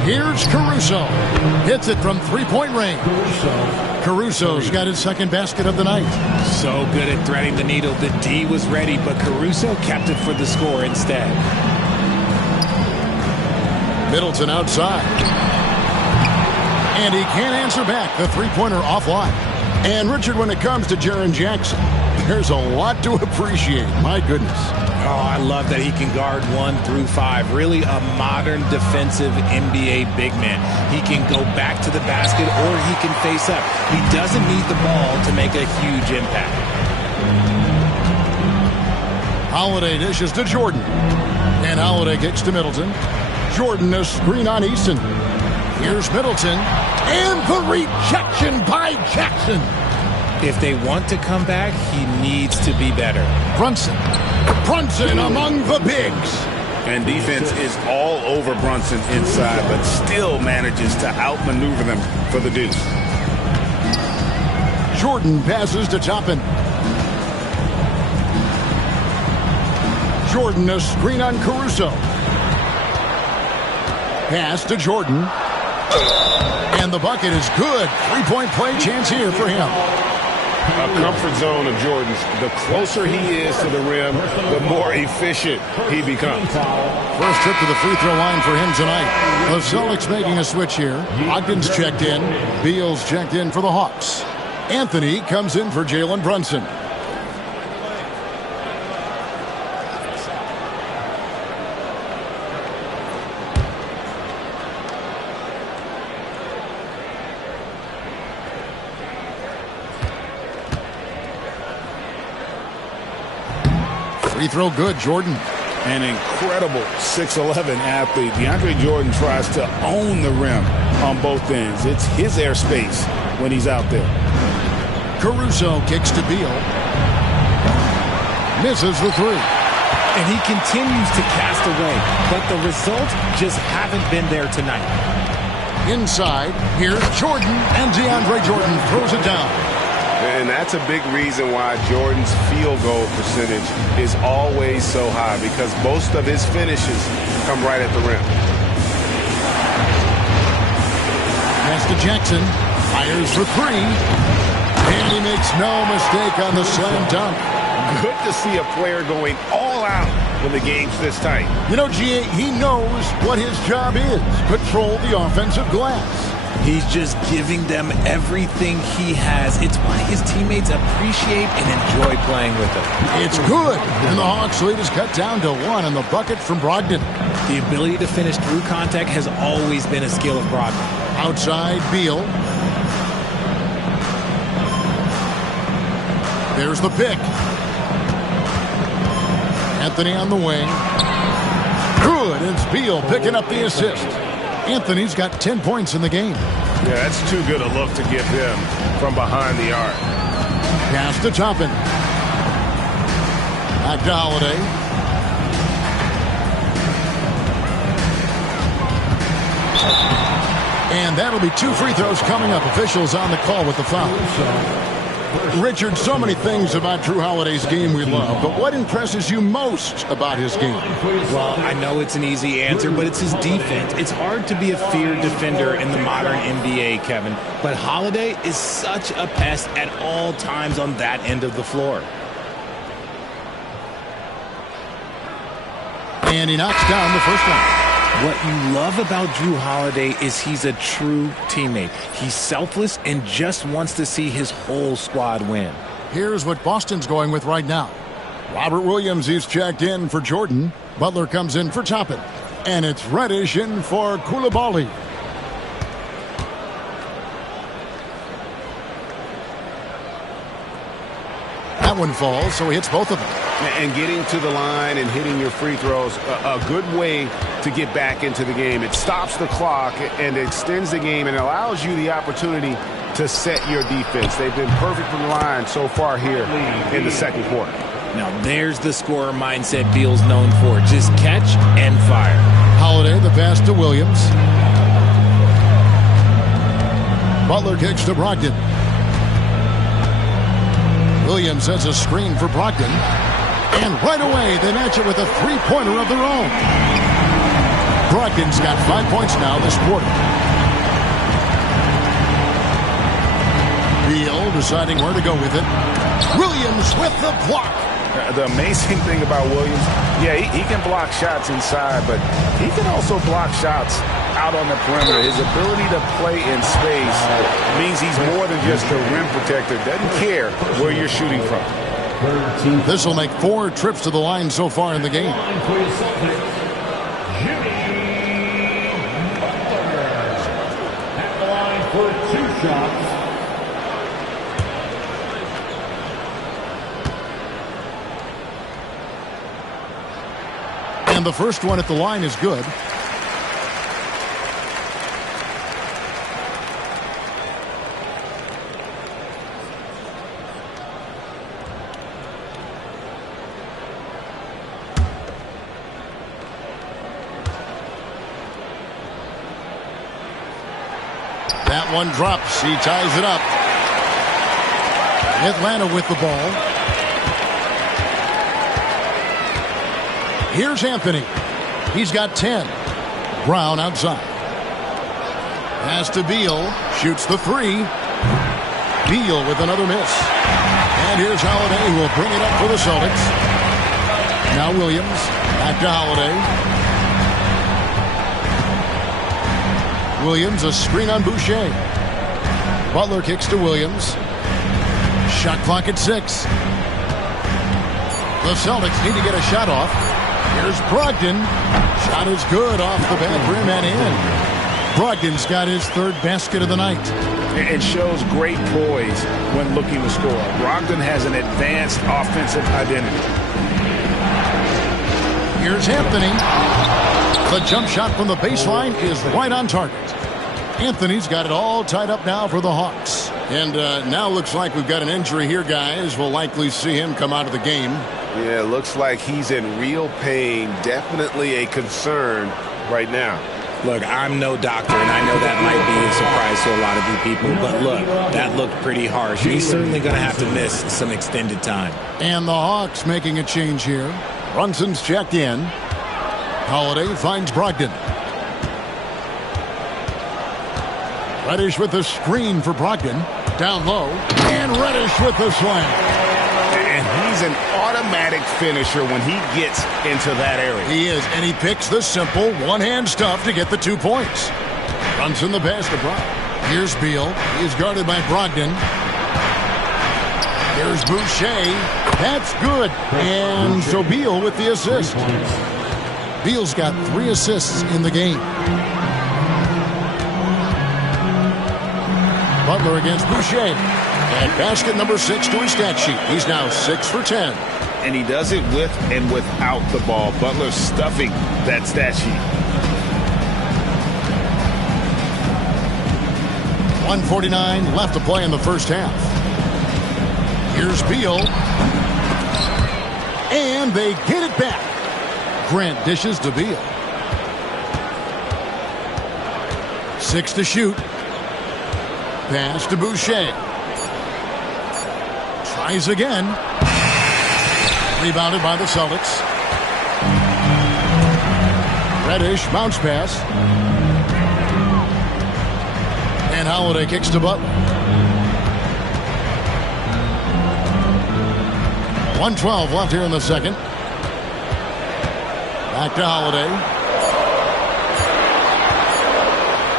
Here's Caruso. Hits it from three-point range. Caruso's got his second basket of the night. So good at threading the needle. The D was ready, but Caruso kept it for the score instead. Middleton outside. And he can't answer back. The three-pointer offline. And Richard, when it comes to Jaren Jackson, there's a lot to appreciate. My goodness. Oh, I love that he can guard 1 through 5. Really a modern defensive NBA big man. He can go back to the basket or he can face up. He doesn't need the ball to make a huge impact. Holiday dishes to Jordan. And Holiday kicks to Middleton. Jordan a screen on Easton. Here's Middleton. And the rejection by Jackson. If they want to come back, he needs to be better. Brunson among the bigs. And defense is all over Brunson inside, but still manages to outmaneuver them for the deuce. Jordan passes to Toppin. Jordan a screen on Caruso. Pass to Jordan. And the bucket is good. Three-point play chance here for him. A comfort zone of Jordan's. The closer he is to the rim, the more efficient he becomes. First trip to the free throw line for him tonight. The Celtics making a switch here. Ogden's checked in. Beal's checked in for the Hawks. Anthony comes in for Jalen Brunson. Free throw good, Jordan. An incredible 6'11" athlete. DeAndre Jordan tries to own the rim on both ends. It's his airspace when he's out there. Caruso kicks to Beal. Misses the 3. And he continues to cast away, but the results just haven't been there tonight. Inside, here's Jordan, and DeAndre Jordan throws it down. And that's a big reason why Jordan's field goal percentage is always so high, because most of his finishes come right at the rim. Pass to Jackson. Fires for 3. And he makes no mistake on the slam dunk. Good to see a player going all out when the game's this tight. You know, G.A., he knows what his job is. Control the offensive glass. He's just giving them everything he has. It's why his teammates appreciate and enjoy playing with him. It's good. And the Hawks lead is cut down to 1 on the bucket from Brogdon. The ability to finish through contact has always been a skill of Brogdon. Outside, Beal. There's the pick. Anthony on the wing. Good. It's Beal picking up the assist. Anthony's got 10 points in the game. Yeah, that's too good a look to give him from behind the arc. Pass to Toppin. Back to Holiday. And that'll be 2 free throws coming up. Officials on the call with the foul. Richard, so many things about Drew Holiday's game we love, but what impresses you most about his game? Well, I know it's an easy answer, but it's his defense. It's hard to be a feared defender in the modern NBA, Kevin, but Holiday is such a pest at all times on that end of the floor. And he knocks down the first one. What you love about Drew Holiday is he's a true teammate. He's selfless and just wants to see his whole squad win. Here's what Boston's going with right now. Robert Williams, he's checked in for Jordan. Butler comes in for Toppin. And it's Reddish in for Coulibaly. That one falls, so he hits both of them. And getting to the line and hitting your free throws, a good way to get back into the game. It stops the clock and extends the game and allows you the opportunity to set your defense. They've been perfect from the line so far here in the second quarter. Now there's the scorer mindset Beal's known for. Just catch and fire. Holiday, the pass to Williams. Butler kicks to Brogdon. Williams has a screen for Brogdon. And right away, they match it with a three-pointer of their own. Brogdon's got 5 points now this quarter. Beal deciding where to go with it. Williams with the block. The amazing thing about Williams, yeah, he can block shots inside, but he can also block shots out on the perimeter. His ability to play in space means he's more than just a rim protector. Doesn't care where you're shooting from. This will make 4 trips to the line so far in the game. At the line for 2 shots. And the first one at the line is good. That one drops. He ties it up. Atlanta with the ball. Here's Anthony. He's got 10. Brown outside. Pass to Beal. Shoots the 3. Beal with another miss. And here's Holiday, who will bring it up for the Celtics. Now Williams. Back to Holiday. Williams, a screen on Boucher. Butler kicks to Williams. Shot clock at 6. The Celtics need to get a shot off. Here's Brogdon. Shot is good off the bad rim and in. Brogdon's got his 3rd basket of the night. It shows great poise when looking to score. Brogdon has an advanced offensive identity. Here's Anthony. The jump shot from the baseline is right on target. Anthony's got it all tied up now for the Hawks. And now looks like we've got an injury here, guys. We'll likely see him come out of the game. Yeah, looks like he's in real pain. Definitely a concern right now. Look, I'm no doctor, and I know that might be a surprise to a lot of you people, but look, that looked pretty harsh. He's certainly going to have to miss some extended time. And the Hawks making a change here. Brunson's checked in. Holiday finds Brogdon. Reddish with the screen for Brogdon. Down low. And Reddish with the slam. And he's an automatic finisher when he gets into that area. He is, and he picks the simple one-hand stuff to get the 2 points. Brunson the pass to Brown. Here's Beal. He's guarded by Brogdon. Here's Boucher. That's good. And so Beal with the assist. Beal's got 3 assists in the game. Butler against Boucher. And basket number 6 to his stat sheet. He's now 6 for 10. And he does it with and without the ball. Butler stuffing that stat sheet. 1:49 left to play in the first half. Here's Beal. And they get it back. Grant dishes to Beal. 6 to shoot. Pass to Boucher. Tries again. Rebounded by the Celtics. Reddish bounce pass. And Holiday kicks to Butler. 1:12 left here in the second. Back to Holiday.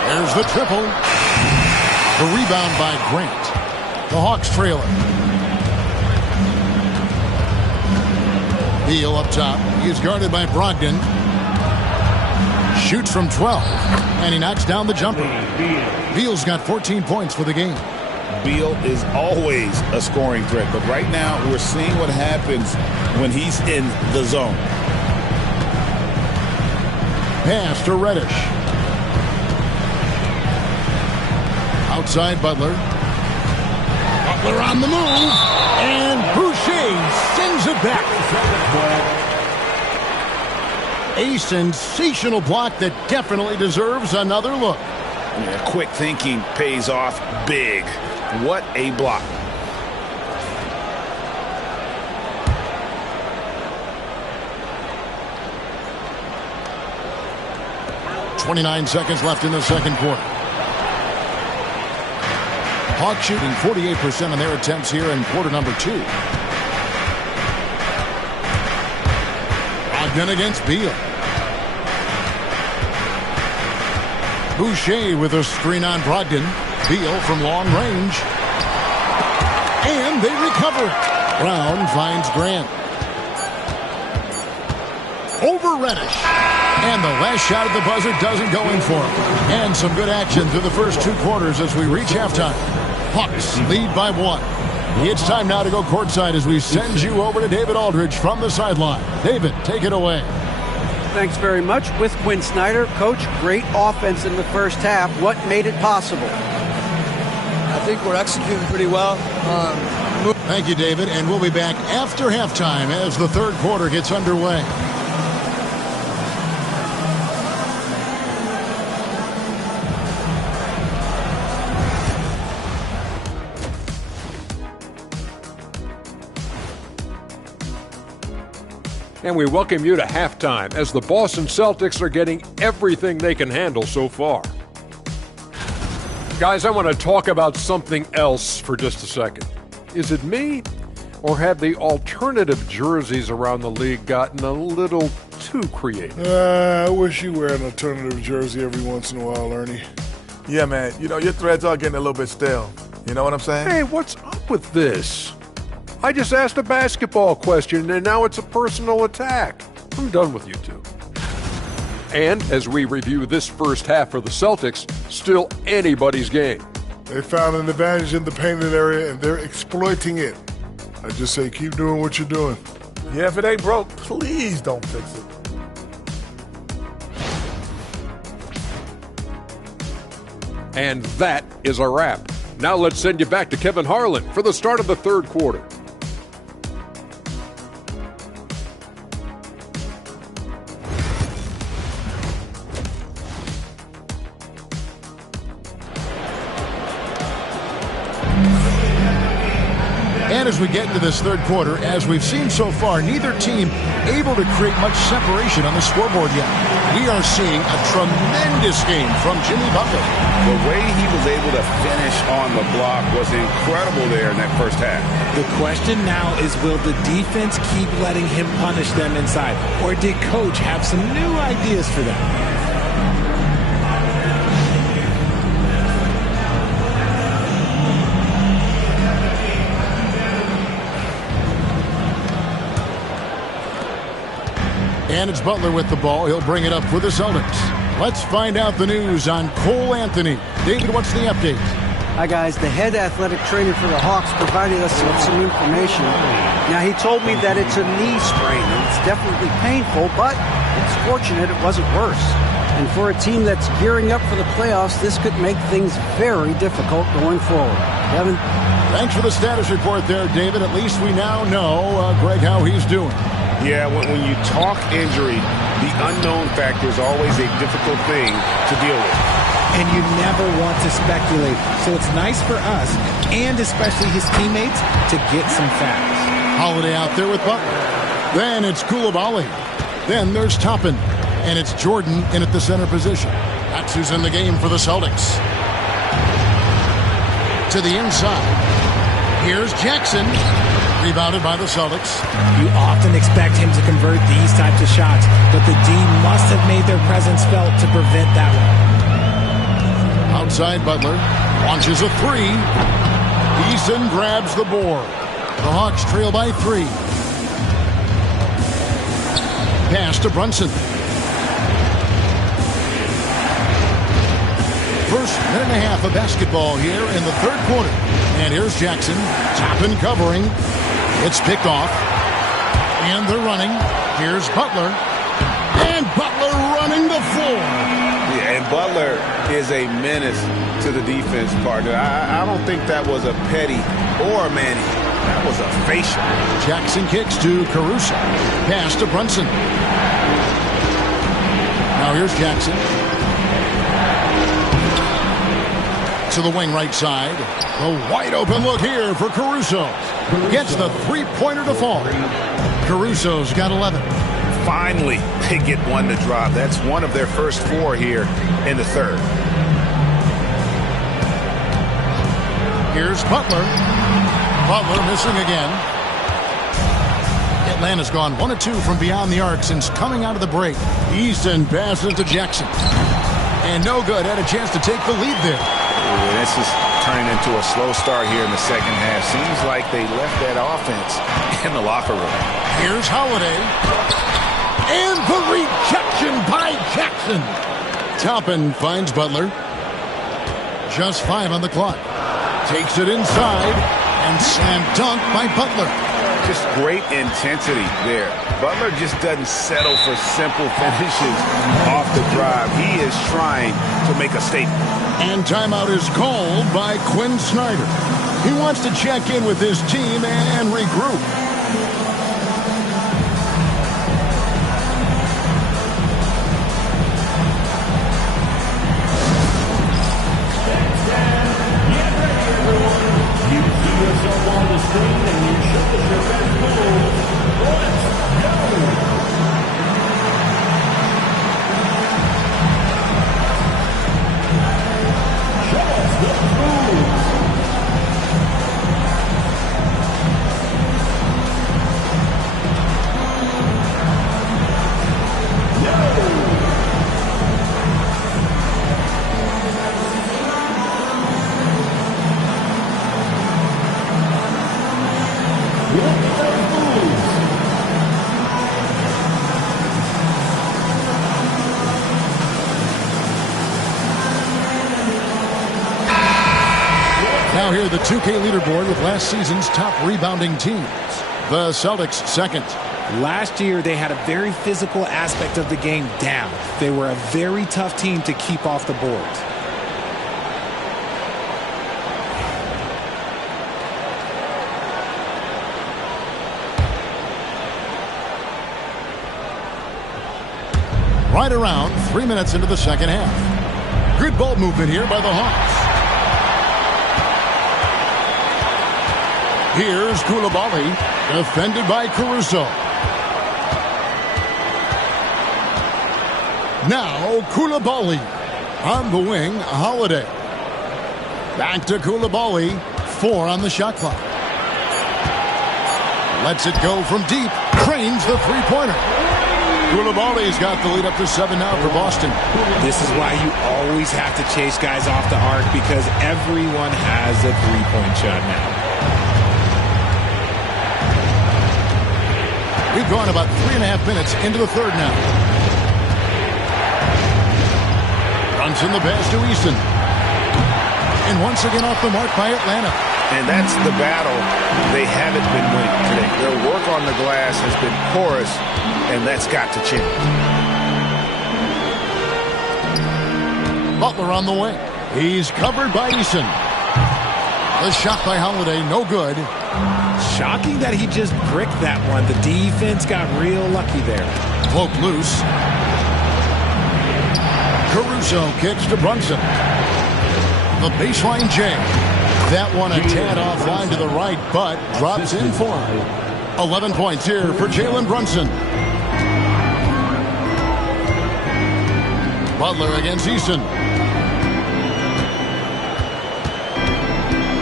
There's the triple. The rebound by Grant. The Hawks trailer. Beal up top. He is guarded by Brogdon. Shoots from 12. And he knocks down the jumper. Beal's got 14 points for the game. Beal is always a scoring threat, but right now we're seeing what happens when he's in the zone. Pass to Reddish. Outside Butler. Butler on the move. And Boucher sends it back. A sensational block that definitely deserves another look. Yeah, quick thinking pays off big. What a block. .29 seconds left in the second quarter. Hawks shooting 48% of their attempts here in quarter number 2. Brogdon against Beal. Boucher with a screen on Brogdon. Beal from long range. And they recover it. Brown finds Grant. Over Reddish. And the last shot at the buzzer doesn't go in for him. And some good action through the first 2 quarters as we reach halftime. Hawks lead by 1. It's time now to go courtside as we send you over to David Aldridge from the sideline. David, take it away. Thanks very much. With Quinn Snyder, Coach, great offense in the first half. What made it possible? I think we're executing pretty well. Thank you, David. And we'll be back after halftime as the third quarter gets underway. And we welcome you to halftime as the Boston Celtics are getting everything they can handle so far. Guys, I want to talk about something else for just a second. Is it me, or have the alternative jerseys around the league gotten a little too creative? I wish you wear an alternative jersey every once in a while, Ernie. Yeah, man. You know, your threads are getting a little bit stale. You know what I'm saying? Hey, what's up with this? I just asked a basketball question, and now it's a personal attack. I'm done with you two. And as we review this first half for the Celtics, still anybody's game. They found an advantage in the painted area, and they're exploiting it. I just say keep doing what you're doing. Yeah, if it ain't broke, please don't fix it. And that is a wrap. Now let's send you back to Kevin Harlan for the start of the third quarter. And as we get into this third quarter, as we've seen so far, neither team able to create much separation on the scoreboard yet. We are seeing a tremendous game from Jimmy Butler. The way he was able to finish on the block was incredible there in that first half. The question now is, will the defense keep letting him punish them inside? Or did Coach have some new ideas for them? And it's Butler with the ball. He'll bring it up for the Celtics. Let's find out the news on Cole Anthony. David, what's the update? Hi, guys. The head athletic trainer for the Hawks provided us with some information. Now, he told me that it's a knee sprain, and it's definitely painful, but it's fortunate it wasn't worse. And for a team that's gearing up for the playoffs, this could make things very difficult going forward. Kevin? Thanks for the status report there, David. At least we now know, Greg, how he's doing. Yeah, when you talk injury, the unknown factor is always a difficult thing to deal with. and you never want to speculate. So it's nice for us, and especially his teammates, to get some facts. Holiday out there with Butler. Then it's Coulibaly. Then there's Toppin. And it's Jordan in at the center position. That's who's in the game for the Celtics. To the inside. Here's Jackson. Rebounded by the Celtics. You often expect him to convert these types of shots, but the D must have made their presence felt to prevent that one. Outside Butler. Launches a three. Eason grabs the board. The Hawks trail by 3. Pass to Brunson. First minute and a half of basketball here in the third quarter. And here's Jackson. Toppin covering. It's picked off. And they're running. Here's Butler. And Butler running the floor. Yeah, and Butler is a menace to the defense, partner. I don't think that was a petty or a Manny. That was a facial. Jackson kicks to Caruso. Pass to Brunson. Now here's Jackson. To the wing right side. A wide open look here for Caruso. Gets the three-pointer to fall. Caruso's got 11. Finally, they get one to drop. That's one of their first 4 here in the third. Here's Butler. Butler missing again. Atlanta's gone 1 of 2 from beyond the arc since coming out of the break. Easton passes to Jackson. And no good. Had a chance to take the lead there. This is turning into a slow start here in the second half. Seems like they left that offense in the locker room. Here's Holiday. And the rejection by Jackson. Toppin finds Butler. Just 5 on the clock. Takes it inside. And slam dunk by Butler. Just great intensity there. Butler just doesn't settle for simple finishes off the drive. He is trying to make a statement. And timeout is called by Quinn Snyder. He wants to check in with his team and regroup. On the screen, and you show us your best goal. Let's go! Show us the moves. Now here the 2K leaderboard with last season's top rebounding teams. The Celtics second. Last year they had a very physical aspect of the game down. They were a very tough team to keep off the boards. Right around 3 minutes into the second half. Good ball movement here by the Hawks. Here's Coulibaly, defended by Caruso. Now Coulibaly on the wing, Holiday. Back to Coulibaly, 4 on the shot clock. Lets it go from deep, trains the three-pointer. Coulibaly's got the lead up to 7 now for Boston. This is why you always have to chase guys off the arc, because everyone has a three-point shot now. We've gone about 3.5 minutes into the third now. Runs in the pass to Easton. And once again off the mark by Atlanta. And that's the battle they haven't been winning today. Their work on the glass has been porous, and that's got to change. Butler on the wing. He's covered by Eason. The shot by Holiday, no good. Shocking that he just bricked that one. The defense got real lucky there. Poke loose. Caruso kicks to Brunson. The baseline J. That one a tad offline to the right, but drops in for him. 11 points here for Jalen Brunson. Butler against Eason.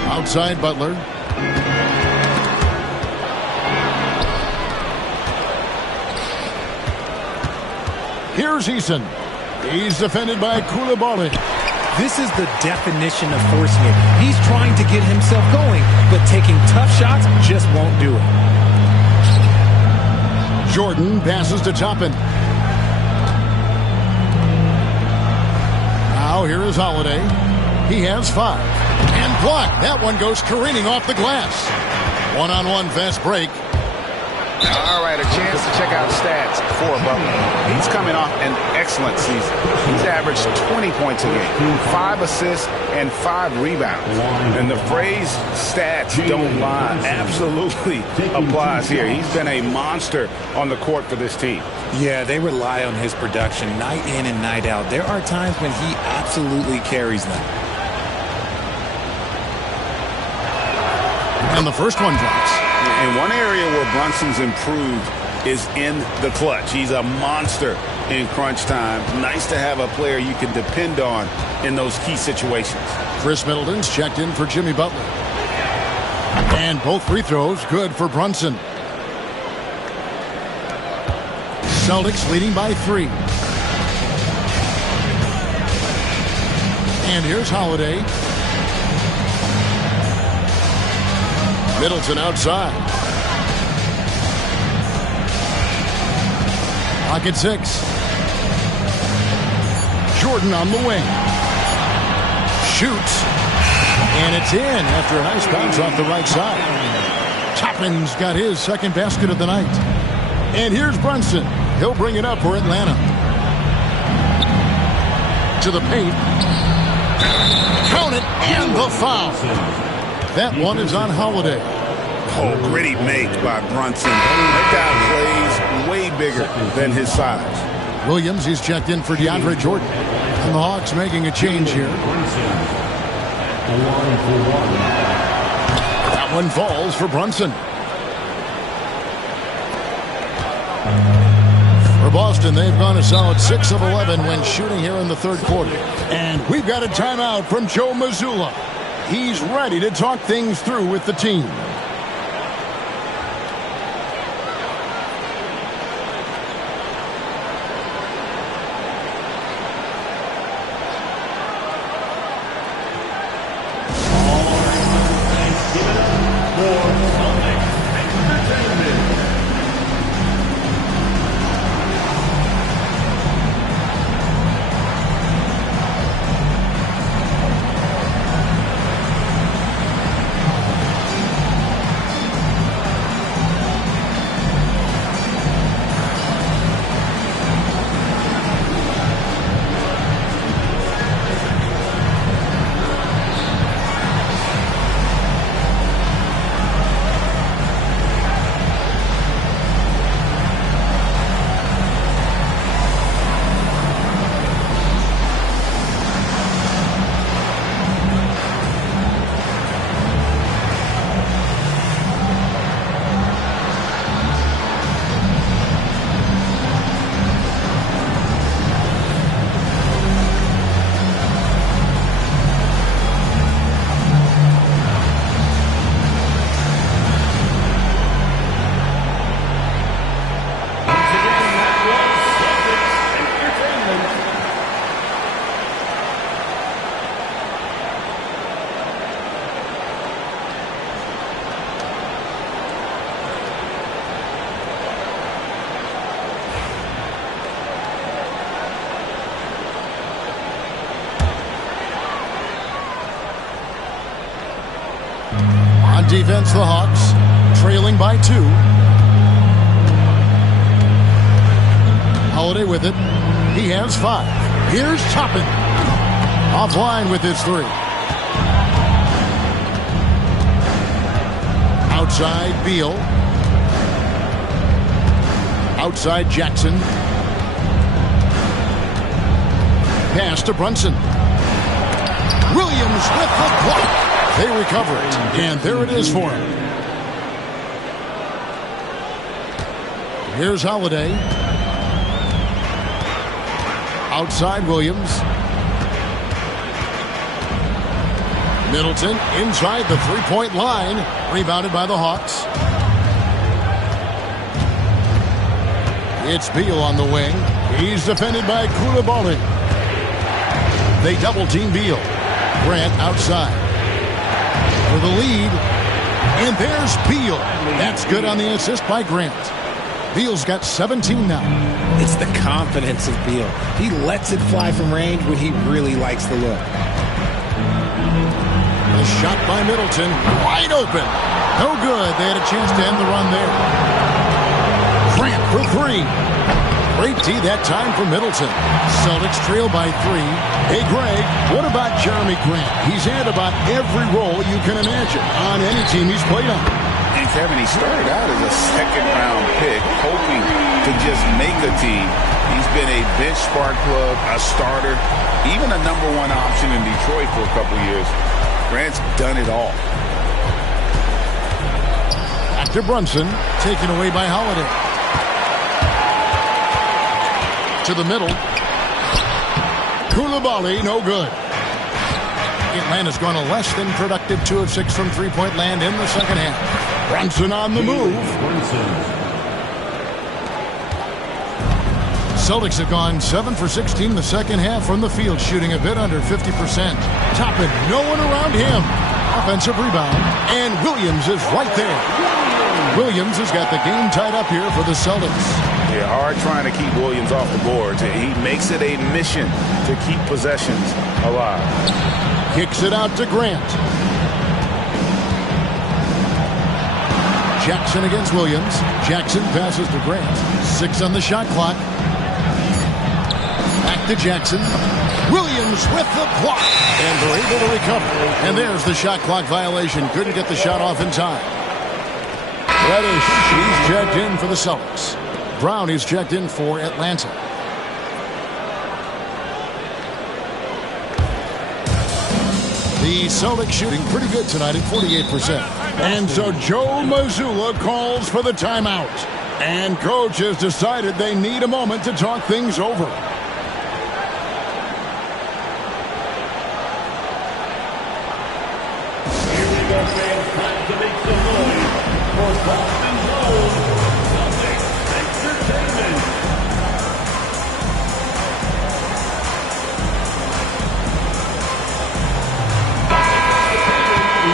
Outside Butler. Here's Eason. He's defended by Coulibaly. This is the definition of forcing it. He's trying to get himself going, but taking tough shots just won't do it. Jordan passes to Toppin. Now here is Holiday. He has 5. And blocked. That one goes careening off the glass. One-on-one fast break. All right, a chance to check out stats for Butler. He's coming off an excellent season. He's averaged 20 points a game, 5 assists, and 5 rebounds. And the phrase stats don't lie absolutely applies here. He's been a monster on the court for this team. Yeah, they rely on his production night in and night out. There are times when he absolutely carries them. And the first one drops. And one area where Brunson's improved is in the clutch. He's a monster in crunch time. Nice to have a player you can depend on in those key situations. Chris Middleton's checked in for Jimmy Butler. And both free throws good for Brunson. Celtics leading by 3. And here's Holiday. Middleton outside. Pocket 6. Jordan on the wing. Shoots. And it's in after a nice bounce off the right side. Toppin's got his second basket of the night. And here's Brunson. He'll bring it up for Atlanta. To the paint. Count it, and the foul. That one is on Holiday. Oh, gritty make by Brunson. That guy plays way bigger than his size. Williams, he's checked in for DeAndre Jordan. And the Hawks making a change here. That one falls for Brunson. For Boston, they've gone a solid 6 of 11 when shooting here in the third quarter. And we've got a timeout from Joe Mazzulla. He's ready to talk things through with the team. On defense, the Hawks trailing by 2. Holiday with it. He has 5. Here's Toppin. Offline with his 3. Outside Beal. Outside Jackson. Pass to Brunson. Williams with the block. They recover it, and there it is for him. Here's Holiday. Outside Williams. Middleton inside the three-point line. Rebounded by the Hawks. It's Beal on the wing. He's defended by Coulibaly. They double-team Beal. Grant outside. For the lead. And there's Beal. That's good on the assist by Grant. Beal's got 17 now. It's the confidence of Beal. He lets it fly from range when he really likes the look. The shot by Middleton. Wide open. No good. They had a chance to end the run there. Grant for three. Great D that time for Middleton. Celtics trail by 3. Hey, Greg, what about Jeremy Grant? He's had about every role you can imagine on any team he's played on. And Kevin, he started out as a second-round pick, hoping to just make a team. He's been a bench spark plug, a starter, even a number 1 option in Detroit for a couple years. Grant's done it all. Back to Brunson, taken away by Holiday. To the middle. Coulibaly, no good. Atlanta's gone a less than productive 2 of 6 from three-point land in the second half. Brunson on the move. Celtics have gone 7 for 16 in the second half from the field, shooting a bit under 50%. Toppin, no one around him. Offensive rebound, and Williams is right there. Williams has got the game tied up here for the Celtics. Yeah, hard trying to keep Williams off the boards. He makes it a mission to keep possessions alive. Kicks it out to Grant. Jackson against Williams. Jackson passes to Grant. 6 on the shot clock. Back to Jackson. Williams with the block. And they're able to recover. And there's the shot clock violation. Couldn't get the shot off in time. Reddish, he's checked in for the Celtics. Brown is checked in for Atlanta. The Celtics shooting pretty good tonight at 48%. And so Joe Mazzulla calls for the timeout. And coach has decided they need a moment to talk things over. Here we go, fans. Time to make some noise for Boston Celtics Entertainment.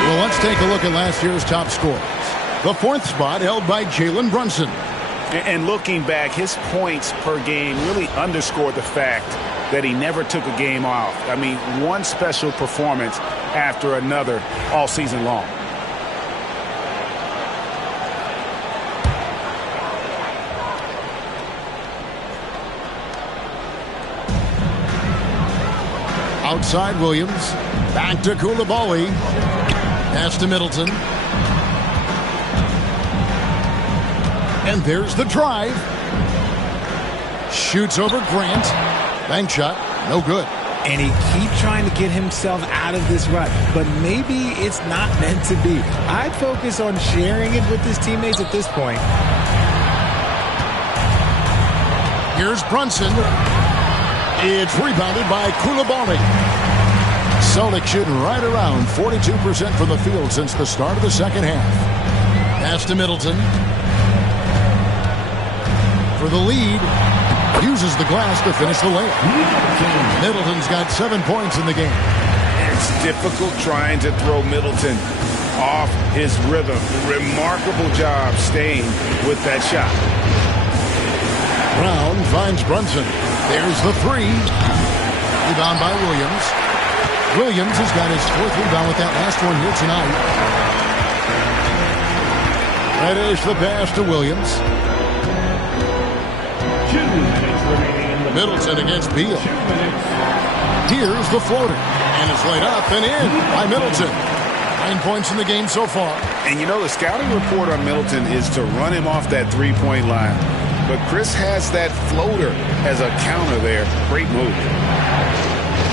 Well, let's take a look at last year's top scorers. The 4th spot held by Jalen Brunson. And looking back, his points per game really underscored the fact that he never took a game off. I mean, one special performance after another all season long. Outside Williams. Back to Coulibaly. Pass to Middleton. And there's the drive. Shoots over Grant. Bank shot. No good. And he keeps trying to get himself out of this rut. But maybe it's not meant to be. I'd focus on sharing it with his teammates at this point. Here's Brunson. It's rebounded by Coulibaly. Celtics shooting right around 42% from the field since the start of the second half. Pass to Middleton. For the lead, uses the glass to finish the layup. Middleton's got 7 points in the game. It's difficult trying to throw Middleton off his rhythm. Remarkable job staying with that shot. Brown finds Brunson. There's the 3. Rebound by Williams. Williams has got his 4th rebound with that last one here tonight. That is the pass to Williams. 2 minutes remaining in the Middleton against Beal. Here's the floater. And it's laid up and in by Middleton. 9 points in the game so far. And you know, the scouting report on Middleton is to run him off that three-point line. But Chris has that floater as a counter there. Great move.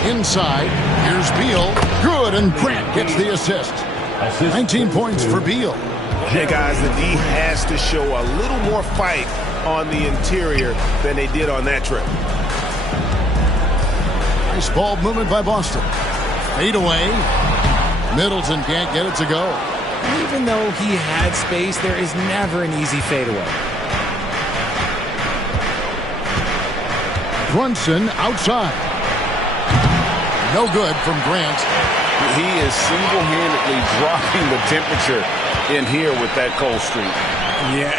Inside, here's Beal. Good, and Grant gets the assist. 19 points for Beal. Hey, guys, the D has to show a little more fight on the interior than they did on that trip. Nice ball movement by Boston. Fade away. Middleton can't get it to go. Even though he had space, there is never an easy fadeaway. Brunson outside. No good from Grant. He is single-handedly dropping the temperature in here with that cold streak. Yeah,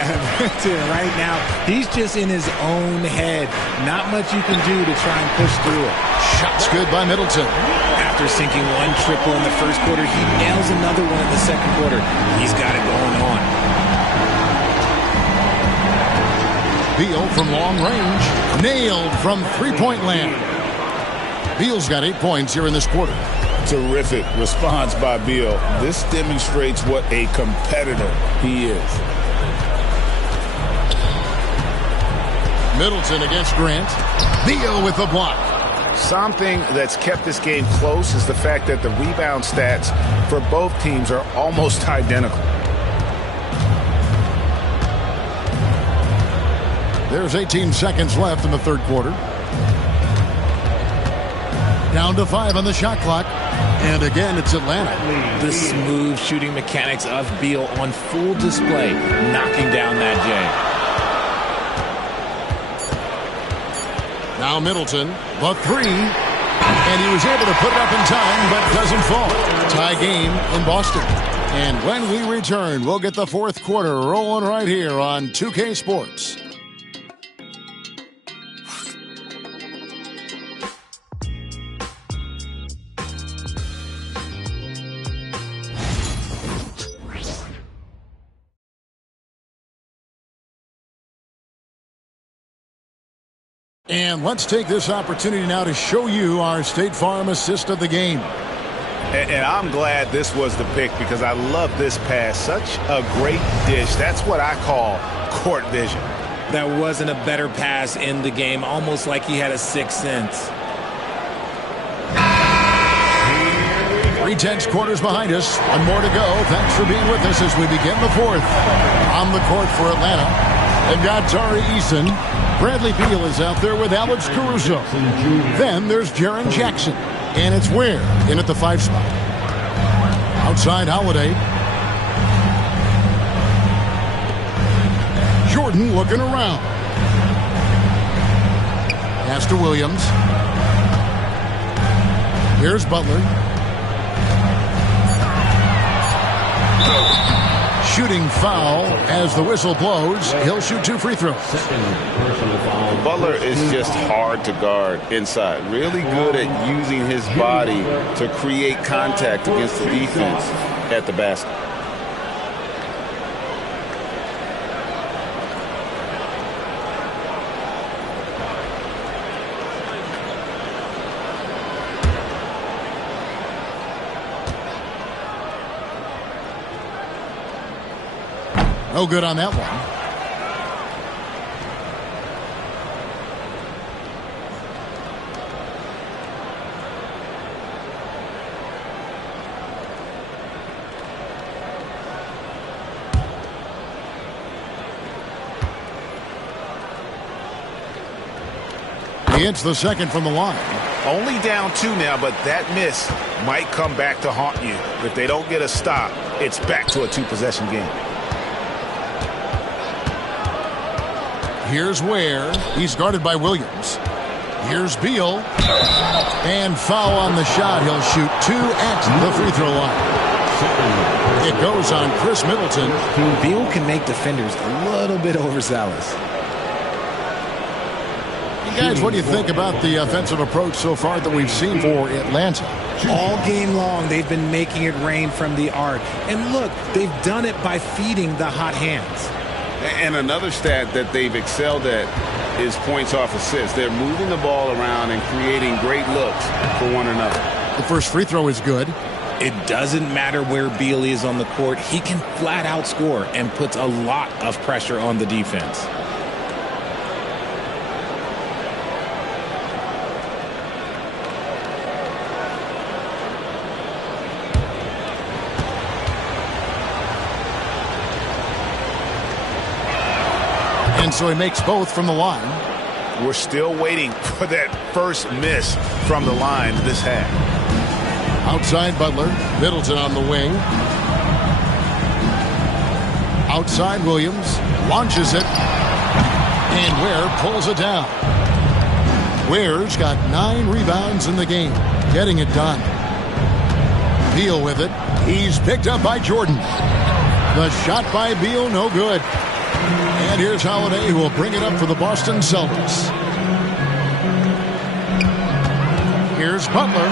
right now, he's just in his own head. Not much you can do to try and push through it. Shot's good by Middleton. After sinking one triple in the first quarter, he nails another one in the second quarter. He's got it going on. Beal from long range. Nailed from three-point land. Beal's got 8 points here in this quarter. Terrific response by Beal. This demonstrates what a competitor he is. Middleton against Grant. Beal with the block. Something that's kept this game close is the fact that the rebound stats for both teams are almost identical. There's 18 seconds left in the third quarter. Down to 5 on the shot clock. And again, it's Atlanta. The smooth shooting mechanics of Beal on full display, knocking down that J. Now Middleton, the three. And he was able to put it up in time, but doesn't fall. Tie game in Boston. And when we return, we'll get the fourth quarter rolling right here on 2K Sports. And let's take this opportunity now to show you our State Farm assist of the game. And I'm glad this was the pick because I love this pass. Such a great dish. That's what I call court vision. There wasn't a better pass in the game, almost like he had a sixth sense. 3 quarters behind us. One more to go. Thanks for being with us as we begin the fourth. On the court for Atlanta, they've got Tari Eason. Bradley Beal is out there with Alex Caruso. Then there's Jaren Jackson. And it's Ware in at the 5 spot. Outside Holiday. Jordan looking around. Pass to Williams. Here's Butler. Shooting foul as the whistle blows. He'll shoot 2 free throws. Butler is just hard to guard inside. Really good at using his body to create contact against the defense at the basket. No good on that one. He hits the second from the line. Only down 2 now, but that miss might come back to haunt you. If they don't get a stop, it's back to a 2-possession game. Here's Ware. He's guarded by Williams. Here's Beal. And foul on the shot. He'll shoot 2 at the free throw line. It goes on Chris Middleton. Beal can make defenders a little bit overzealous. Hey guys, what do you think about the offensive approach so far that we've seen for Atlanta? All game long, they've been making it rain from the arc. And look, they've done it by feeding the hot hands. And another stat that they've excelled at is points off assists. They're moving the ball around and creating great looks for one another. The first free throw is good. It doesn't matter where Beal is on the court. He can flat out score and puts a lot of pressure on the defense. And so he makes both from the line. We're still waiting for that first miss from the line this half. Outside Butler. Middleton on the wing. Outside Williams. Launches it. And Ware pulls it down. Ware's got 9 rebounds in the game. Getting it done. Beal with it. He's picked up by Jordan. The shot by Beal, no good. And here's Holiday, who will bring it up for the Boston Celtics. Here's Butler.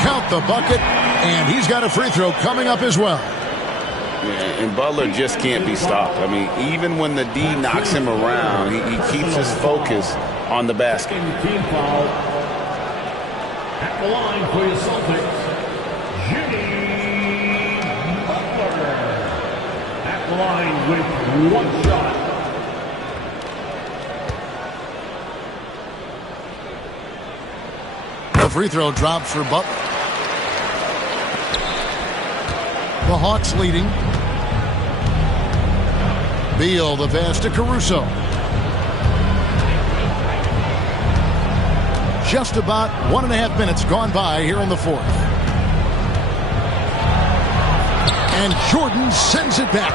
Count the bucket. And he's got a free throw coming up as well. And Butler just can't be stopped. I mean, even when the D knocks him around, he keeps his focus on the basket. Team foul at the line for your Celtics, Jimmy Butler. At the line with 1 shot. The free throw drops for Butler. The Hawks leading. Beal, the pass to Caruso. Just about 1.5 minutes gone by here in the fourth. And Jordan sends it back.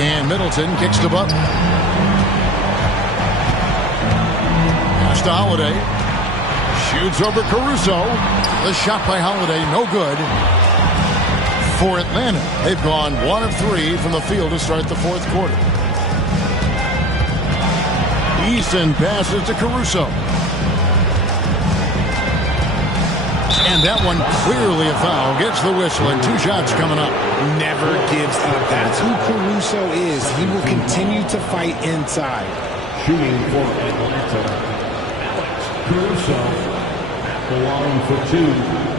And Middleton kicks to Butler. Pass to Holiday. Shoots over Caruso. The shot by Holiday, no good. For Atlanta, they've gone 1 of 3 from the field to start the fourth quarter. Easton passes to Caruso. And that one clearly a foul. Gets the whistle and 2 shots coming up. Never gives up. That's who Caruso is. He will continue to fight inside. Shooting for Atlanta, Alex Caruso at the line for 2.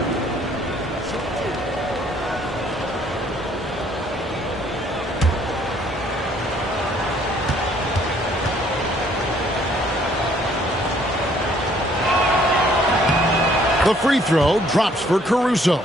The free throw drops for Caruso.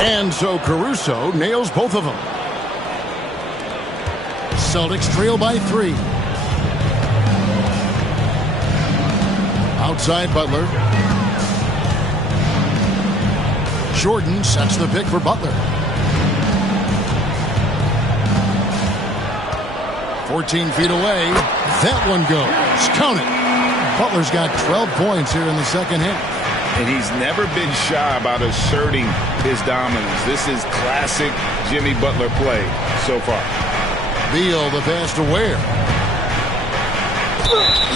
And so Caruso nails both of them. Celtics trail by 3. Outside Butler. Jordan sets the pick for Butler. 14 feet away. That one goes. Count it. Butler's got 12 points here in the second half. And he's never been shy about asserting his dominance. This is classic Jimmy Butler play so far. Beal, the pass to Ware.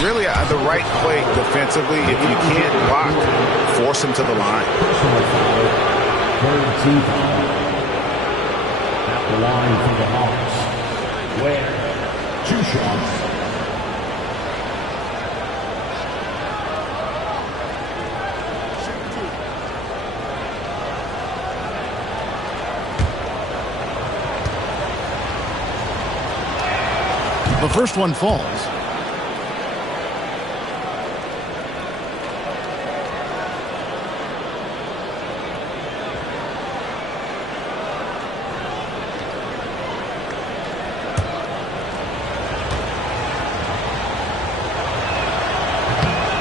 Really the right play defensively. If you can't block, force him to the line. Third team foul at the line for the Hawks. Ware, 2 shots. The first one falls.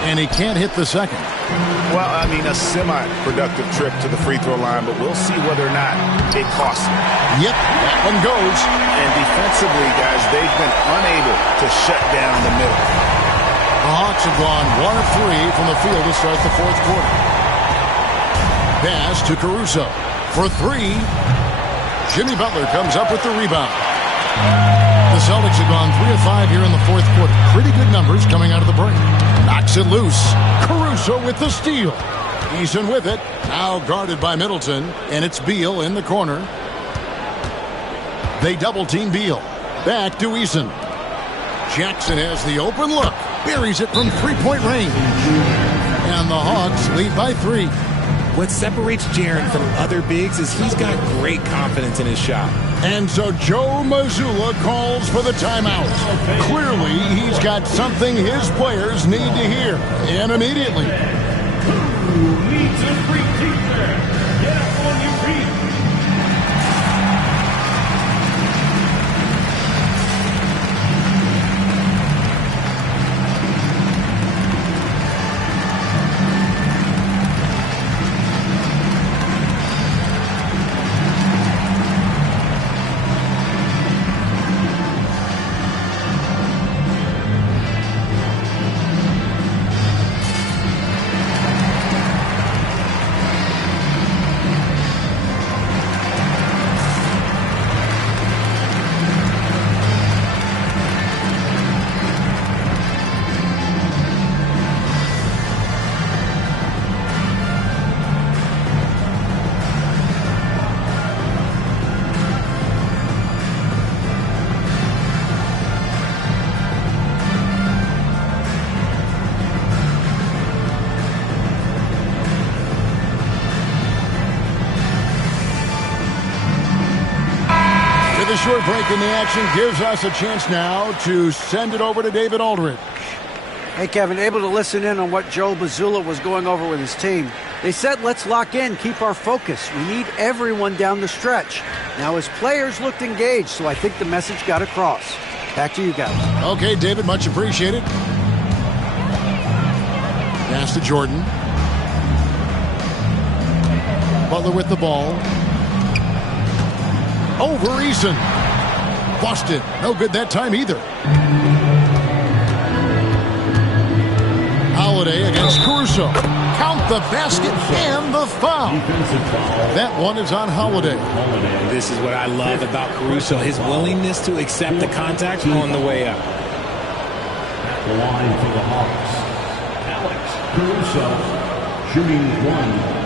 And he can't hit the second. Well, I mean, a semi-productive trip to the free throw line, but we'll see whether or not it costs him. Yep, that one goes. And defensively, guys, they've been unable to shut down the middle. The Hawks have gone 1 of 3 from the field to start the fourth quarter. Pass to Caruso for 3. Jimmy Butler comes up with the rebound. The Celtics have gone 3 of 5 here in the fourth quarter. Pretty good numbers coming out of the break. Knocks it loose. Caruso with the steal. Eason with it. Now guarded by Middleton. And it's Beal in the corner. They double-team Beal. Back to Eason. Jackson has the open look. Buries it from 3-point range. And the Hawks lead by 3. What separates Jaren from other bigs is he's got great confidence in his shot. And so Joe Mazzulla calls for the timeout. Clearly, he's got something his players need to hear, and immediately. Who needs a free keeper? Get up on your feet. Short break in the action gives us a chance now to send it over to David Aldridge. Hey, Kevin, able to listen in on what Joe Mazzulla was going over with his team. They said, let's lock in, keep our focus. We need everyone down the stretch. Now, his players looked engaged, so I think the message got across. Back to you guys. Okay, David, much appreciated. Pass to Jordan. Butler with the ball. Over Eason. Busted. No good that time either. Holiday against Caruso. Count the basket and the foul. That one is on Holiday. This is what I love about Caruso, his willingness to accept the contact on the way up. At the line for the Hawks, Alex Caruso, shooting one.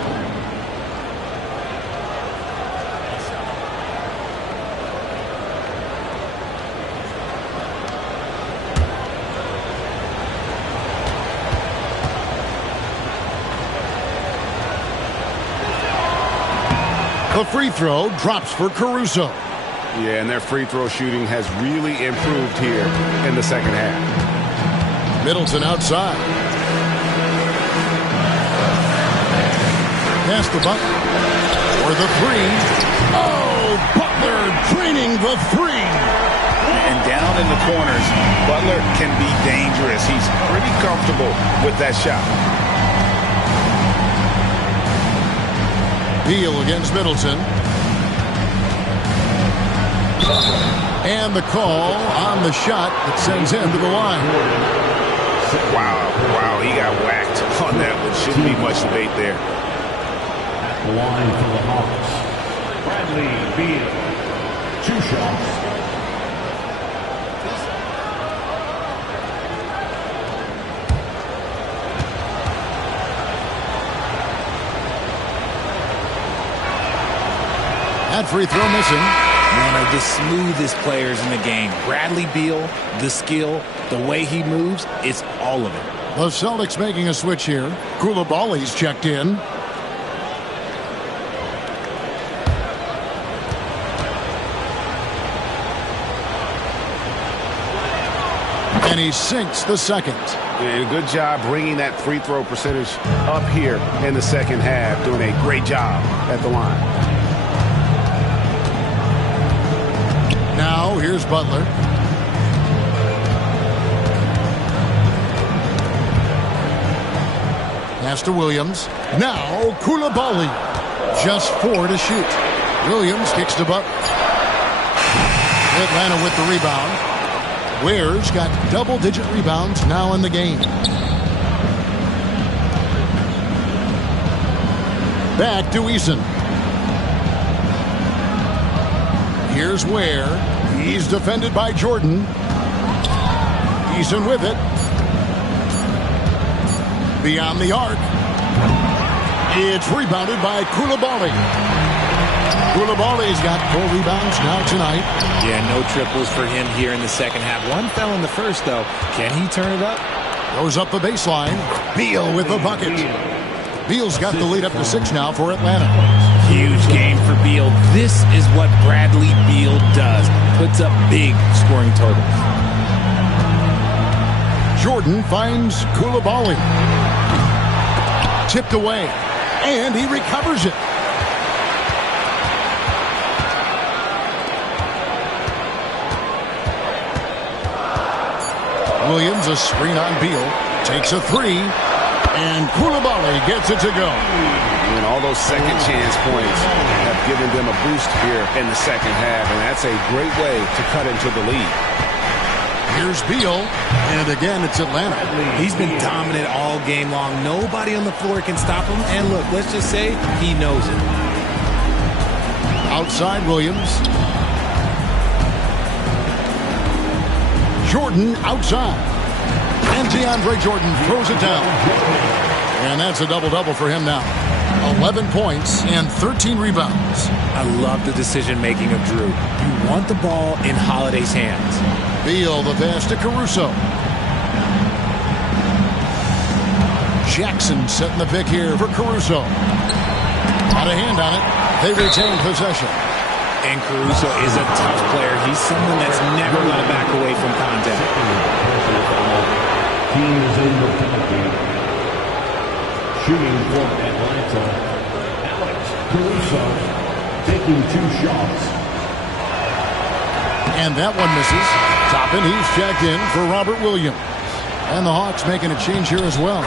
The free throw drops for Caruso. Yeah, and their free throw shooting has really improved here in the second half. Middleton outside. Pass the Butler. For the three. Oh, Butler draining the three. And down in the corners, Butler can be dangerous. He's pretty comfortable with that shot. Beal against Middleton. And the call on the shot that sends him to the line. Wow, he got whacked on that one. Shouldn't be much debate there. At the line for the Hawks, Bradley Beal. 2 shots. That free throw missing. One of the smoothest players in the game. Bradley Beal, the skill, the way he moves, it's all of it. The Celtics making a switch here. Koulibaly's checked in. And he sinks the second. And good job bringing that free throw percentage up here in the second half. Doing a great job at the line. Now, here's Butler. Pass to Williams. Now, Koulibaly. Just 4 to shoot. Williams kicks to Butler. Atlanta with the rebound. Ware's got double-digit rebounds now in the game. Back to Eason. Here's Ware. He's defended by Jordan. Eason with it. Beyond the arc. It's rebounded by Koulibaly. Koulibaly's got 4 rebounds now tonight. Yeah, no triples for him here in the second half. One fell in the first, though. Can he turn it up? Goes up the baseline. Beal with the bucket. Beal's got the lead up to 6 now for Atlanta. Huge game for Beal. This is what Bradley Beal does. Puts up big scoring totals. Jordan finds Koulibaly. Tipped away. And he recovers it. Williams, a screen on Beal. Takes a 3. And Koulibaly gets it to go. And all those second chance points have given them a boost here in the second half. And that's a great way to cut into the lead. Here's Beal, and again, it's Atlanta. He's been dominant all game long. Nobody on the floor can stop him. And look, let's just say he knows it. Outside Williams. Jordan outside. And DeAndre Jordan throws it down. And that's a double-double for him now. 11 points and 13 rebounds. I love the decision-making of Drew. You want the ball in Holiday's hands. Beal, the pass to Caruso. Jackson setting the pick here for Caruso. Got a hand on it. They retain possession. And Caruso is a tough player. He's someone that's never going to back away from contact. He is in the penalty. Shooting for Atlanta, Alex Caruso taking 2 shots. And that one misses. Toppin, he's checked in for Robert Williams. And the Hawks making a change here as well.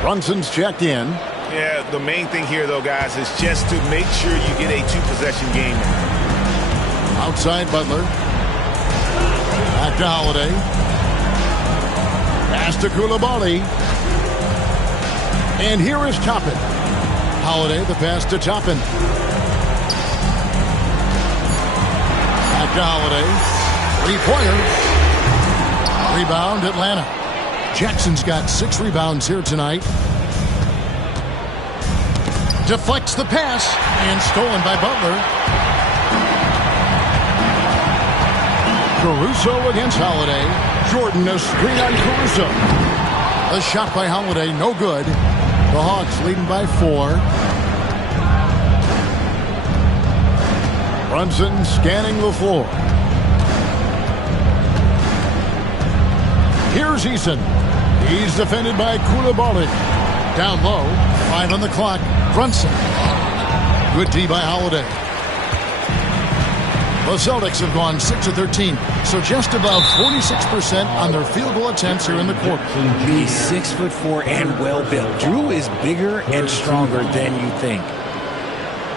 Brunson's checked in. Yeah, the main thing here, though, guys, is just to make sure you get a 2-possession game. Outside Butler. Back to Holiday. Pass to Koulibaly. And here is Toppin. Holiday, the pass to Toppin. Back to Holiday. 3-pointer. Rebound, Atlanta. Jackson's got 6 rebounds here tonight. Deflects the pass. And stolen by Butler. Caruso against Holiday. Jordan, a screen on Caruso. A shot by Holiday, no good. The Hawks leading by 4. Brunson scanning the floor. Here's Eason. He's defended by Koulibaly. Down low, 5 on the clock. Brunson. Good D by Holiday. The Celtics have gone 6 of 13, so just above 46% on their field goal attempts here in the quarter. He's 6'4" and well built. Drew is bigger and stronger than you think.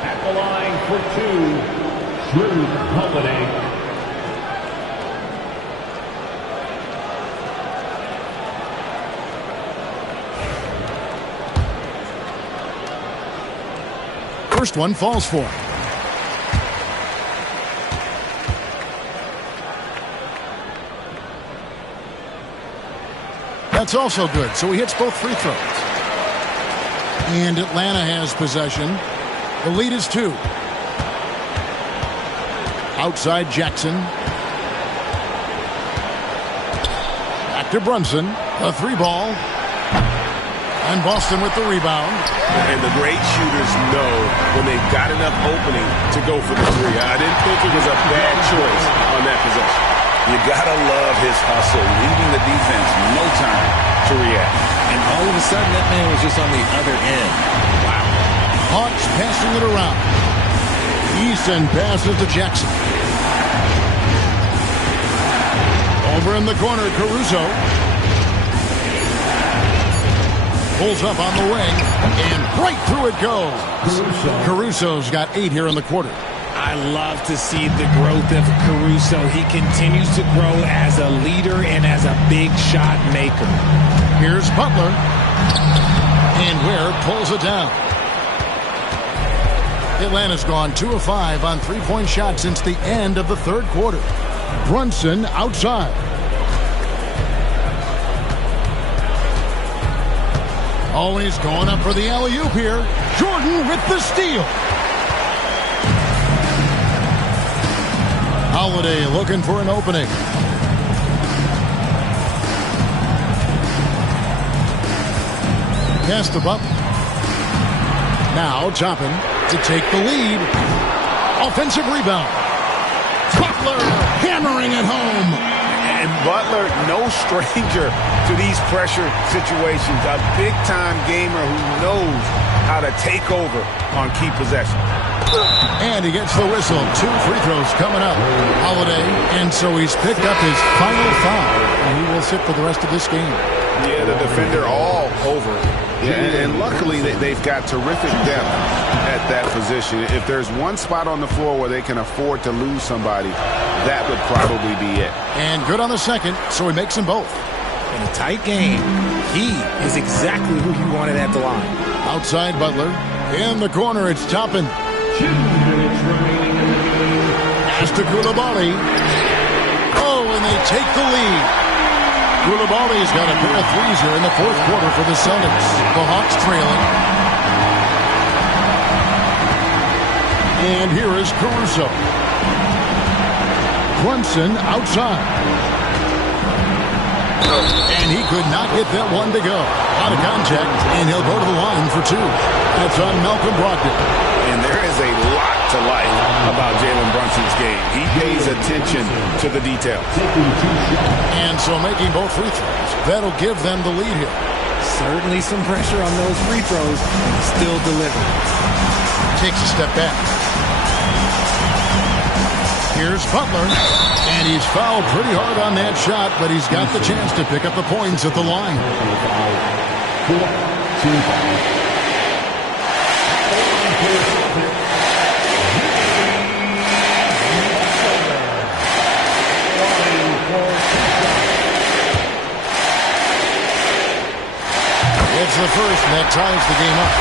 At the line for 2, Drew Holiday. First one falls for. That's also good, so he hits both free throws. And Atlanta has possession. The lead is 2. Outside Jackson. Back to Brunson. A 3-ball. And Boston with the rebound. And the great shooters know when they've got enough opening to go for the 3. I didn't think it was a bad choice on that possession. You gotta love his hustle, leaving the defense no time to react. And all of a sudden, that man was just on the other end. Wow. Hawks passing it around. Easton passes to Jackson. Over in the corner, Caruso. Pulls up on the wing, and right through it goes. Caruso's got 8 here in the quarter. I love to see the growth of Caruso. He continues to grow as a leader and as a big shot maker. Here's Butler. And Ware pulls it down. Atlanta's gone 2 of 5 on 3-point shots since the end of the 3rd quarter. Brunson outside. Always going up for the alley-oop here. Jordan with the steal. Holiday looking for an opening. Pass to Butler. Now Toppin to take the lead. Offensive rebound. Butler hammering it home. And Butler, no stranger to these pressure situations. A big-time gamer who knows how to take over on key possessions. And he gets the whistle. 2 free throws coming up. Holiday, and so he's picked up his final foul. And he will sit for the rest of this game. Yeah, the defender all over. Yeah, and luckily they've got terrific depth at that position. If there's one spot on the floor where they can afford to lose somebody, that would probably be it. And good on the second, so he makes them both. In a tight game, he is exactly who you wanted at the line. Outside Butler. In the corner, it's Toppin. 2 minutes remaining in the game. Pass to Coulibaly. Oh, and they take the lead. Coulibaly's got a pair of threes here in the fourth quarter for the Celtics. The Hawks trailing. And here is Caruso. Brunson outside. And he could not get that one to go. Out of contact, and he'll go to the line for 2. That's on Malcolm Brogdon. And there is a lot to like about Jalen Brunson's game. He pays attention to the details. And so making both free throws, that'll give them the lead here. Certainly some pressure on those free throws, and still delivered. Takes a step back. Here's Butler, and he's fouled pretty hard on that shot, but he's got the chance to pick up the points at the line. 4-2. It's the first, and that ties the game up.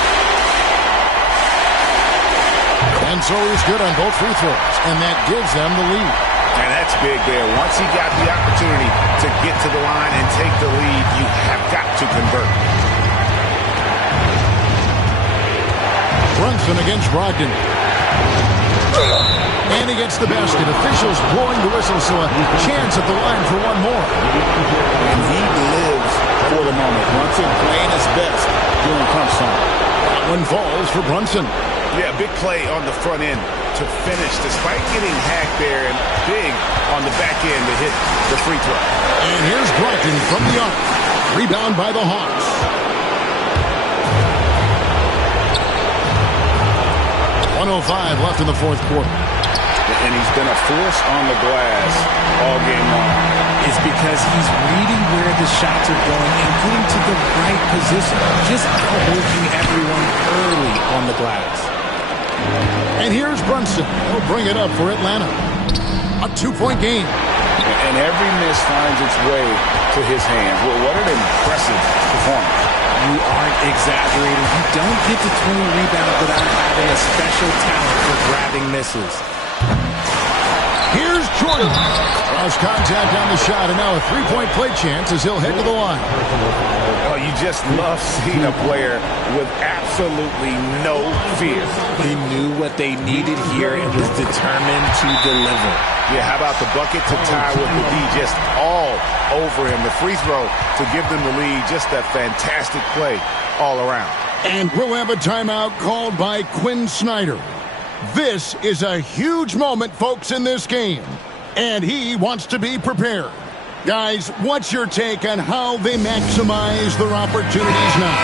And so he's good on both free throws, and that gives them the lead. And that's big there. Once he got the opportunity to get to the line and take the lead, you have got to convert. Brunson against Brogdon. And he gets the basket. Officials blowing the whistle, so a chance at the line for one more. And he lives for the moment. Brunson playing his best during crunch time. That one falls for Brunson. Yeah, big play on the front end to finish, despite getting hacked there, and big on the back end to hit the free throw. And here's Brogdon from the arc. Rebound by the Hawks. 1:05 left in the fourth quarter. And he's been a force on the glass all game long. It's because he's reading where the shots are going and getting to the right position. Just out-working everyone early on the glass. And here's Brunson. He'll bring it up for Atlanta. A 2-point game. And every miss finds its way to his hands. Well, what an impressive performance. You aren't exaggerating. You don't get to 20 rebounds without having a special talent for grabbing misses. Here's Jordan. Cross contact on the shot, and now a 3-point play chance as he'll head to the line. Oh, you just love seeing a player with absolutely no fear. He knew what they needed here and was determined to deliver. Yeah, how about the bucket to tie with the D just all over him. The free throw to give them the lead. Just a fantastic play all around. And we'll have a timeout called by Quinn Snyder. This is a huge moment, folks, in this game. And he wants to be prepared. Guys, what's your take on how they maximize their opportunities now?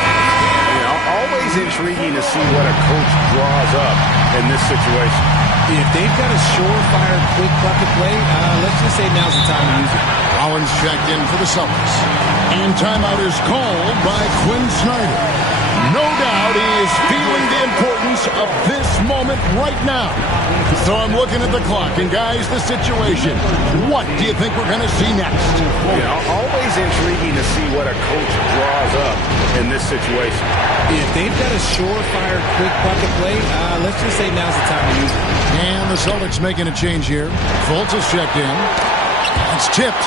You know, always intriguing to see what a coach draws up in this situation. If they've got a surefire quick bucket play, let's just say now's the time to use it. Collins checked in for the Celtics. And timeout is called by Quinn Snyder. No doubt he is feeling the importance of this moment right now. So I'm looking at the clock, and guys, the situation. What do you think we're going to see next? Yeah, always intriguing to see what a coach draws up in this situation. If they've got a surefire quick bucket play, let's just say now's the time to use it. And the Celtics making a change here. Fultz is checked in. It's tipped.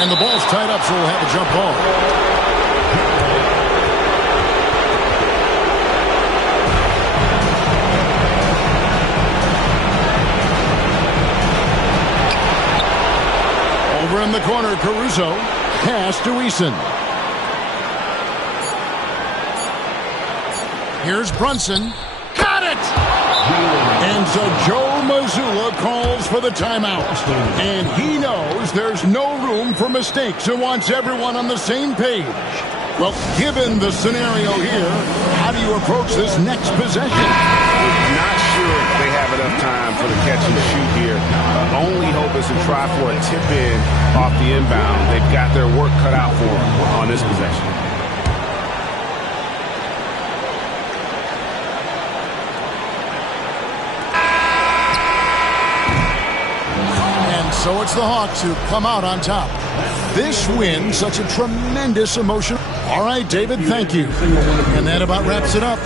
And the ball's tied up, so we'll have a jump ball. Over in the corner, Caruso. Pass to Eason. Here's Brunson. Got it! And so Joe Mazzulla calls for the timeout. And he knows there's no room for mistakes and wants everyone on the same page. Well, given the scenario here, how do you approach this next possession? Not sure they have enough time for the catch and shoot here. Only hope is to try for a tip in off the inbound. They've got their work cut out for them on this possession. So it's the Hawks who come out on top. This win, such a tremendous emotion. All right, David, thank you. And that about wraps it up.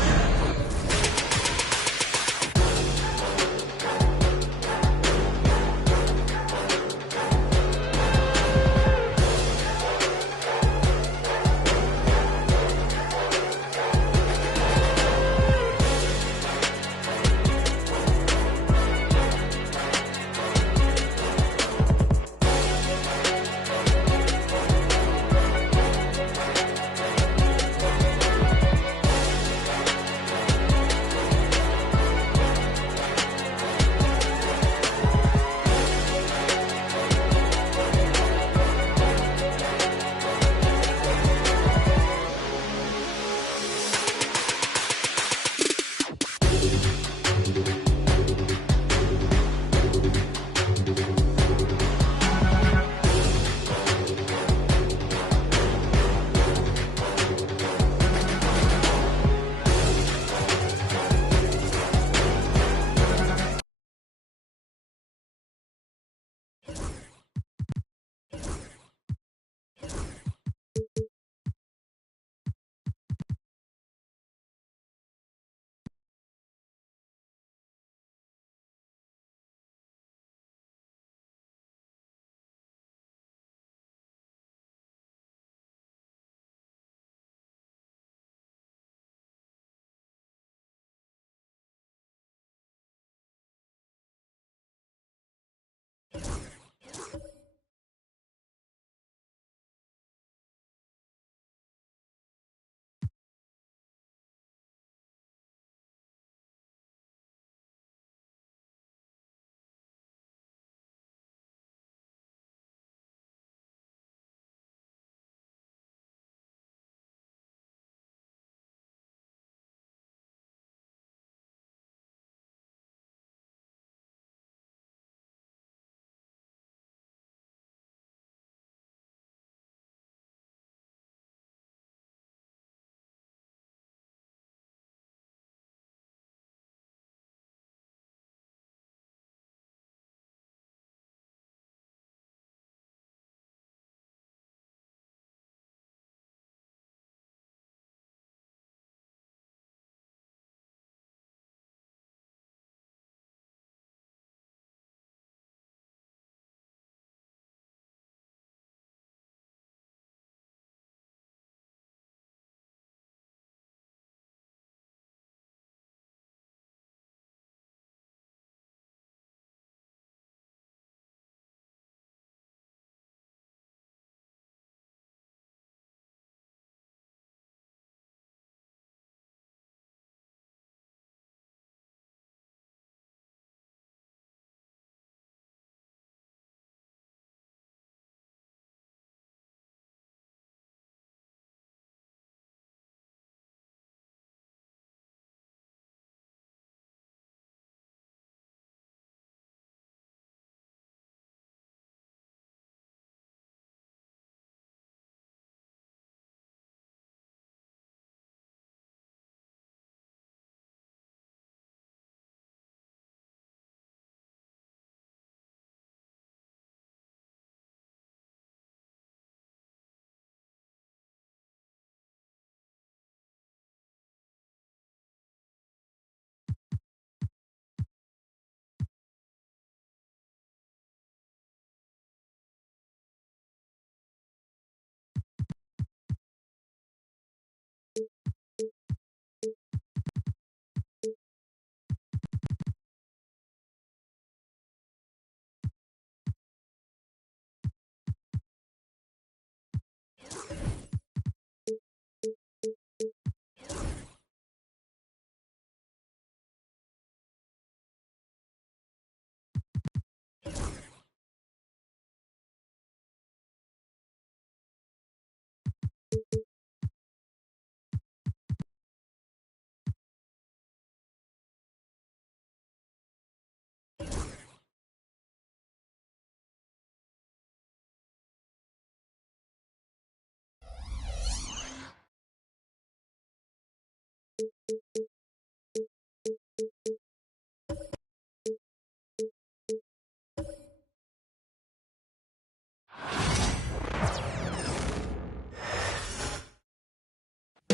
A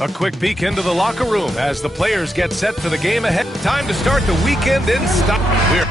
quick peek into the locker room as the players get set for the game ahead. Time to start the weekend in style. We're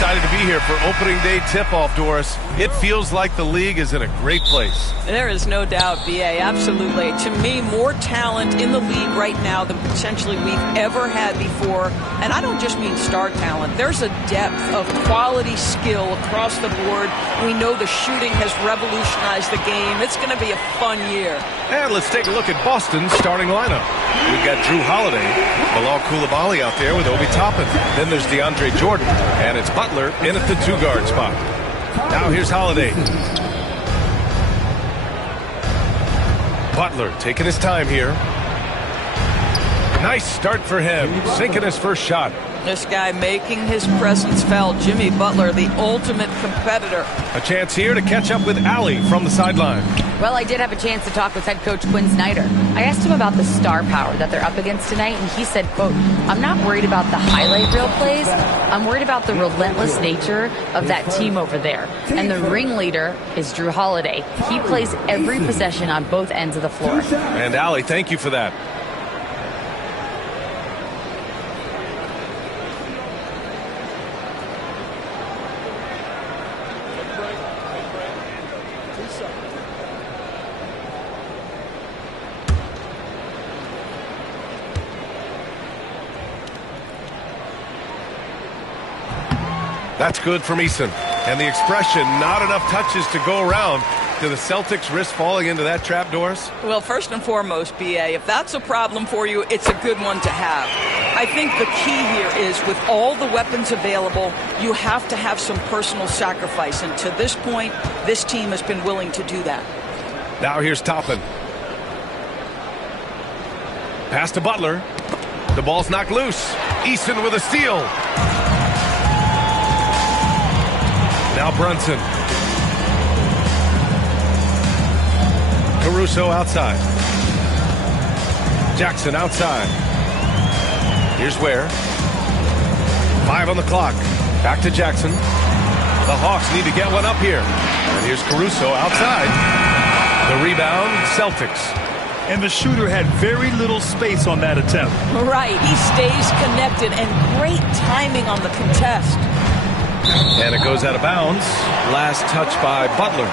excited to be here for opening day tip-off, Doris. It feels like the league is in a great place. There is no doubt, B.A., absolutely. To me, more talent in the league right now than potentially we've ever had before. And I don't just mean star talent. There's a depth of quality skill across the board. We know the shooting has revolutionized the game. It's going to be a fun year. And let's take a look at Boston's starting lineup. We've got Drew Holiday, Bilal Coulibaly out there with Obi Toppin. Then there's DeAndre Jordan, and it's Butler in at the 2-guard spot. Now here's Holiday. Butler taking his time here. Nice start for him, sinking his first shot. This guy making his presence felt. Jimmy Butler, the ultimate competitor. A chance here to catch up with Allie from the sideline. Well, I did have a chance to talk with head coach Quinn Snyder. I asked him about the star power that they're up against tonight, and he said, quote, "I'm not worried about the highlight reel plays. I'm worried about the relentless nature of that team over there. And the ringleader is Drew Holiday. He plays every possession on both ends of the floor." And Allie, thank you for that. That's good from Eason. And the expression, not enough touches to go around. Do the Celtics risk falling into that trap, Doris? Well, first and foremost, B.A., if that's a problem for you, it's a good one to have. I think the key here is with all the weapons available, you have to have some personal sacrifice. And to this point, this team has been willing to do that. Now here's Toppin. Pass to Butler. The ball's knocked loose. Eason with a steal. Now Brunson. Caruso outside. Jackson outside. Here's Ware. 5 on the clock. Back to Jackson. The Hawks need to get one up here. And here's Caruso outside. The rebound, Celtics. And the shooter had very little space on that attempt. Right. He stays connected and great timing on the contest. And it goes out of bounds. Last touch by Butler.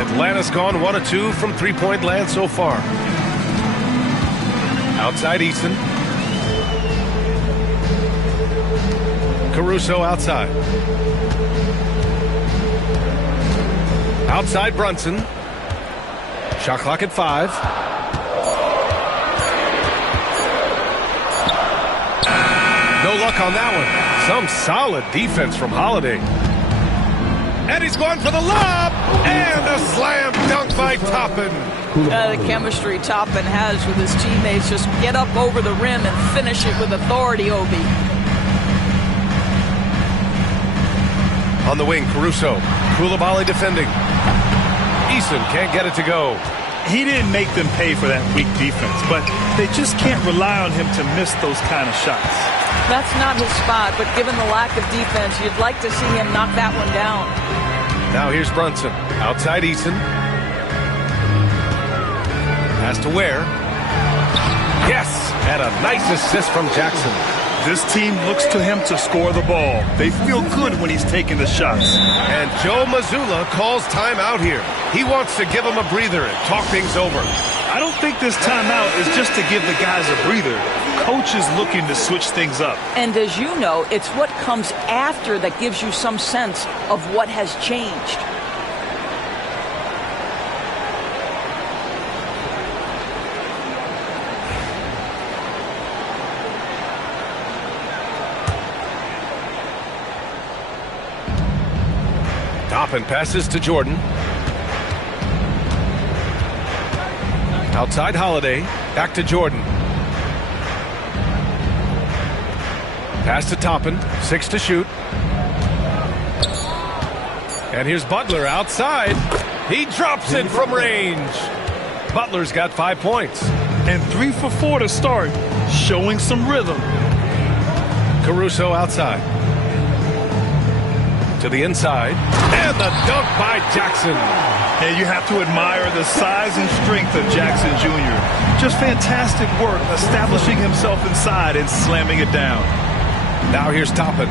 Atlanta's gone 1 of 2 from three-point land so far. Outside Eason. Caruso outside. Outside Brunson. Shot clock at 5. No luck on that one. Some solid defense from Holiday. And he's going for the lob. And a slam dunk by Toppin. The chemistry Toppin has with his teammates. Just get up over the rim and finish it with authority, Obi. On the wing, Caruso. Coulibaly defending. Eason can't get it to go. He didn't make them pay for that weak defense, but they just can't rely on him to miss those kind of shots. That's not his spot, but given the lack of defense, you'd like to see him knock that one down. Now here's Brunson. Outside Eason. Pass to Ware. Yes, And a nice assist from Jackson. This team looks to him to score the ball. They feel good when he's taking the shots. And Joe Mazzulla calls timeout here. He wants to give him a breather and talk things over. I don't think this timeout is just to give the guys a breather. Coach is looking to switch things up. And as you know, it's what comes after that gives you some sense of what has changed. Toppin passes to Jordan. Outside Holiday. Back to Jordan. Pass to Toppin. 6 to shoot. And here's Butler outside. He drops it from range. Butler's got 5 points. And 3 for 4 to start. Showing some rhythm. Caruso outside. To the inside. And the dunk by Jackson. And you have to admire the size and strength of Jackson Jr. Just fantastic work establishing himself inside and slamming it down. Now here's Toppin.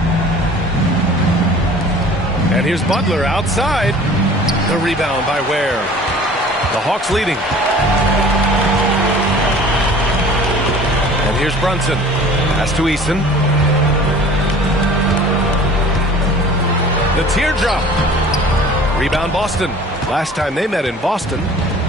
And here's Butler outside. The rebound by Ware. The Hawks leading. And here's Brunson. Pass to Easton. The teardrop. Rebound Boston. Last time they met in Boston,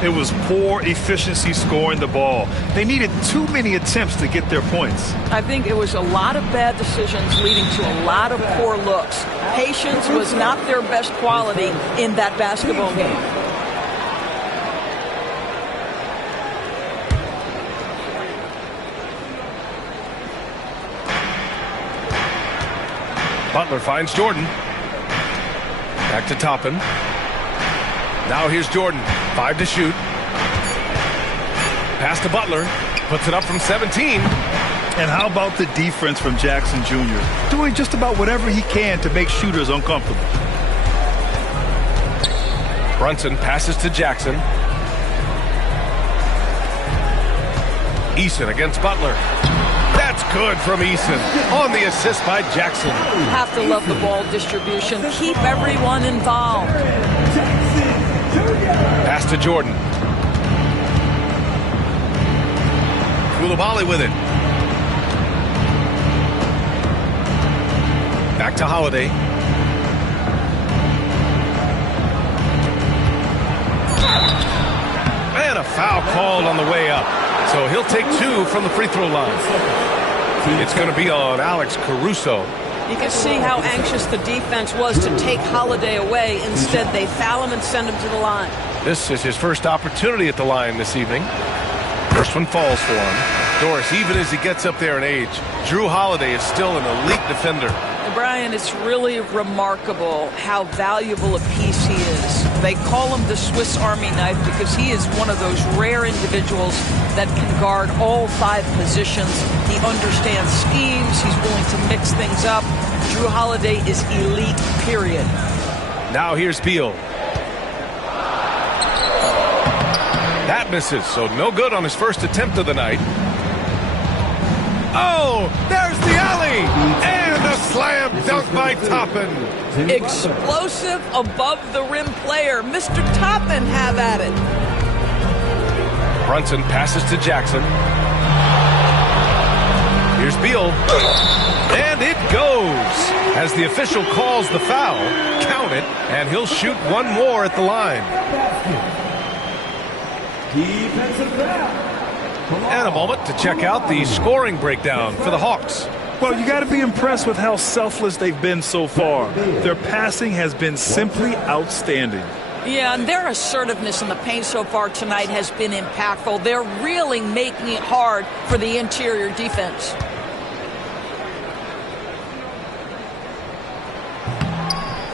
it was poor efficiency scoring the ball. They needed too many attempts to get their points. I think it was a lot of bad decisions leading to a lot of poor looks. Patience was not their best quality in that basketball game. Butler finds Jordan. Back to Toppin. Now here's Jordan. 5 to shoot. Pass to Butler. Puts it up from 17. And how about the defense from Jackson Jr.? Doing just about whatever he can to make shooters uncomfortable. Brunson passes to Jackson. Eason against Butler. That's good from Eason on the assist by Jackson. Have to love the ball distribution. Keep everyone involved. Pass to Jordan. Coulibaly with it. Back to Holiday. And a foul called on the way up. So he'll take 2 from the free throw line. It's going to be on Alex Caruso. You can see how anxious the defense was to take Holiday away. Instead, they foul him and send him to the line. This is his first opportunity at the line this evening. First one falls for him. Doris, even as he gets up there in age, Drew Holiday is still an elite defender. Brian, it's really remarkable how valuable a piece he is. They call him the Swiss Army knife because he is one of those rare individuals that can guard all 5 positions. He understands schemes. He's willing to mix things up. Drew Holiday is elite, period. Now here's Beal. That misses, so no good on his first attempt of the night. Oh, there's the alley! And a slam dunk by Toppin. Explosive above-the-rim player. Mr. Toppin, have at it. Brunson passes to Jackson. Here's Beal. And it goes. As the official calls the foul, count it, and he'll shoot 1 more at the line. Defensive foul. And a moment to check out the scoring breakdown for the Hawks. Well, you got to be impressed with how selfless they've been so far. Their passing has been simply outstanding. Yeah, and their assertiveness in the paint so far tonight has been impactful. They're really making it hard for the interior defense.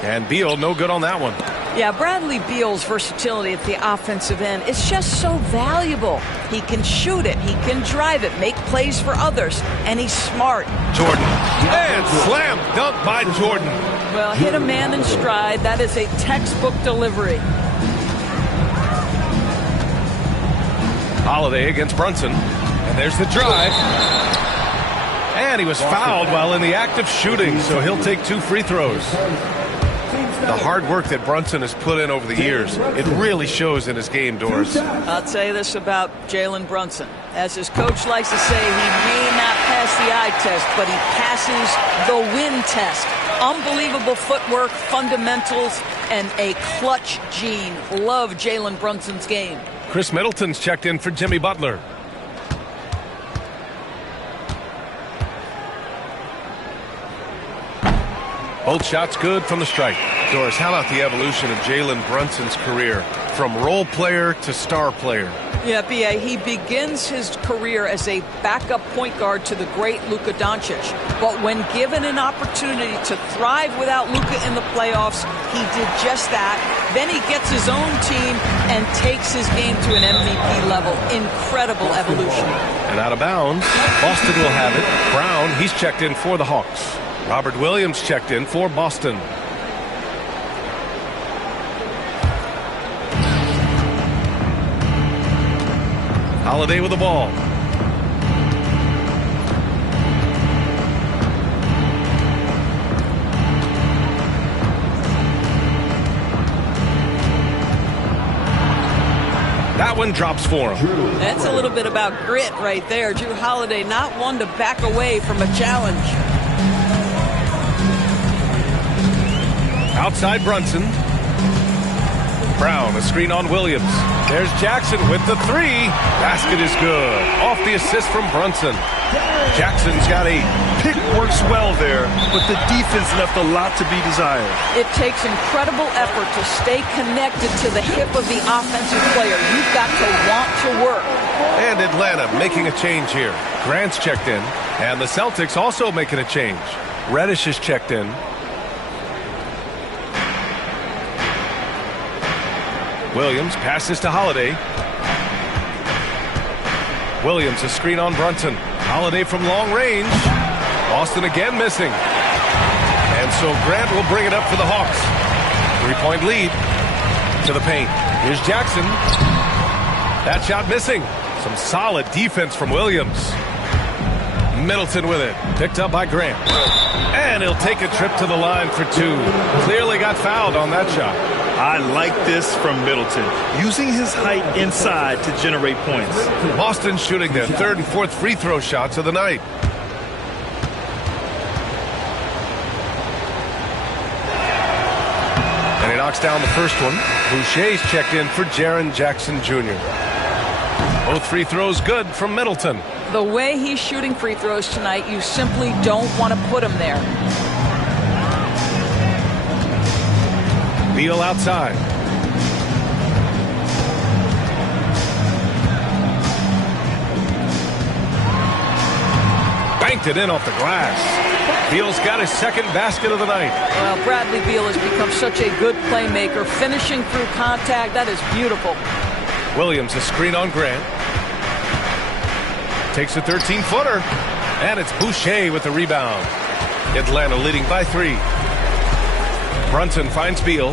And Beal, no good on that one. Yeah, Bradley Beal's versatility at the offensive end is just so valuable. He can shoot it, he can drive it, make plays for others, and he's smart. Jordan. And slam dunk by Jordan. Well, hit a man in stride. That is a textbook delivery. Holiday against Brunson. And there's the drive. And he was fouled while in the act of shooting, so he'll take 2 free throws. The hard work that Brunson has put in over the years, it really shows in his game, Doris. I'll say this about Jalen Brunson. As his coach likes to say, he may not pass the eye test, but he passes the win test. Unbelievable footwork, fundamentals, and a clutch gene. Love Jalen Brunson's game. Chris Middleton's checked in for Jimmy Butler. Both shots good from the strike. Doris, how about the evolution of Jalen Brunson's career from role player to star player? Yeah, B.A., he begins his career as a backup point guard to the great Luka Doncic. But when given an opportunity to thrive without Luka in the playoffs, he did just that. Then he gets his own team and takes his game to an MVP level. Incredible evolution. And out of bounds, Boston will have it. Brown, he's checked in for the Hawks. Robert Williams checked in for Boston. Holiday with the ball. That one drops for him. That's a little bit about grit right there. Jrue Holiday, not one to back away from a challenge. Outside Brunson. Brown, a screen on Williams. There's Jackson with the 3. Basket is good. Off the assist from Brunson. Jackson's got 8. Pick works well there, but the defense left a lot to be desired. It takes incredible effort to stay connected to the hip of the offensive player. You've got to want to work. And Atlanta making a change here. Grant's checked in, and the Celtics also making a change. Reddish is checked in. Williams passes to Holiday. Williams, a screen on Brunson. Holiday from long range. Boston again missing. And so Grant will bring it up for the Hawks. 3-point lead to the paint. Here's Jackson. That shot missing. Some solid defense from Williams. Middleton with it. Picked up by Grant. And he'll take a trip to the line for 2. Clearly got fouled on that shot. I like this from Middleton, using his height inside to generate points. Boston shooting their 3rd and 4th free throw shots of the night. And he knocks down the first one. Boucher's checked in for Jaren Jackson Jr. Both free throws good from Middleton. The way he's shooting free throws tonight, you simply don't want to put him there. Beal outside. Banked it in off the glass. Beal's got his 2nd basket of the night. Well, Bradley Beal has become such a good playmaker, finishing through contact. That is beautiful. Williams, a screen on Grant. Takes a 13-footer. And it's Boucher with the rebound. Atlanta leading by 3. Brunson finds Beal.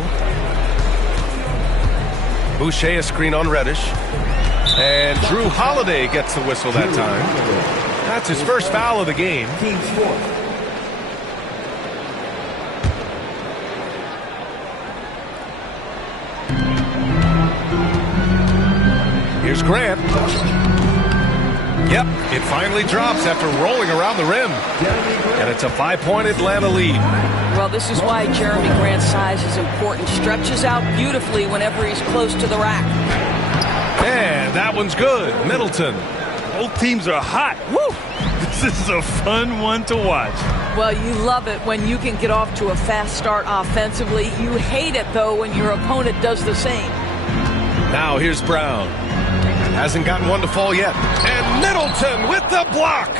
Boucher, a screen on Reddish. And Jrue Holiday gets the whistle that time. That's his first foul of the game. Here's Grant. Yep, it finally drops after rolling around the rim. And it's a 5-point Atlanta lead. Well, this is why Jeremy Grant's size is important. Stretches out beautifully whenever he's close to the rack. And that one's good. Middleton. Both teams are hot. Woo! This is a fun one to watch. Well, you love it when you can get off to a fast start offensively. You hate it, though, when your opponent does the same. Now here's Brown. Hasn't gotten one to fall yet. And Middleton with the block.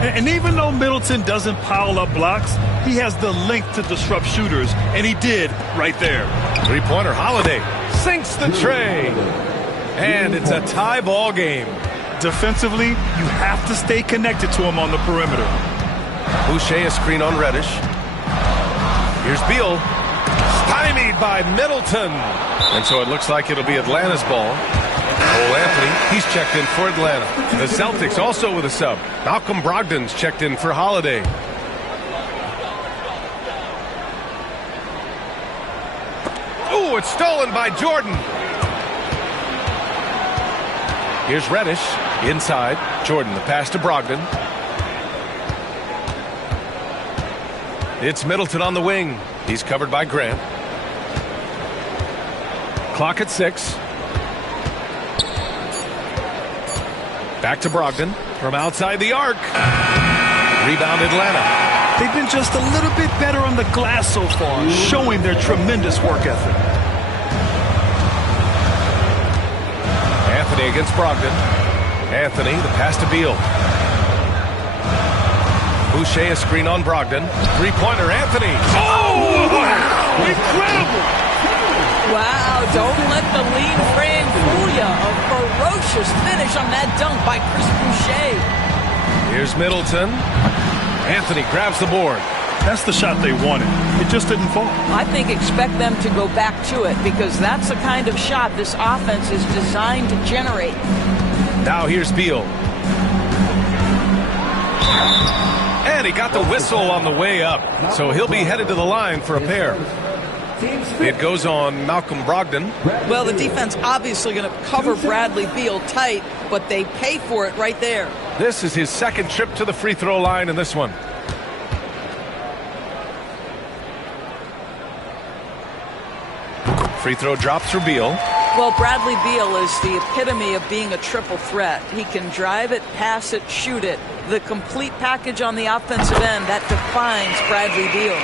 And even though Middleton doesn't pile up blocks, he has the length to disrupt shooters, and he did right there. 3-pointer Holiday sinks the tray. And it's a tie ball game. Defensively, you have to stay connected to him on the perimeter. Boucher, a screen on Reddish. Here's Beal. Stymied by Middleton. And so it looks like it'll be Atlanta's ball. Cole Anthony, he's checked in for Atlanta. The Celtics also with a sub. Malcolm Brogdon's checked in for Holiday. Ooh, it's stolen by Jordan. Here's Reddish inside. Jordan, the pass to Brogdon. It's Middleton on the wing. He's covered by Grant. Clock at 6. Back to Brogdon from outside the arc. Rebound Atlanta. They've been just a little bit better on the glass so far, showing their tremendous work ethic. Anthony against Brogdon. Anthony, the pass to Beal. Boucher, a screen on Brogdon. Three-pointer, Anthony. Oh! Wow. Incredible! Wow, don't let the lean frame fool you. A ferocious finish on that dunk by Chris Boucher. Here's Middleton. Anthony grabs the board. That's the shot they wanted. It just didn't fall. I think expect them to go back to it because that's the kind of shot this offense is designed to generate. Now here's Beal. And he got the whistle on the way up, so he'll be headed to the line for a pair. It goes on Malcolm Brogdon. Well, the defense obviously going to cover Bradley Beal tight, but they pay for it right there. This is his second trip to the free throw line in this one. Free throw drops for Beal. Well, Bradley Beal is the epitome of being a triple threat. He can drive it, pass it, shoot it. The complete package on the offensive end, that defines Bradley Beal.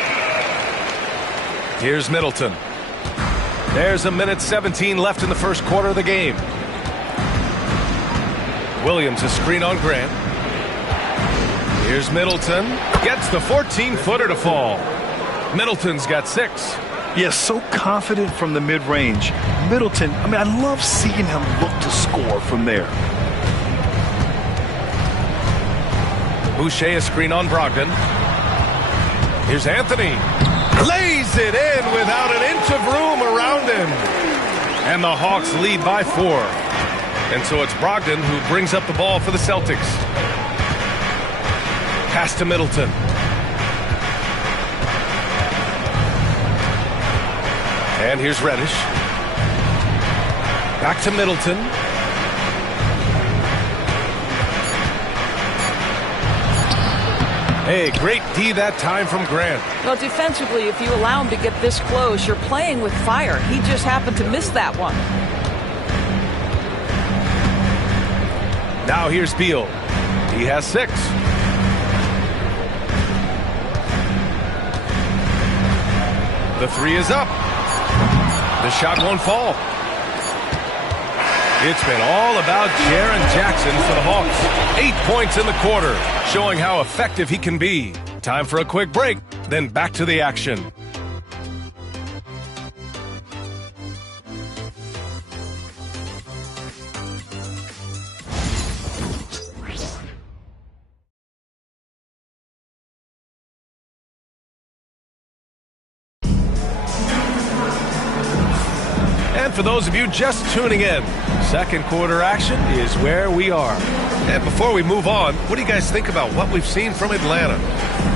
Here's Middleton. There's a minute 17 left in the first quarter of the game. Williams, a screen on Grant. Here's Middleton. Gets the 14-footer to fall. Middleton's got 6. Yes, so confident from the mid-range. Middleton, I love seeing him look to score from there. Boucher, a screen on Brogdon. Here's Anthony. Lays it in without an inch of room around him. And the Hawks lead by 4. And so it's Brogdon who brings up the ball for the Celtics. Pass to Middleton. And here's Reddish. Back to Middleton. Hey, great D that time from Grant. Well, defensively, if you allow him to get this close, you're playing with fire. He just happened to miss that one. Now here's Beal. He has 6. The 3 is up. The shot won't fall. It's been all about Jaren Jackson for the Hawks. 8 points in the quarter, showing how effective he can be. Time for a quick break, then back to the action. For those of you just tuning in, second quarter action is where we are. And before we move on, what do you guys think about what we've seen from Atlanta?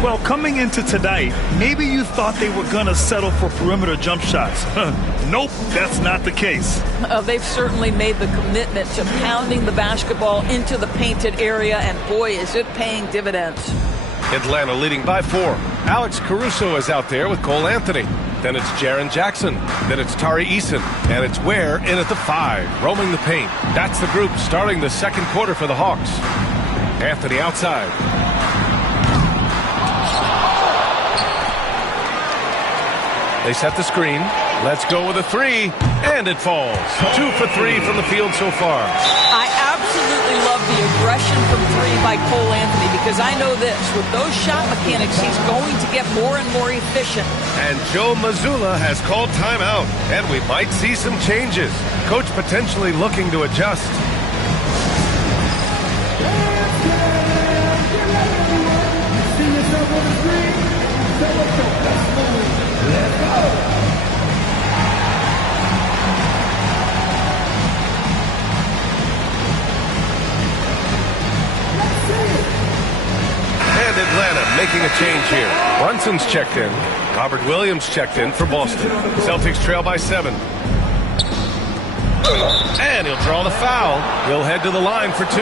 Well, coming into tonight, maybe you thought they were going to settle for perimeter jump shots. Nope, that's not the case. They've certainly made the commitment to pounding the basketball into the painted area, and boy, is it paying dividends. Atlanta leading by 4. Alex Caruso is out there with Cole Anthony. Then it's Jaren Jackson. Then it's Tari Eason. And it's Ware in at the 5, roaming the paint. That's the group starting the second quarter for the Hawks. Anthony outside. They set the screen. Let's go with a 3. And it falls. 2 for 3 from the field so far. I absolutely love the aggression from 3 by Cole Anthony because I know this. With those shot mechanics, he's going to get more and more efficient. And Joe Mazzulla has called timeout. And we might see some changes. Coach potentially looking to adjust. And Atlanta making a change here. Brunson's checked in. Robert Williams checked in for Boston. Celtics trail by 7. And he'll draw the foul. He'll head to the line for 2.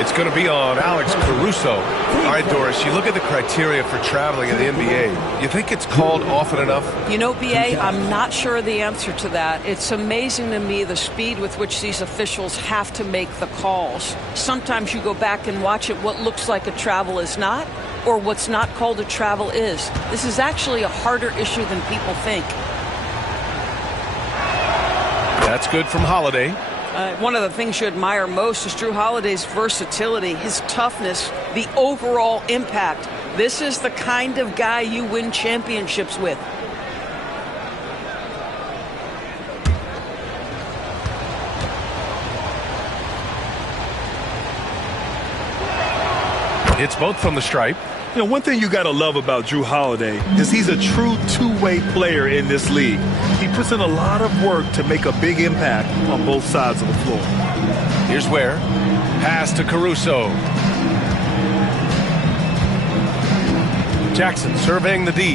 It's going to be on Alex Caruso. All right, Doris, you look at the criteria for traveling in the NBA. You think it's called often enough? You know, BA, I'm not sure the answer to that. It's amazing to me the speed with which these officials have to make the calls. Sometimes you go back and watch it, what looks like a travel is not, or what's not called a travel is. This is actually a harder issue than people think. That's good from Holiday. One of the things you admire most is Jrue Holiday's versatility, his toughness, the overall impact. This is the kind of guy you win championships with. It's both from the stripe. You know, one thing you got to love about Jrue Holiday is he's a true two-way player in this league. He puts in a lot of work to make a big impact on both sides of the floor. Here's where. Pass to Caruso. Jackson surveying the D.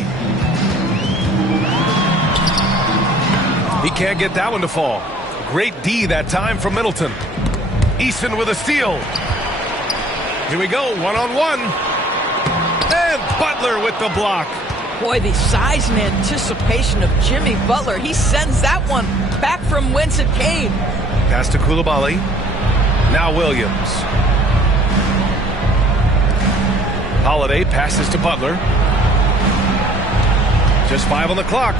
He can't get that one to fall. Great D that time from Middleton. Easton with a steal. Here we go, one-on-one. And Butler with the block. Boy, the size and anticipation of Jimmy Butler. He sends that one back from whence it came. Pass to Coulibaly. Now Williams. Holiday passes to Butler. Just 5 on the clock.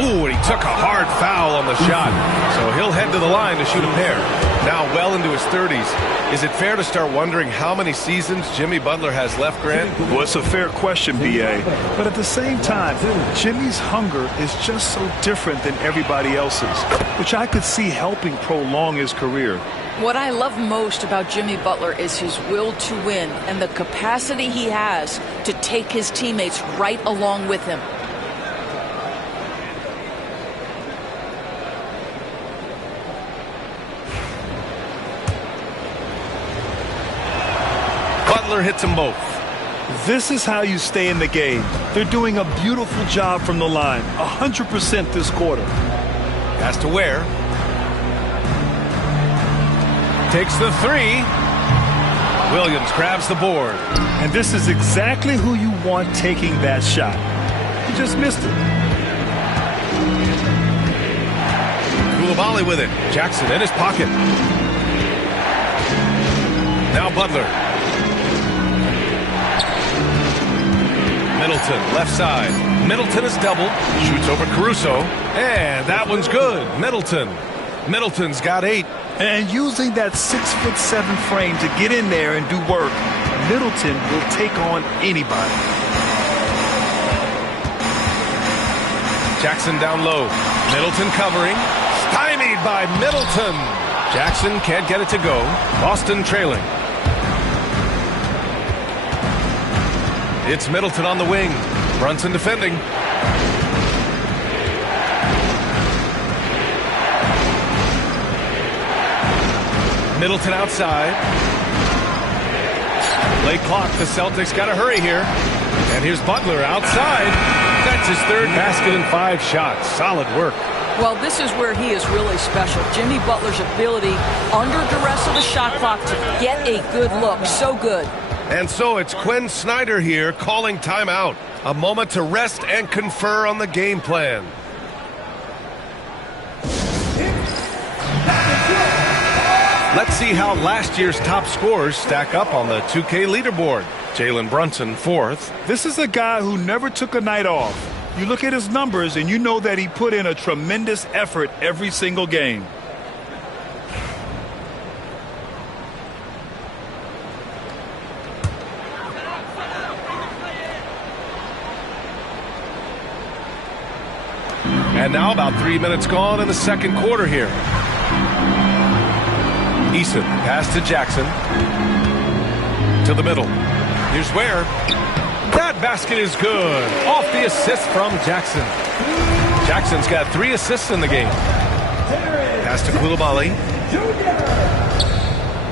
Ooh, and he took a hard foul on the shot. So he'll head to the line to shoot a pair. Now well into his 30s. Is it fair to start wondering how many seasons Jimmy Butler has left, Grant? Well, it's a fair question, B.A. But at the same time, Jimmy's hunger is just so different than everybody else's, which I could see helping prolong his career. What I love most about Jimmy Butler is his will to win and the capacity he has to take his teammates right along with him. Butler hits them both. This is how you stay in the game. They're doing a beautiful job from the line, 100% this quarter. Pass to Ware. Takes the 3. Williams grabs the board. And this is exactly who you want taking that shot. He just missed it. Coulibaly with it. Jackson in his pocket. Now Butler. Middleton, left side. Middleton is doubled. Shoots over Caruso. And that one's good. Middleton's got 8. And using that 6'7" frame to get in there and do work, Middleton will take on anybody. Jackson down low. Middleton covering. Stymied by Middleton. Jackson can't get it to go. Boston trailing. It's Middleton on the wing. Brunson defending. Middleton outside. Late clock. The Celtics got to hurry here. And here's Butler outside. That's his 3rd basket in 5 shots. Solid work. Well, this is where he is really special. Jimmy Butler's ability under duress of the shot clock to get a good look. So good. And so it's Quinn Snyder here calling timeout. A moment to rest and confer on the game plan. Let's see how last year's top scorers stack up on the 2K leaderboard. Jalen Brunson, 4th. This is a guy who never took a night off. You look at his numbers and you know that he put in a tremendous effort every single game. And now about 3 minutes gone in the second quarter here. Eason, pass to Jackson. To the middle. Here's Ware. That basket is good. Off the assist from Jackson. Jackson's got 3 assists in the game. Pass to Coulibaly.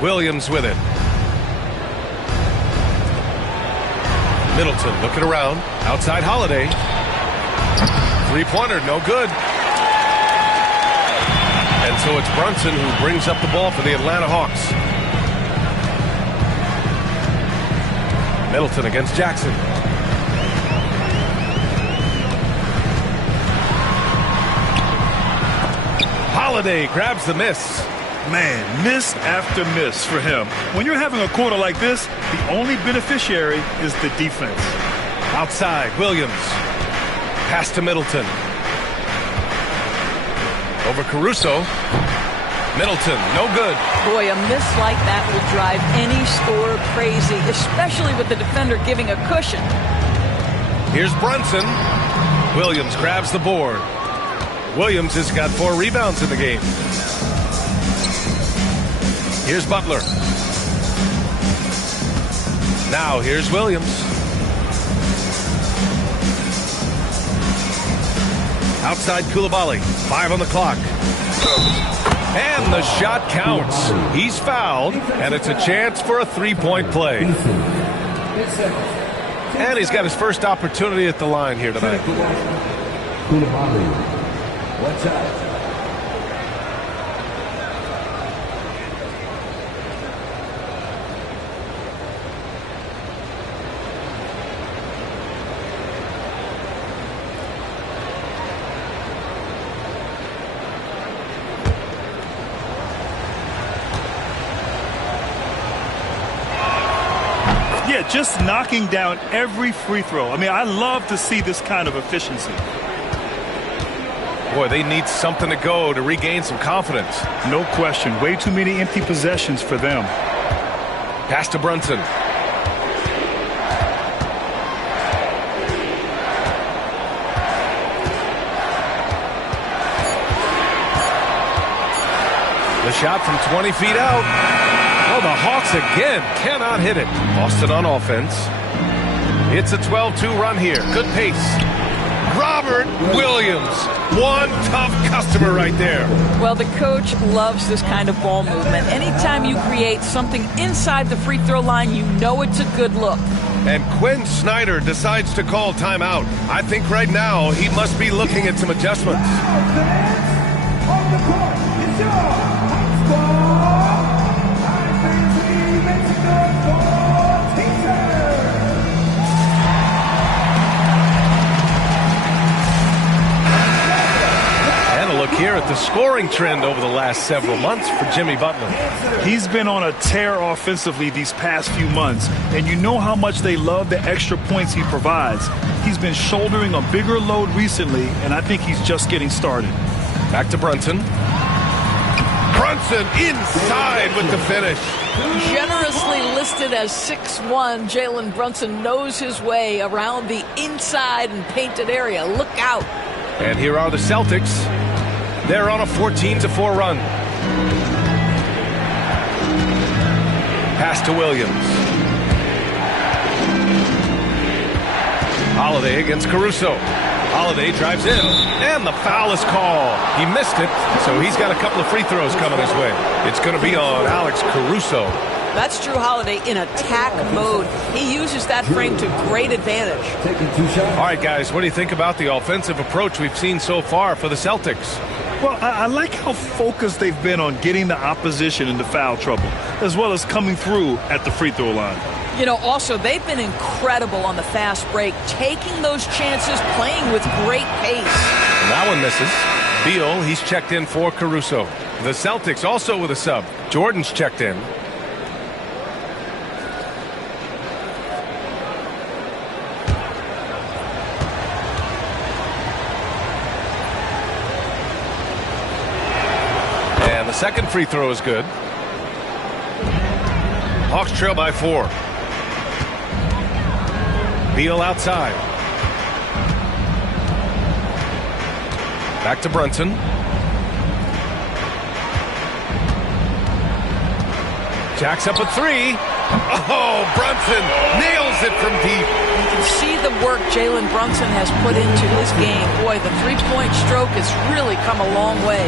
Williams with it. Middleton looking around. Outside Holiday. Three-pointer, no good. And so it's Brunson who brings up the ball for the Atlanta Hawks. Middleton against Jackson. Holiday grabs the miss. Man, miss after miss for him. When you're having a quarter like this, the only beneficiary is the defense. Outside, Williams. Pass to Middleton. Over Caruso. Middleton, no good. Boy, a miss like that will drive any scorer crazy, especially with the defender giving a cushion. Here's Brunson. Williams grabs the board. Williams has got 4 rebounds in the game. Here's Butler. Now here's Williams. Outside Coulibaly. 5 on the clock. And the shot counts. He's fouled, and it's a chance for a 3-point play. And he's got his first opportunity at the line here tonight. Coulibaly. Watch out. Just knocking down every free throw. I mean, I love to see this kind of efficiency. Boy, they need something to go to regain some confidence. No question. Way too many empty possessions for them. Pass to Brunson. The shot from 20 feet out. Oh, the Hawks again cannot hit it. Boston on offense. It's a 12-2 run here. Good pace. Robert Williams. One tough customer right there. Well, the coach loves this kind of ball movement. Anytime you create something inside the free throw line, you know it's a good look. And Quinn Snyder decides to call timeout. I think right now he must be looking at some adjustments. On the court, it's your here at the scoring trend over the last several months for Jimmy Butler. He's been on a tear offensively these past few months, and you know how much they love the extra points he provides. He's been shouldering a bigger load recently, and I think he's just getting started. Back to Brunson. Brunson inside with the finish. Generously listed as 6'1", Jalen Brunson knows his way around the inside and painted area. Look out. And here are the Celtics. They're on a 14-4 run. Pass to Williams. Holiday against Caruso. Holiday drives in, and the foul is called. He missed it, so he's got a couple of free throws coming his way. It's going to be on Alex Caruso. That's Jrue Holiday in attack mode. He uses that frame to great advantage. All right, guys, what do you think about the offensive approach we've seen so far for the Celtics? Well, I like how focused they've been on getting the opposition into foul trouble, as well as coming through at the free throw line. You know, also, they've been incredible on the fast break, taking those chances, playing with great pace. And that one misses. Beal, he's checked in for Caruso. The Celtics also with a sub. Jordan's checked in. And the second free throw is good. Hawks trail by 4. Beal outside. Back to Brunson. Jacks up a 3. Oh, Brunson nails it from deep. You can see the work Jalen Brunson has put into his game. Boy, the three-point stroke has really come a long way.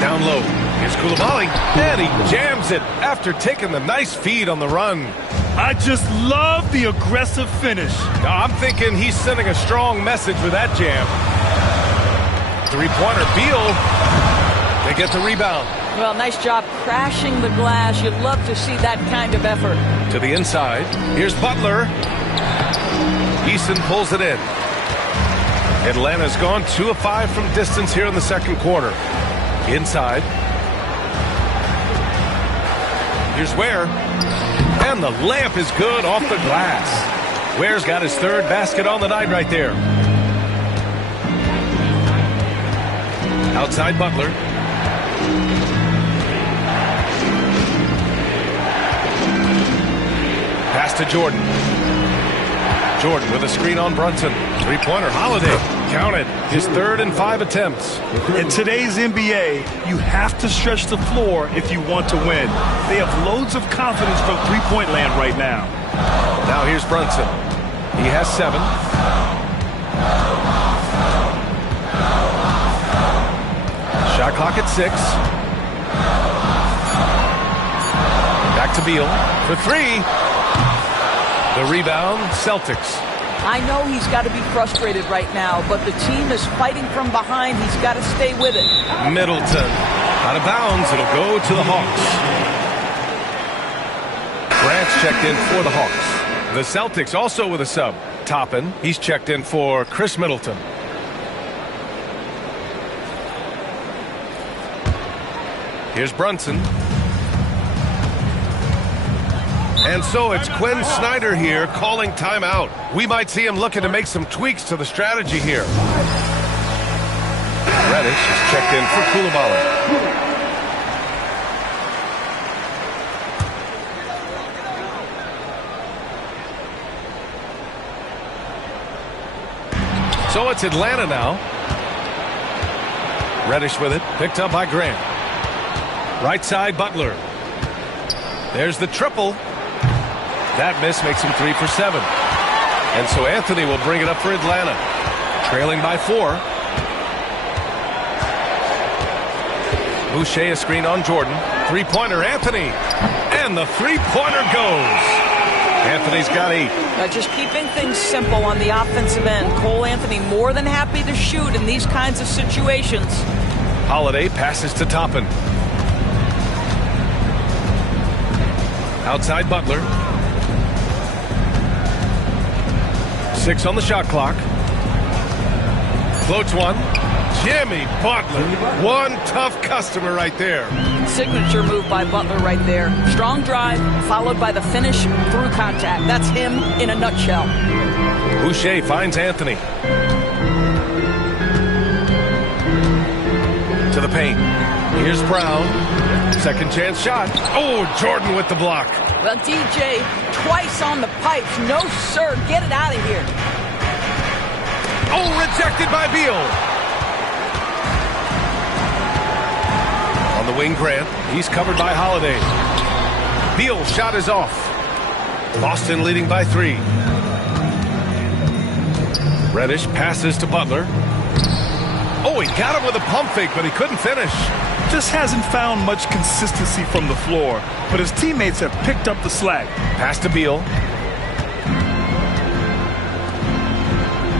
Down low. Here's Koulibaly, and he jams it after taking the nice feed on the run. I just love the aggressive finish. I'm thinking he's sending a strong message with that jam. Three-pointer, Beal. They get the rebound. Well, nice job crashing the glass. You'd love to see that kind of effort. To the inside. Here's Butler. Eason pulls it in. Atlanta's gone 2 of 5 from distance here in the second quarter. Inside. Here's Ware. And the layup is good off the glass. Ware's got his third basket on the night right there. Outside Butler. Pass to Jordan. Jordan with a screen on Brunson. Three-pointer, Holiday. Counted. His 3rd and 5 attempts. In today's NBA, you have to stretch the floor if you want to win. They have loads of confidence from three-point land right now. Now here's Brunson. He has 7. Shot clock at 6. Back to Beal for 3. The rebound, Celtics. I know he's got to be frustrated right now, but the team is fighting from behind. He's got to stay with it. Middleton. Out of bounds. It'll go to the Hawks. Grant's checked in for the Hawks. The Celtics also with a sub. Toppin. He's checked in for Chris Middleton. Here's Brunson. And so it's Quinn Snyder here calling timeout. We might see him looking to make some tweaks to the strategy here. Reddish is checked in for Koulibaly. So it's Atlanta now. Reddish with it, picked up by Grant. Right side, Butler. There's the triple. That miss makes him 3 for 7. And so Anthony will bring it up for Atlanta. Trailing by 4. Boucher a screen on Jordan. Three-pointer, Anthony. And the three-pointer goes. Anthony's got 8. Just keeping things simple on the offensive end. Cole Anthony more than happy to shoot in these kinds of situations. Holiday passes to Toppin. Outside Butler. 6 on the shot clock. Floats one. Jimmy Butler. One tough customer right there. Signature move by Butler right there. Strong drive, followed by the finish through contact. That's him in a nutshell. Boucher finds Anthony. To the paint. Here's Brown. Second chance shot. Oh, Jordan with the block. Well, DJ, twice on the pipes. No, sir. Get it out of here. Oh, rejected by Beal. On the wing, Grant. He's covered by Holiday. Beal's shot is off. Boston leading by 3. Reddish passes to Butler. Oh, he got him with a pump fake, but he couldn't finish. Just hasn't found much consistency from the floor, but his teammates have picked up the slack. Pass to Beal.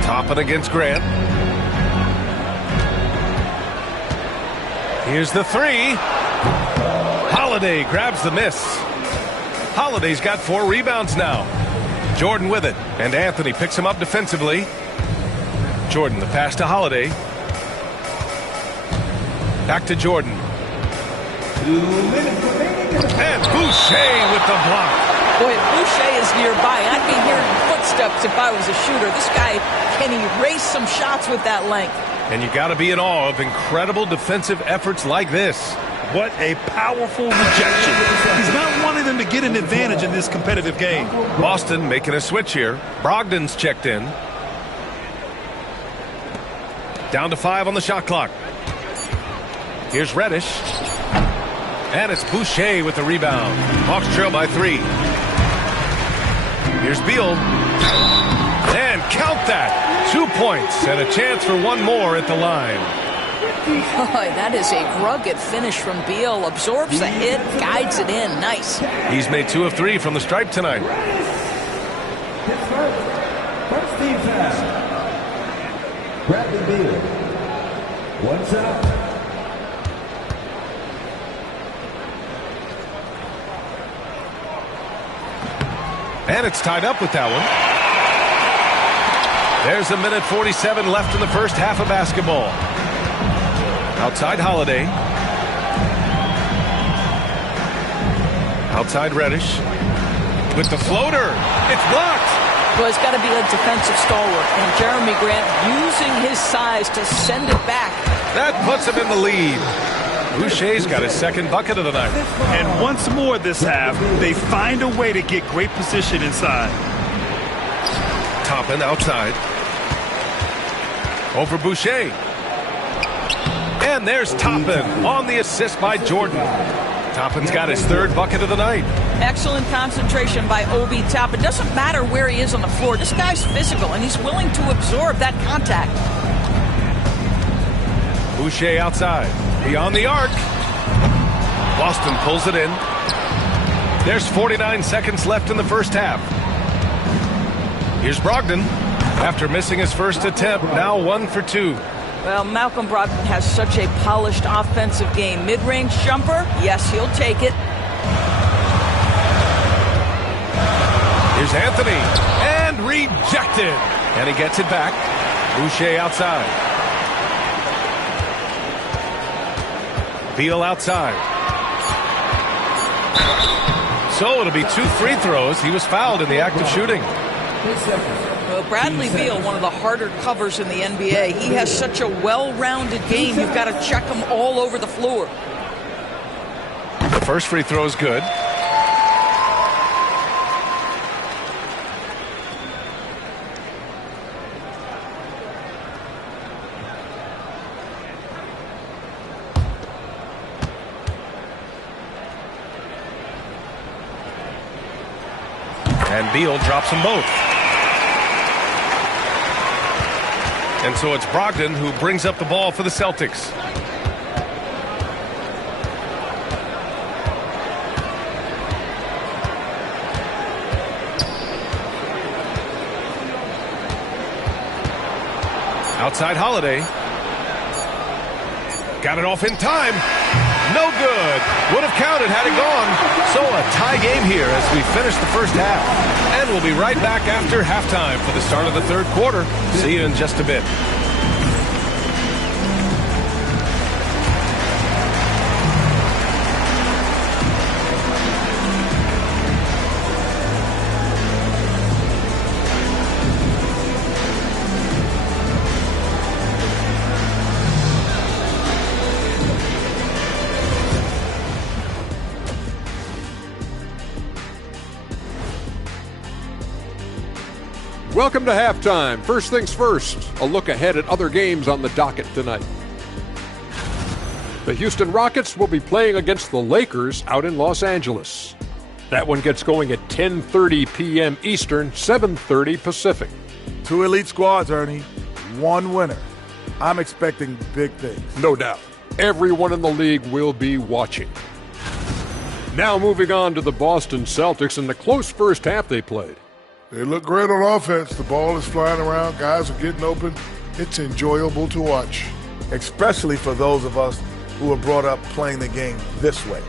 Toppin against Grant. Here's the 3. Holiday grabs the miss. Holiday's got 4 rebounds now. Jordan with it, and Anthony picks him up defensively. Jordan, the pass to Holiday. Back to Jordan. 2 minutes remaining. And Boucher with the block. Boy, if Boucher is nearby, I'd be hearing footsteps if I was a shooter. This guy can erase some shots with that length. And you got to be in awe of incredible defensive efforts like this. What a powerful rejection. He's not wanting them to get an advantage in this competitive game. Boston making a switch here. Brogdon's checked in. Down to 5 on the shot clock. Here's Reddish. And it's Boucher with the rebound. Hawks trail by 3. Here's Beal. And count that. 2 points and a chance for one more at the line. Boy, that is a rugged finish from Beal. Absorbs the hit, guides it in. Nice. He's made 2 of 3 from the stripe tonight. First team foul. Bradley Beal. 1 shot. And it's tied up with that one. There's a minute 47 left in the first half of basketball. Outside Holiday. Outside Reddish. With the floater. It's blocked. Well, it's got to be a defensive stalwart. And Jeremy Grant using his size to send it back. That puts him in the lead. Boucher's got his second bucket of the night. And once more this half, they find a way to get great position inside. Toppin outside. Over Boucher. And there's Toppin on the assist by Jordan. Toppin's got his third bucket of the night. Excellent concentration by Obi Toppin. Doesn't matter where he is on the floor. This guy's physical, and he's willing to absorb that contact. Boucher outside. Beyond the arc. Boston pulls it in. There's 49 seconds left in the first half. Here's Brogdon. After missing his first attempt, now 1 for 2. Well, Malcolm Brogdon has such a polished offensive game. Mid-range jumper, yes, he'll take it. Here's Anthony. And rejected. And he gets it back. Boucher outside. Beal outside. So it'll be 2 free throws. He was fouled in the act of shooting. Well, Bradley Beal, one of the harder covers in the NBA. He has such a well-rounded game. You've got to check him all over the floor. The first free throw is good. And Beal drops them both. And so it's Brogdon who brings up the ball for the Celtics. Outside Holiday. Got it off in time. No good. Would have counted had it gone. So a tie game here as we finish the first half. And we'll be right back after halftime for the start of the third quarter. See you in just a bit. Welcome to halftime. First things first, a look ahead at other games on the docket tonight. The Houston Rockets will be playing against the Lakers out in Los Angeles. That one gets going at 10:30 p.m. Eastern, 7:30 Pacific. 2 elite squads, Ernie. 1 winner. I'm expecting big things. No doubt. Everyone in the league will be watching. Now moving on to the Boston Celtics and the close first half they played. They look great on offense. The ball is flying around. Guys are getting open. It's enjoyable to watch. Especially for those of us who were brought up playing the game this way.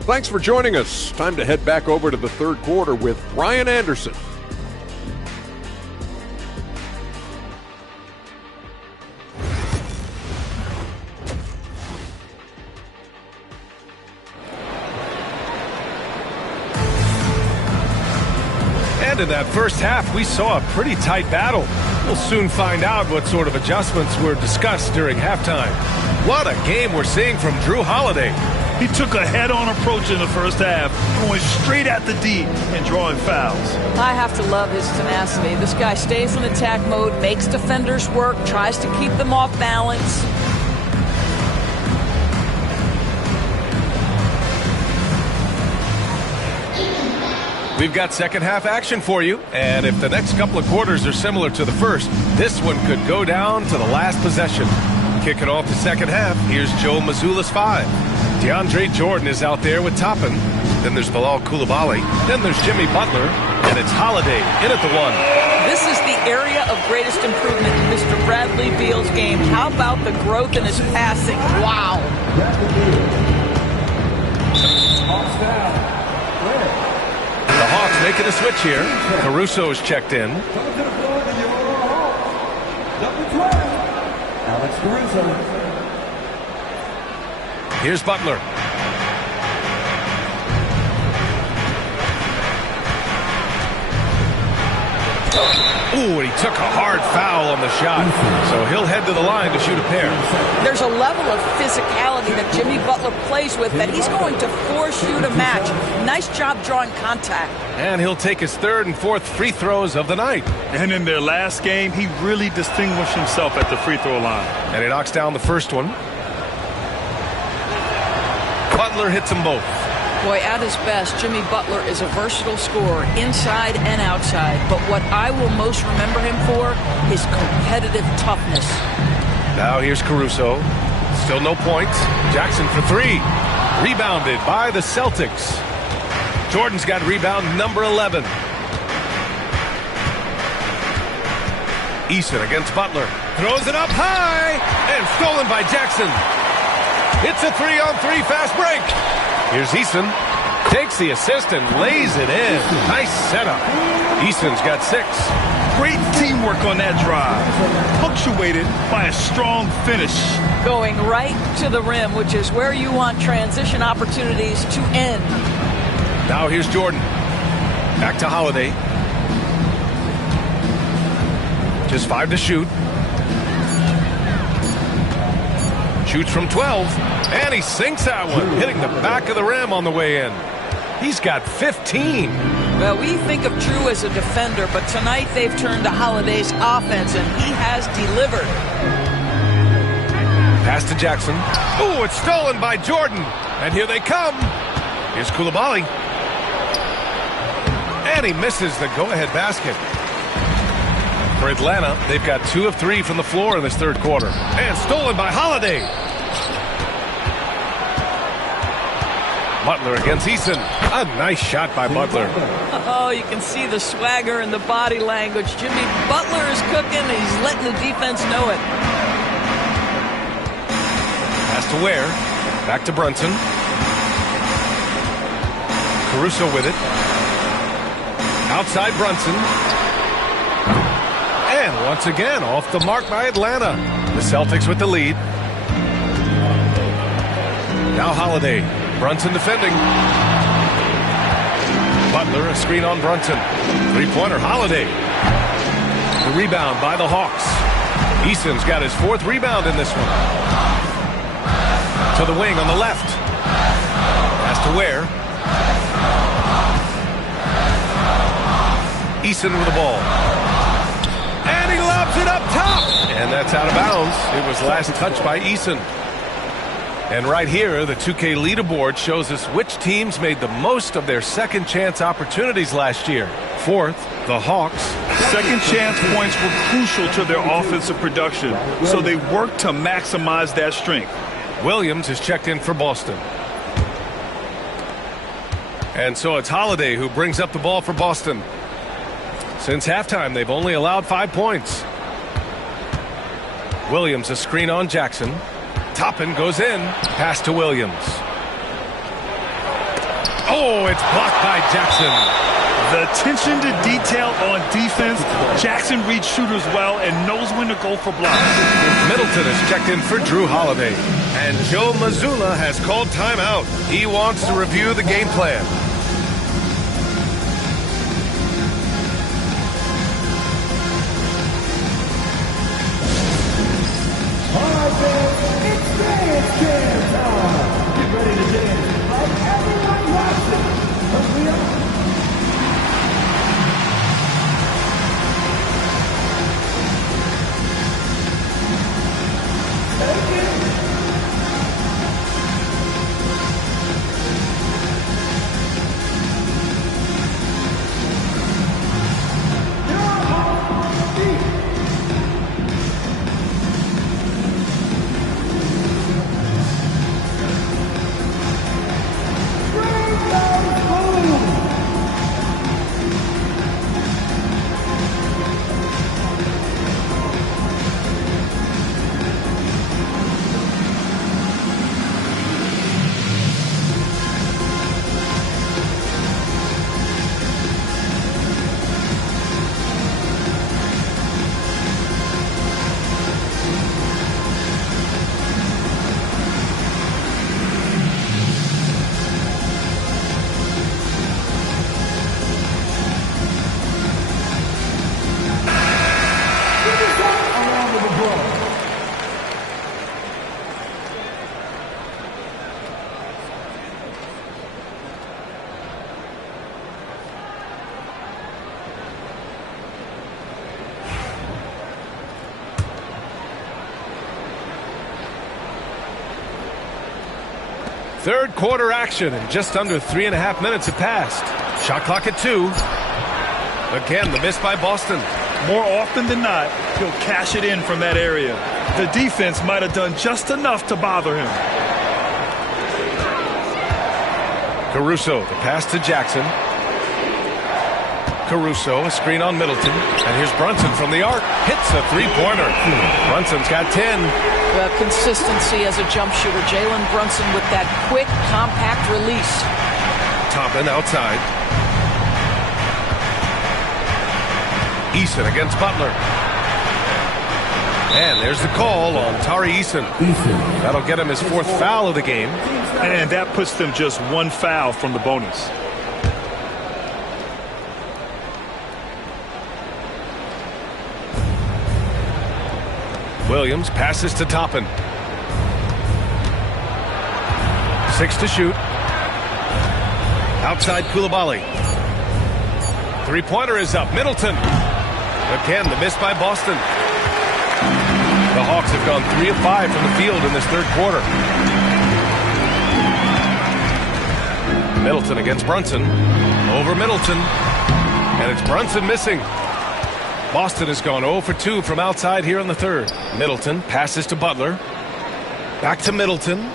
Thanks for joining us. Time to head back over to the third quarter with Brian Anderson. And in that first half, we saw a pretty tight battle. We'll soon find out what sort of adjustments were discussed during halftime. What a game we're seeing from Drew Holiday. He took a head-on approach in the first half, going straight at the D and drawing fouls. I have to love his tenacity. This guy stays in attack mode, makes defenders work, tries to keep them off balance. We've got second half action for you, and if the next couple of quarters are similar to the first, this one could go down to the last possession. Kicking off the second half, here's Joe Mazzulla's 5. DeAndre Jordan is out there with Toppin. Then there's Bilal Coulibaly. Then there's Jimmy Butler, and it's Holiday in at the 1. This is the area of greatest improvement in Mr. Bradley Beal's game. How about the growth in his passing? Wow. The Hawks making a switch here. Caruso is checked in. Number 12, Alex Caruso. Here's Butler. Ooh, and he took a hard foul on the shot. So he'll head to the line to shoot a pair. There's a level of physicality that Jimmy Butler plays with that he's going to force you to match. Nice job drawing contact. And he'll take his third and fourth free throws of the night. And in their last game, he really distinguished himself at the free throw line. And he knocks down the first one. Butler hits them both. Boy, at his best, Jimmy Butler is a versatile scorer, inside and outside. But what I will most remember him for is competitive toughness. Now here's Caruso. Still no points. Jackson for 3. Rebounded by the Celtics. Jordan's got rebound number 11. Eason against Butler. Throws it up high. And stolen by Jackson. It's a 3-on-3 fast break. Here's Eason. Takes the assist and lays it in. Nice setup. Eason's got 6. Great teamwork on that drive. Punctuated by a strong finish. Going right to the rim, which is where you want transition opportunities to end. Now here's Jordan. Back to Holiday. Just 5 to shoot. Shoots from 12. And he sinks that one, hitting the back of the rim on the way in. He's got 15. Well, we think of Drew as a defender, but tonight they've turned to Holiday's offense, and he has delivered. Pass to Jackson. Ooh, it's stolen by Jordan. And here they come. Here's Coulibaly. And he misses the go-ahead basket. For Atlanta, they've got 2 of 3 from the floor in this third quarter. And stolen by Holiday. Butler against Eason. A nice shot by Butler. Oh, you can see the swagger and the body language. Jimmy Butler is cooking. He's letting the defense know it. Pass to Ware. Back to Brunson. Caruso with it. Outside Brunson. And once again, off the mark by Atlanta. The Celtics with the lead. Now Holiday. Brunson defending. Butler, a screen on Brunson. Three-pointer, Holiday. The rebound by the Hawks. Eason's got his 4th rebound in this one. To the wing on the left. Pass to Ware. Eason with the ball. And he lobs it up top. And that's out of bounds. It was last touched by Eason. And right here, the 2K leaderboard shows us which teams made the most of their second chance opportunities last year. 4th, the Hawks. Second chance points were crucial to their offensive production, so they worked to maximize that strength. Williams is checked in for Boston. And so it's Holiday who brings up the ball for Boston. Since halftime, they've only allowed 5 points. Williams, a screen on Jackson. Toppin goes in. Pass to Williams. Oh, it's blocked by Jackson. The attention to detail on defense. Jackson reads shooters well and knows when to go for blocks. Middleton is checked in for Drew Holiday. And Joe Mazzulla has called timeout. He wants to review the game plan. Get ready to dance like everyone watching. Hurry up. Take it. Third quarter action, and just under 3.5 minutes have passed. Shot clock at 2. Again, the miss by Boston. More often than not, he'll cash it in from that area. The defense might have done just enough to bother him. Caruso, the pass to Jackson. Caruso, a screen on Middleton. And here's Brunson from the arc. Hits a three-pointer. Brunson's got 10. Well, consistency as a jump shooter. Jalen Brunson with that quick, compact release. Toppin outside. Eason against Butler. And there's the call on Tari Eason. That'll get him his 4th foul of the game. And that puts them just 1 foul from the bonus. Williams passes to Toppin. 6 to shoot. Outside Coulibaly. Three-pointer is up. Middleton. Again, the miss by Boston. The Hawks have gone 3 of 5 from the field in this third quarter. Middleton against Brunson. Over Middleton. And it's Brunson missing. Boston has gone 0 for 2 from outside here in the third. Middleton passes to Butler. Back to Middleton.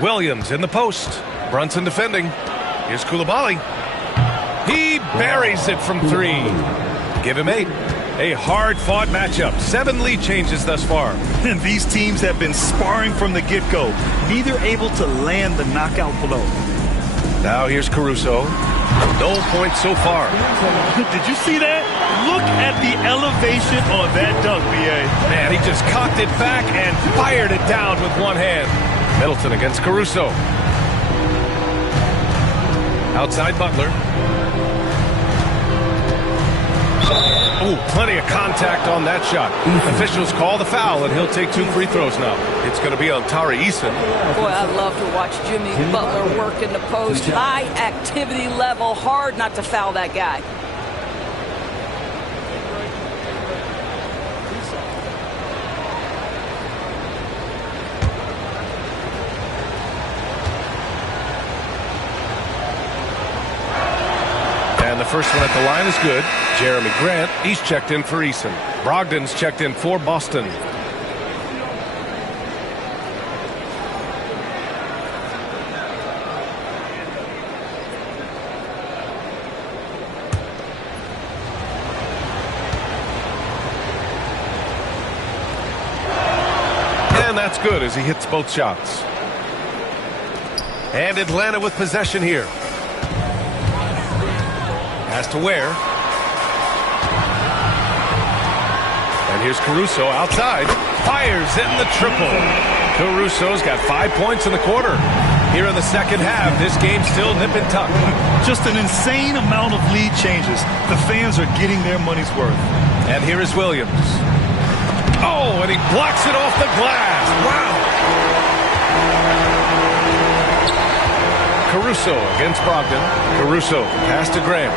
Williams in the post. Brunson defending. Here's Coulibaly. He buries it from 3. Give him 8. A hard-fought matchup. 7 lead changes thus far. And these teams have been sparring from the get-go. Neither able to land the knockout blow. Now here's Caruso. No points so far. Did you see that? Look at the elevation on that dunk, B.A. Man, he just cocked it back and fired it down with one hand. Middleton against Caruso. Outside Butler. Ooh, plenty of contact on that shot. Officials call the foul, and he'll take 2 free throws now. It's going to be on Tari Eason. Boy, I love to watch Jimmy Butler work in the post. High activity level. Hard not to foul that guy. And the first one at the line is good. Jeremy Grant, he's checked in for Eason. Brogdon's checked in for Boston. And that's good as he hits both shots. And Atlanta with possession here. Has to Ware. And here's Caruso outside. Fires in the triple. Caruso's got 5 points in the quarter. Here in the second half, this game's still nip and tuck. Just an insane amount of lead changes. The fans are getting their money's worth. And here is Williams. Oh, and he blocks it off the glass. Wow. Caruso against Brogdon. Caruso, pass to Graham.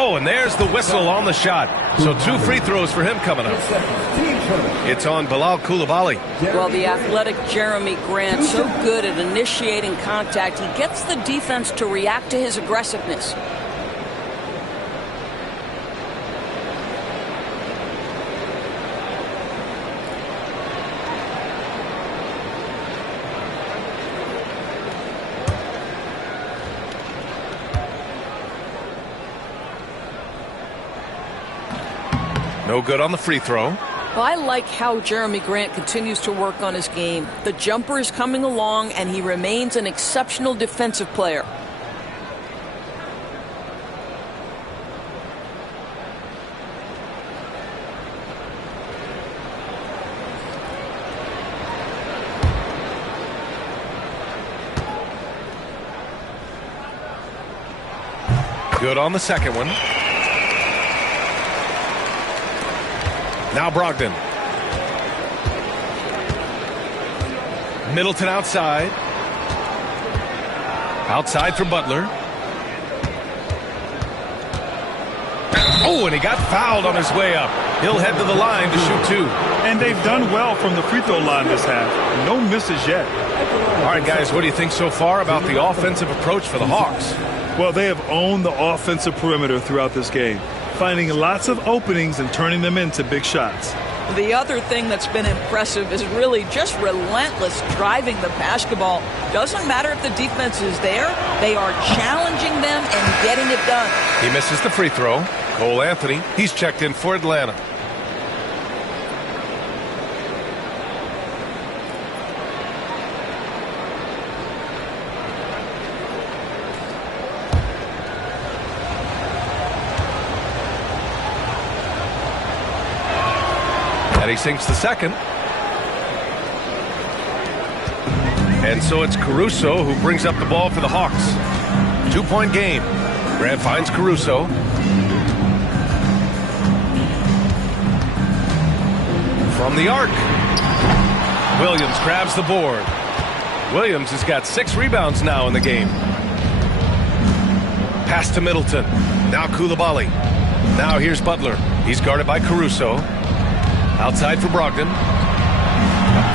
Oh, and there's the whistle on the shot. So 2 free throws for him coming up. It's on Bilal Coulibaly. Well, the athletic Jeremy Grant, so good at initiating contact. He gets the defense to react to his aggressiveness. No good on the free throw. Well, I like how Jeremy Grant continues to work on his game. The jumper is coming along, and he remains an exceptional defensive player. Good on the second one. Now Brogdon. Middleton outside. Outside for Butler. Oh, and he got fouled on his way up. He'll head to the line to shoot 2. And they've done well from the free throw line this half. No misses yet. All right, guys, what do you think so far about the offensive approach for the Hawks? Well, they have owned the offensive perimeter throughout this game, finding lots of openings and turning them into big shots. The other thing that's been impressive is really just relentless driving the basketball. Doesn't matter if the defense is there, they are challenging them and getting it done. He misses the free throw. Cole Anthony, he's checked in for Atlanta. And he sinks the second. And so it's Caruso who brings up the ball for the Hawks. 2-point game. Grant finds Caruso. From the arc. Williams grabs the board. Williams has got 6 rebounds now in the game. Pass to Middleton. Now Coulibaly. Now here's Butler. He's guarded by Caruso. Outside for Brogdon.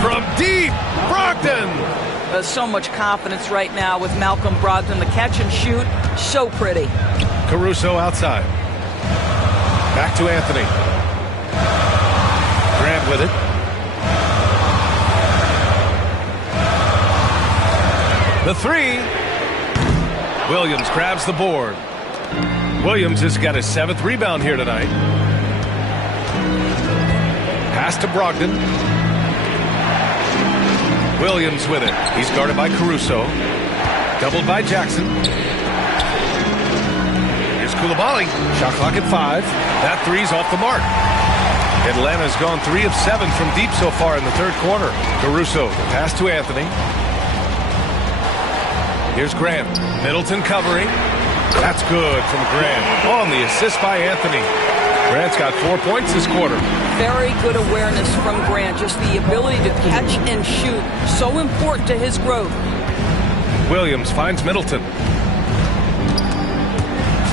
From deep, Brogdon! There's so much confidence right now with Malcolm Brogdon. The catch and shoot, so pretty. Caruso outside. Back to Anthony. Grant with it. The 3. Williams grabs the board. Williams has got his 7th rebound here tonight. Pass to Brogdon. Williams with it. He's guarded by Caruso. Doubled by Jackson. Here's Coulibaly. Shot clock at 5. That 3's off the mark. Atlanta's gone 3 of 7 from deep so far in the third quarter. Caruso, the pass to Anthony. Here's Grant. Middleton covering. That's good from Grant. On the assist by Anthony. Grant's got 4 points this quarter. Very good awareness from Grant. Just the ability to catch and shoot. So important to his growth. Williams finds Middleton.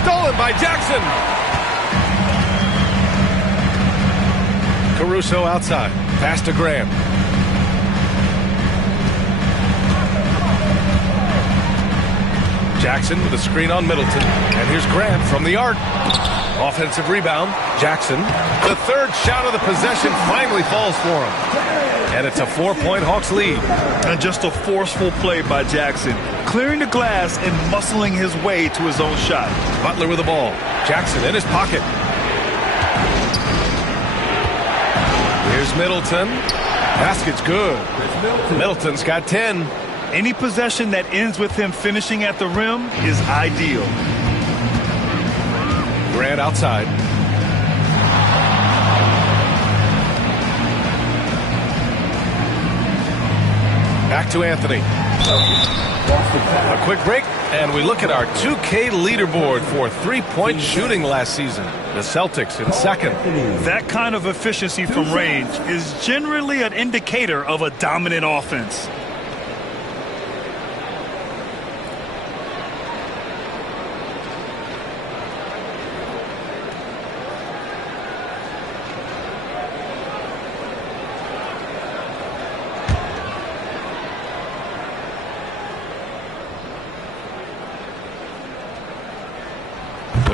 Stolen by Jackson. Caruso outside. Pass to Grant. Jackson with a screen on Middleton. And here's Grant from the arc. Offensive rebound. Jackson. The third shot of the possession finally falls for him. And it's a 4-point Hawks lead. And just a forceful play by Jackson. Clearing the glass and muscling his way to his own shot. Butler with the ball. Jackson in his pocket. Here's Middleton. Basket's good. Middleton's got 10. Any possession that ends with him finishing at the rim is ideal. Grant outside. Back to Anthony. A quick break, and we look at our 2K leaderboard for 3-point shooting last season. The Celtics in second. That kind of efficiency from range is generally an indicator of a dominant offense.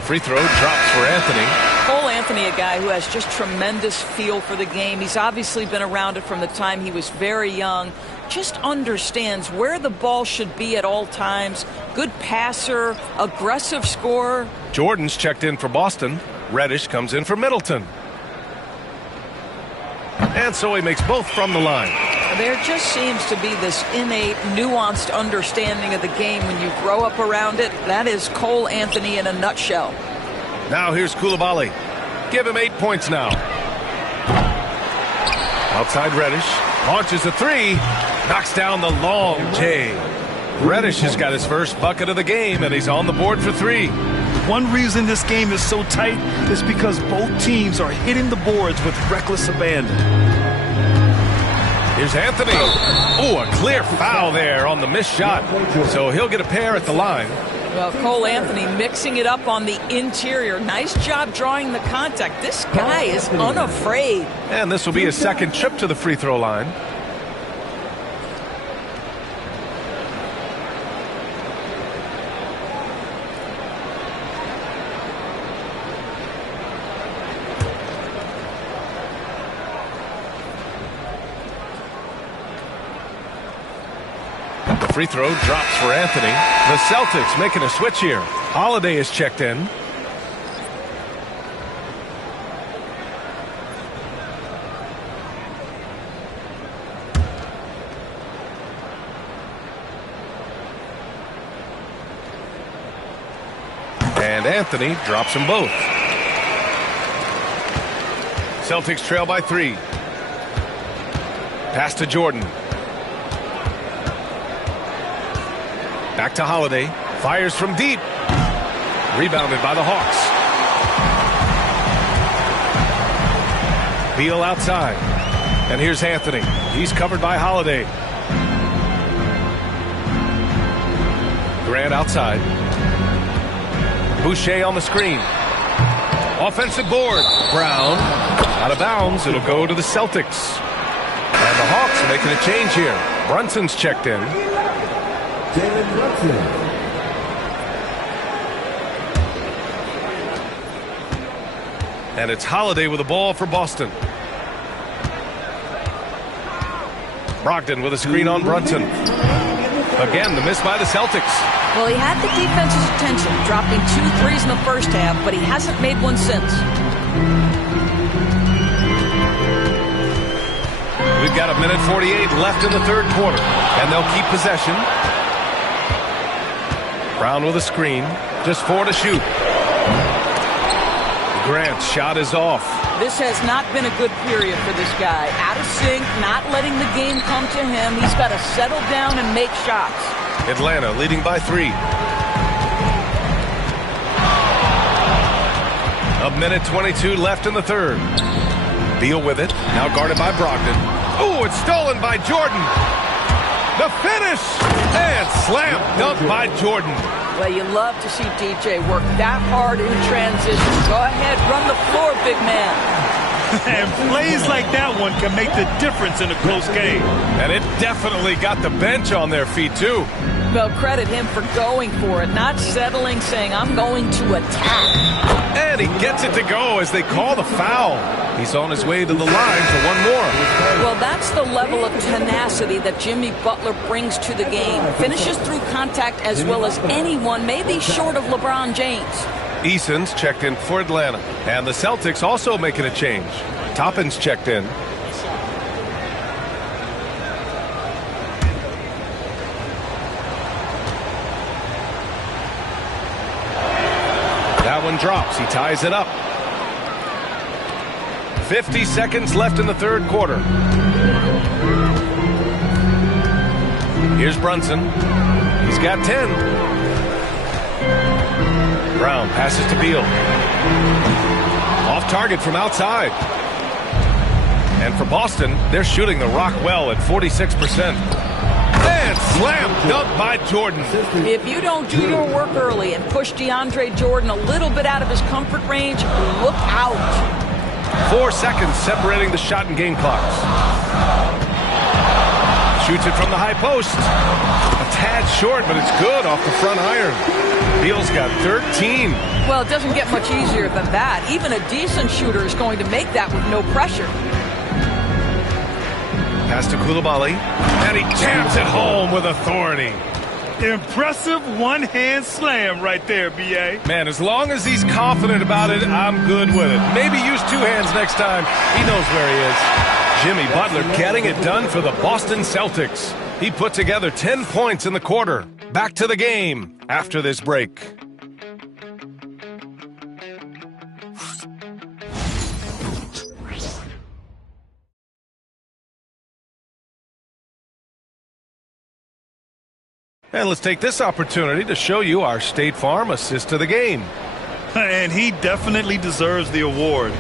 Free throw drops for Anthony. Cole Anthony, a guy who has just tremendous feel for the game. He's obviously been around it from the time he was very young. Just understands where the ball should be at all times. Good passer, aggressive scorer. Jordan's checked in for Boston. Reddish comes in for Middleton. And so he makes both from the line. There just seems to be this innate, nuanced understanding of the game when you grow up around it. That is Cole Anthony in a nutshell. Now here's Coulibaly. Give him 8 points now. Outside Reddish. Launches a 3. Knocks down the long J. Reddish has got his first bucket of the game, and he's on the board for 3. One reason this game is so tight is because both teams are hitting the boards with reckless abandon. Here's Anthony. Oh, a clear foul there on the missed shot. So he'll get a pair at the line. Well, Cole Anthony mixing it up on the interior. Nice job drawing the contact. This guy is unafraid. And this will be his second trip to the free throw line. Free throw drops for Anthony. The Celtics making a switch here. Holiday is checked in. And Anthony drops them both. Celtics trail by 3. Pass to Jordan. Back to Holiday. Fires from deep. Rebounded by the Hawks. Beal outside. And here's Anthony. He's covered by Holiday. Grant outside. Boucher on the screen. Offensive board. Brown out of bounds. It'll go to the Celtics. And the Hawks are making a change here. Brunson's checked in. Jalen Brunson. And it's Holiday with the ball for Boston. Brogdon with a screen on Brunson. Again, the miss by the Celtics. Well, he had the defense's attention, dropping 2 threes in the first half, but he hasn't made one since. We've got 1:48 left in the third quarter, and they'll keep possession. Brown with a screen, just 4 to shoot. Grant's shot is off. This has not been a good period for this guy. Out of sync, not letting the game come to him. He's got to settle down and make shots. Atlanta leading by 3. 1:22 left in the third. Beal with it, now guarded by Brogdon. Oh, it's stolen by Jordan. The finish! And slam dunk by Jordan. Well, you love to see DJ work that hard in transition. Go ahead, run the floor, big man. And plays like that one can make the difference in a close game. And it definitely got the bench on their feet, too. Well, credit him for going for it, not settling, saying, I'm going to attack. And he gets it to go as they call the foul. He's on his way to the line for one more. Well, that's the level of tenacity that Jimmy Butler brings to the game. Finishes through contact as well as anyone, maybe short of LeBron James. Eason's checked in for Atlanta. And the Celtics also making a change. Toppin's checked in. That one drops. He ties it up. 50 seconds left in the third quarter. Here's Brunson. He's got 10. Brown passes to Beal. Off target from outside. And for Boston, they're shooting the rock well at 46%. And slam dunk by Jordan. If you don't do your work early and push DeAndre Jordan a little bit out of his comfort range, look out. 4 seconds separating the shot and game clocks. Shoots it from the high post. A tad short, but it's good off the front iron. Beal's got 13. Well, it doesn't get much easier than that. Even a decent shooter is going to make that with no pressure. Pass to Coulibaly, and he jams it home with authority. Impressive one-hand slam right there, B.A. Man, as long as he's confident about it, I'm good with it. Maybe use 2 hands next time. He knows where he is. Jimmy Butler getting it done for the Boston Celtics. He put together 10 points in the quarter. Back to the game after this break. And let's take this opportunity to show you our State Farm assist to the game. And he definitely deserves the award.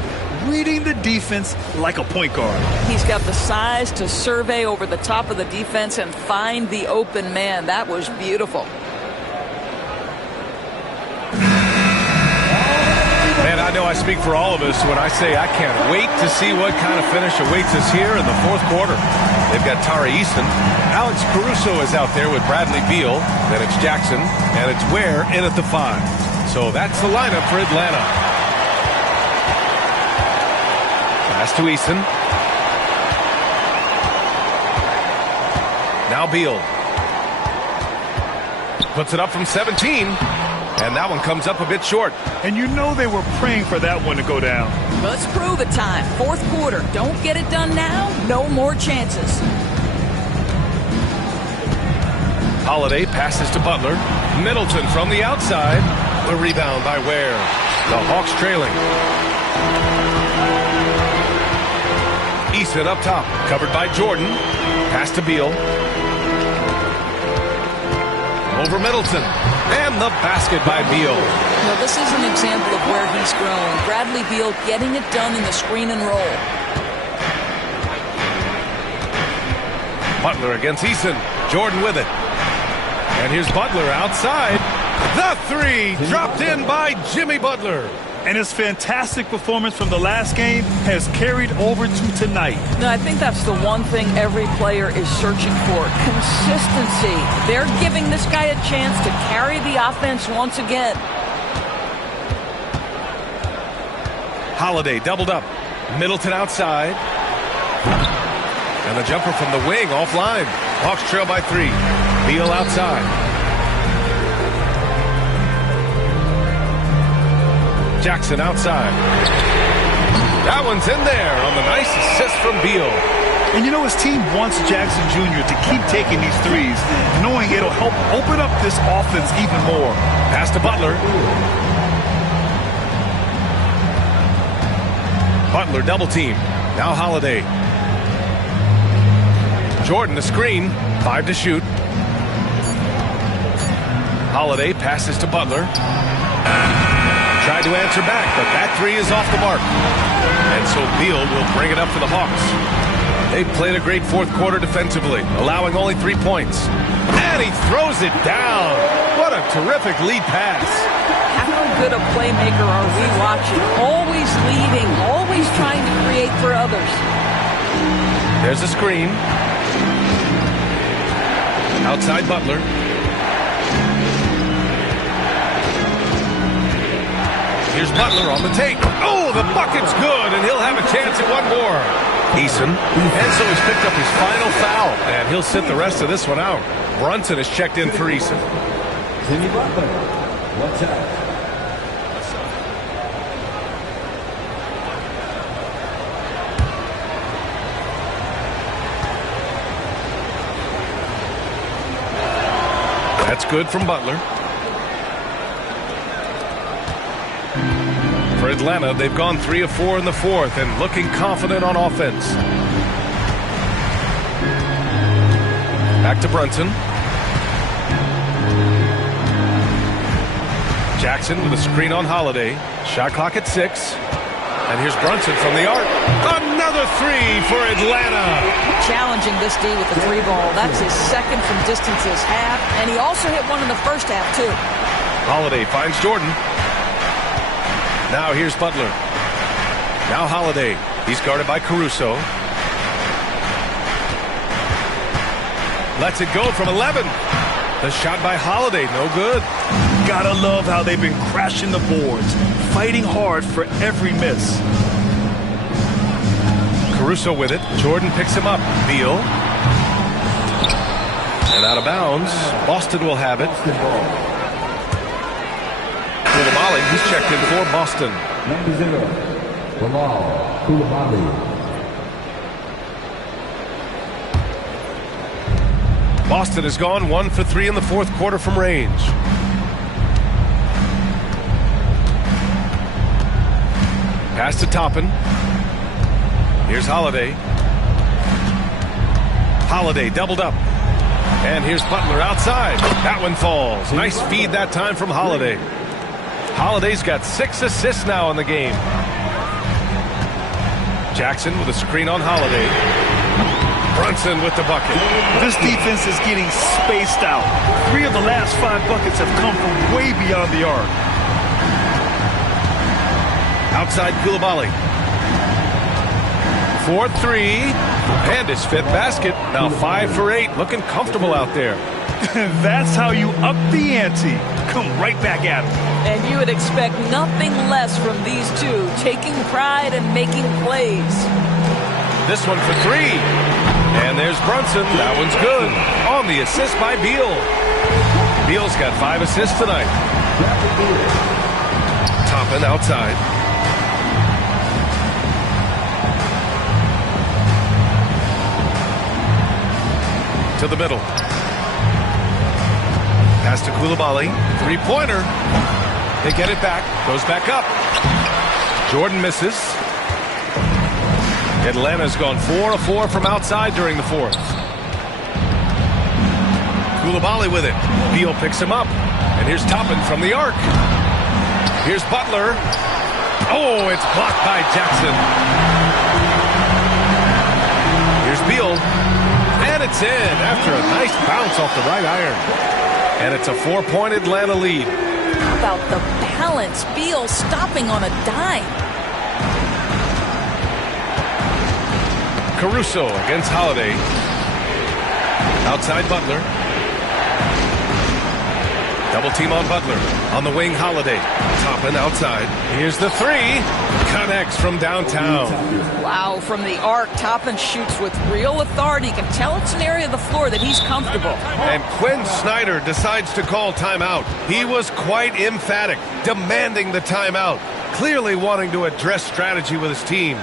Reading the defense like a point guard. He's got the size to survey over the top of the defense and find the open man. That was beautiful. speak for all of us when I say I can't wait to see what kind of finish awaits us here in the fourth quarter. They've got Tari Eason. Alex Caruso is out there with Bradley Beal. Then it's Jackson, and it's Ware in at the 5. So that's the lineup for Atlanta. Pass to Eason. Now Beal. Puts it up from 17. And that one comes up a bit short. And you know they were praying for that one to go down. Let's prove it time. Fourth quarter. Don't get it done now. No more chances. Holiday passes to Butler. Middleton from the outside. The rebound by Ware. The Hawks trailing. Eason up top. Covered by Jordan. Pass to Beal. Over Middleton. And the basket by Beal. Well, this is an example of where he's grown. Bradley Beal getting it done in the screen and roll. Butler against Eason. Jordan with it. And here's Butler outside. The 3 dropped in by Jimmy Butler. And his fantastic performance from the last game has carried over to tonight. No, I think that's the one thing every player is searching for. Consistency. They're giving this guy a chance to carry the offense once again. Holiday doubled up. Middleton outside. And the jumper from the wing offline. Hawks trail by 3. Beal outside. Jackson outside. That one's in there on the nice assist from Beal. And you know his team wants Jackson Jr. to keep taking these threes, knowing it'll help open up this offense even more. Pass to Butler. Butler double team. Now Holiday. Jordan the screen. 5 to shoot. Holiday passes to Butler. Tried to answer back, but that 3 is off the mark. And so Beal will bring it up for the Hawks. They've played a great fourth quarter defensively, allowing only 3 points. And he throws it down. What a terrific lead pass. How good a playmaker are we watching? Always leading, always trying to create for others. There's a screen. Outside Butler. Here's Butler on the take. Oh, the bucket's good, and he'll have a chance at one more. Eason. And so he's picked up his final foul, and he'll sit the rest of this one out. Brunson is checked in for Eason. Jimmy Butler, watch out. That's good from Butler. For Atlanta, they've gone 3 of 4 in the fourth and looking confident on offense. Back to Brunson. Jackson with a screen on Holiday. Shot clock at 6. And here's Brunson from the arc. Another 3 for Atlanta. Challenging this D with the 3 ball. That's his second from distance this half. And he also hit one in the first half, too. Holiday finds Jordan. Now here's Butler. Now Holiday. He's guarded by Caruso. Lets it go from 11. The shot by Holiday, no good. Gotta love how they've been crashing the boards, fighting hard for every miss. Caruso with it. Jordan picks him up. Beal. And out of bounds. Boston will have it. Coulibaly, he's checked in for Boston. Number 0, Bilal Coulibaly. Boston has gone 1 for 3 in the fourth quarter from range. Pass to Toppin. Here's Holiday. Holiday doubled up. And here's Butler outside. That one falls. Nice feed that time from Holiday. Holiday's got 6 assists now in the game. Jackson with a screen on Holiday. Brunson with the bucket. This defense is getting spaced out. 3 of the last 5 buckets have come from way beyond the arc. Outside Koulibaly. 4-3. And his fifth basket. Now 5 for 8. Looking comfortable out there. That's how you up the ante. Come right back at him. And you would expect nothing less from these two, taking pride and making plays. This one for 3. And there's Brunson. That one's good. On the assist by Beal. Beal's got 5 assists tonight. Toppin outside. To the middle. Pass to Koulibaly. 3-pointer. They get it back. Goes back up. Jordan misses. Atlanta's gone 4 of 4 from outside during the fourth. Koulibaly with it. Beal picks him up. And here's Toppin from the arc. Here's Butler. Oh, it's blocked by Jackson. Here's Beal. And it's in after a nice bounce off the right iron. And it's a 4-point Atlanta lead. How about the balance? Beal stopping on a dime. Caruso against Holiday. Outside Butler. Double team on Butler. On the wing, Holiday. Toppin outside. Here's the 3. Connects from downtown. Wow, from the arc, Toppin shoots with real authority. You can tell it's an area of the floor that he's comfortable. And Quinn Snyder decides to call timeout. He was quite emphatic, demanding the timeout. Clearly wanting to address strategy with his team.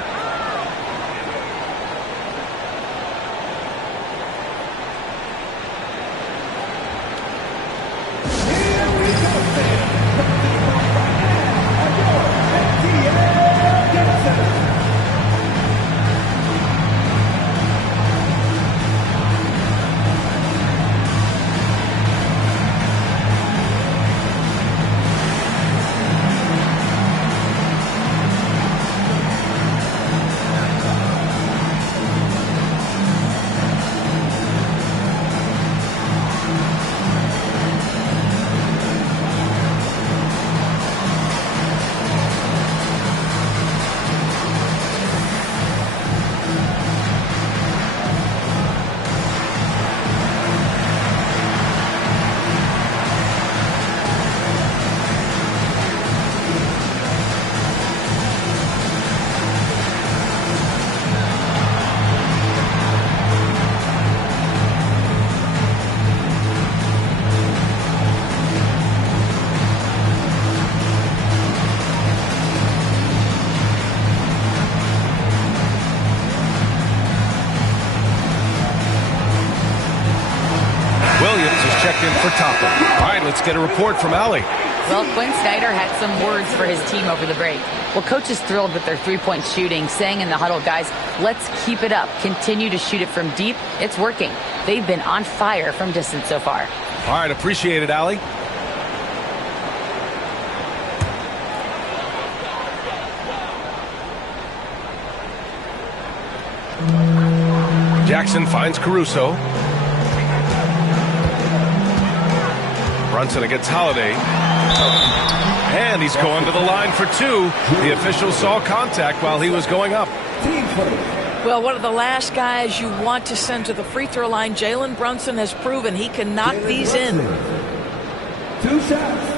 In for Toppin. All right, let's get a report from Allie. Well, Quinn Snyder had some words for his team over the break. Well, coach is thrilled with their three-point shooting, saying in the huddle, guys, let's keep it up. Continue to shoot it from deep. It's working. They've been on fire from distance so far. All right, appreciate it, Allie. Jackson finds Caruso. Brunson against Holiday. And he's going to the line for 2. The official saw contact while he was going up. Well, one of the last guys you want to send to the free throw line, Jalen Brunson has proven he can knock these in. 2 shots.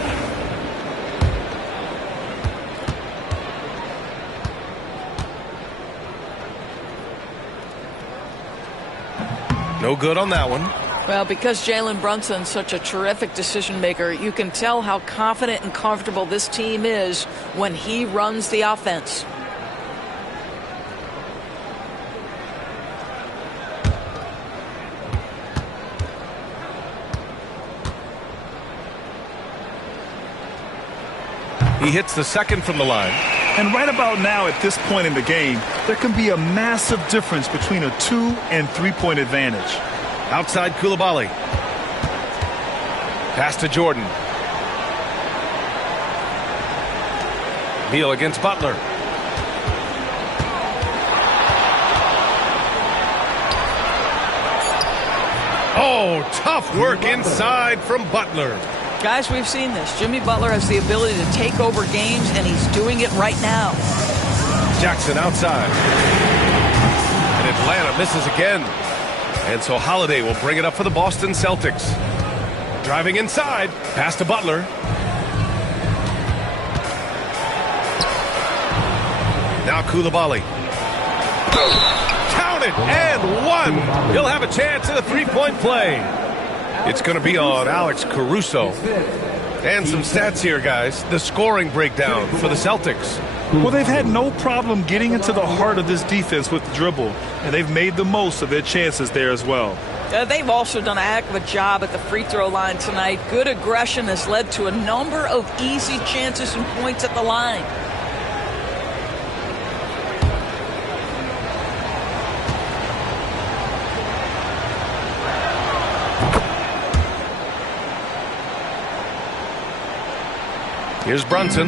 No good on that one. Well, because Jalen Brunson's such a terrific decision maker, you can tell how confident and comfortable this team is when he runs the offense. He hits the second from the line. And right about now, at this point in the game, there can be a massive difference between a 2- and 3-point advantage. Outside Koulibaly. Pass to Jordan. Beal against Butler. Oh, tough work inside from Butler. Guys, we've seen this. Jimmy Butler has the ability to take over games, and he's doing it right now. Jackson outside. And Atlanta misses again. And so Holiday will bring it up for the Boston Celtics. Driving inside. Pass to Butler. Now Coulibaly. Count it, and one. He'll have a chance at a three-point play. It's going to be on Alex Caruso. And some stats here, guys. The scoring breakdown for the Celtics. Well, they've had no problem getting into the heart of this defense with the dribble, and they've made the most of their chances there as well. They've also done a heck of a job at the free throw line tonight. Good aggression has led to a number of easy chances and points at the line. Here's Brunson.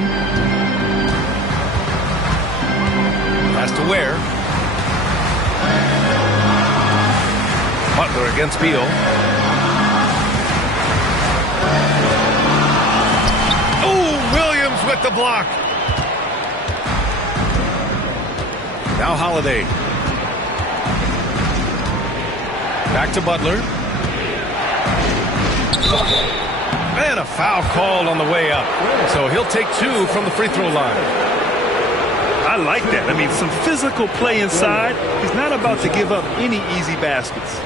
Pass to Ware. Butler against Beal. Oh, Williams with the block. Now Holiday. Back to Butler. And a foul called on the way up. So he'll take two from the free throw line. I like that. I mean, some physical play inside. He's not about to give up any easy baskets.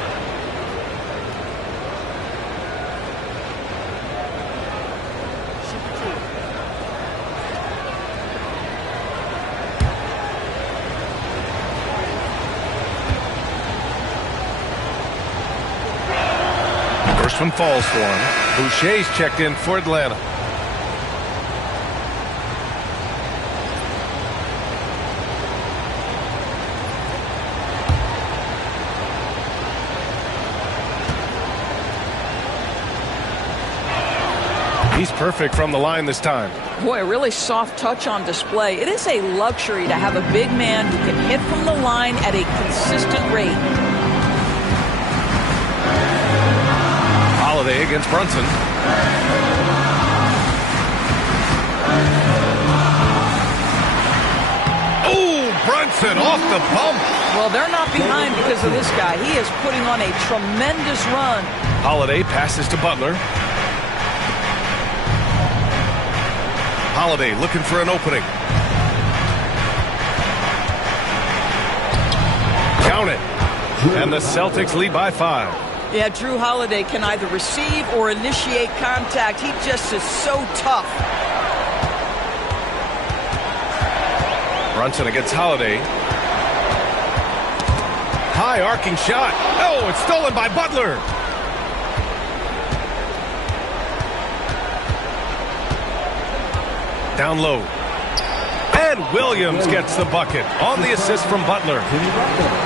First one falls for him. Boucher's checked in for Atlanta. He's perfect from the line this time. Boy, a really soft touch on display. It is a luxury to have a big man who can hit from the line at a consistent rate. Holiday against Brunson. Oh, Brunson off the bump. Well, they're not behind because of this guy. He is putting on a tremendous run. Holiday passes to Butler. Holiday looking for an opening. Count it. And the Celtics lead by 5. Yeah, Drew Holiday can either receive or initiate contact. He just is so tough. Brunson against Holiday. High arcing shot. Oh, it's stolen by Butler. Down low. And Williams gets the bucket on the assist from Butler.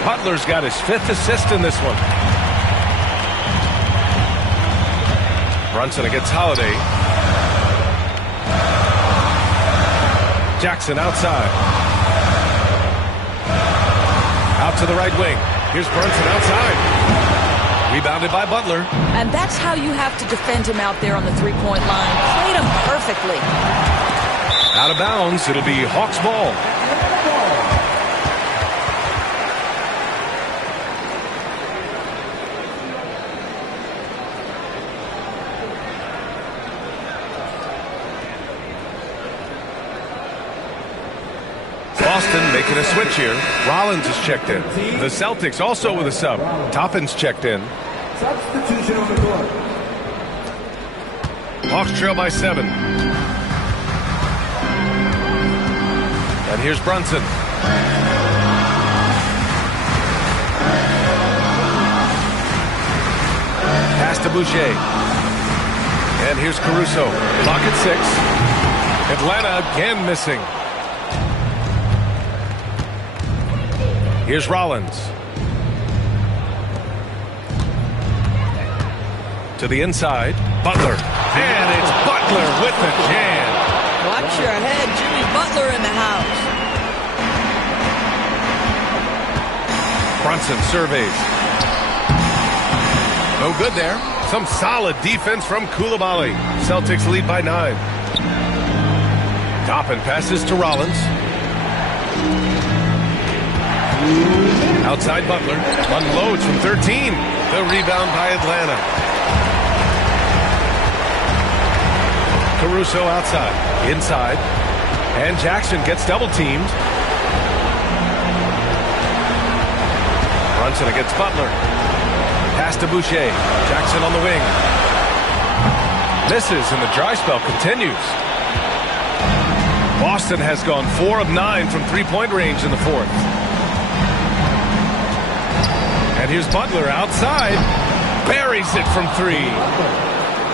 Butler's got his 5th assist in this one. Brunson against Holiday. Jackson outside. Out to the right wing. Here's Brunson outside. Rebounded by Butler. And that's how you have to defend him out there on the three-point line. Played him perfectly. Out of bounds. It'll be Hawks ball. Boston making a switch here. Rollins is checked in. The Celtics also with a sub. Toppin's checked in. Substitution on the court. Hawks trail by 7. And here's Brunson. Pass to Boucher. And here's Caruso. Clock at 6. Atlanta again missing. Here's Rollins. To the inside. Butler. And it's Butler with the jam. Watch your head. Jimmy Butler in the house. Brunson surveys. No good there. Some solid defense from Coulibaly. Celtics lead by 9. Toppin passes to Rollins. Outside Butler. Unloads from 13. The rebound by Atlanta. Caruso outside. Inside. And Jackson gets double teamed. Brunson against Butler. Pass to Boucher. Jackson on the wing. Misses, and the dry spell continues. Boston has gone 4 of 9 from three-point range in the fourth. And here's Butler outside. Buries it from 3.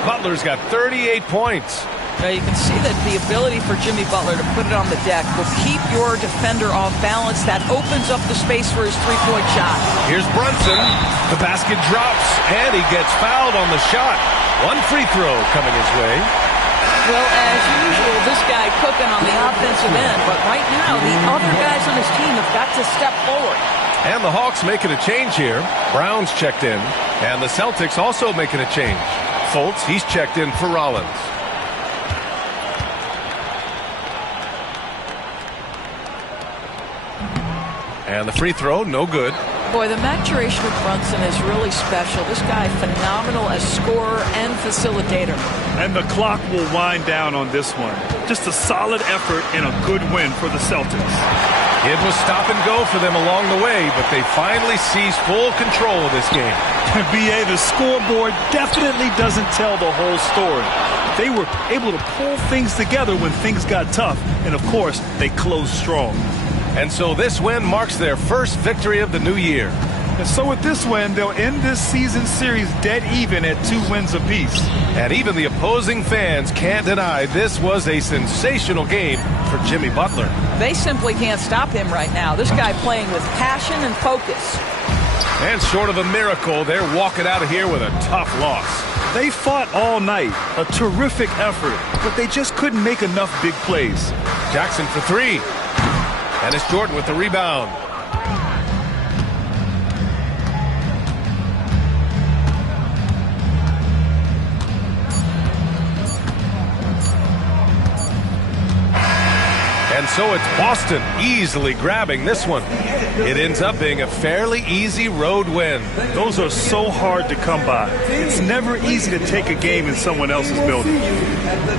Butler's got 38 points. Now you can see that the ability for Jimmy Butler to put it on the deck will keep your defender off balance. That opens up the space for his three-point shot. Here's Brunson. The basket drops, and he gets fouled on the shot. 1 free throw coming his way. Well, as usual, this guy cooking on the offensive end, but right now the other guys on his team have got to step forward. And the Hawks making a change here. Brown's checked in, and the Celtics also making a change. Fultz, he's checked in for Rollins. And the free throw, no good. Boy, the maturation of Brunson is really special. This guy, phenomenal as scorer and facilitator. And the clock will wind down on this one. Just a solid effort and a good win for the Celtics. It was stop and go for them along the way, but they finally seized full control of this game. BA, the scoreboard definitely doesn't tell the whole story. They were able to pull things together when things got tough, and of course, they closed strong. And so this win marks their first victory of the new year. And so with this win, they'll end this season series dead even at 2 wins apiece. And even the opposing fans can't deny this was a sensational game for Jimmy Butler. They simply can't stop him right now. This guy playing with passion and focus. And short of a miracle, they're walking out of here with a tough loss. They fought all night, a terrific effort, but they just couldn't make enough big plays. Jackson for 3. And it's Jordan with the rebound. And so it's Boston easily grabbing this one. It ends up being a fairly easy road win. Those are so hard to come by. It's never easy to take a game in someone else's building.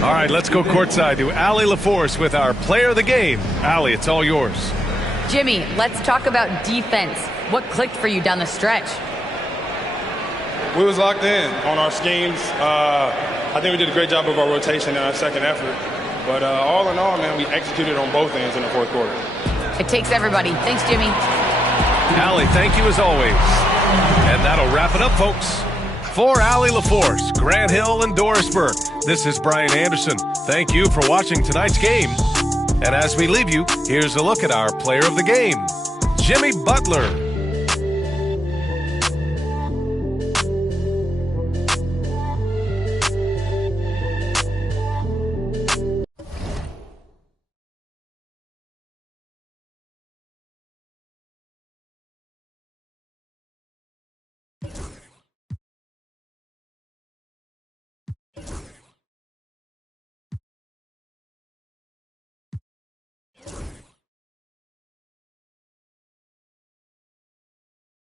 All right, let's go courtside to Allie LaForce with our player of the game. Allie, it's all yours. Jimmy, let's talk about defense. What clicked for you down the stretch? We was locked in on our schemes. I think we did a great job of our rotation in our second effort. But all in all, man, we executed on both ends in the fourth quarter. It takes everybody. Thanks, Jimmy. Allie, thank you as always. And that'll wrap it up, folks. For Allie LaForce, Grant Hill, and Doris Burke, this is Brian Anderson. Thank you for watching tonight's game. And as we leave you, here's a look at our player of the game, Jimmy Butler.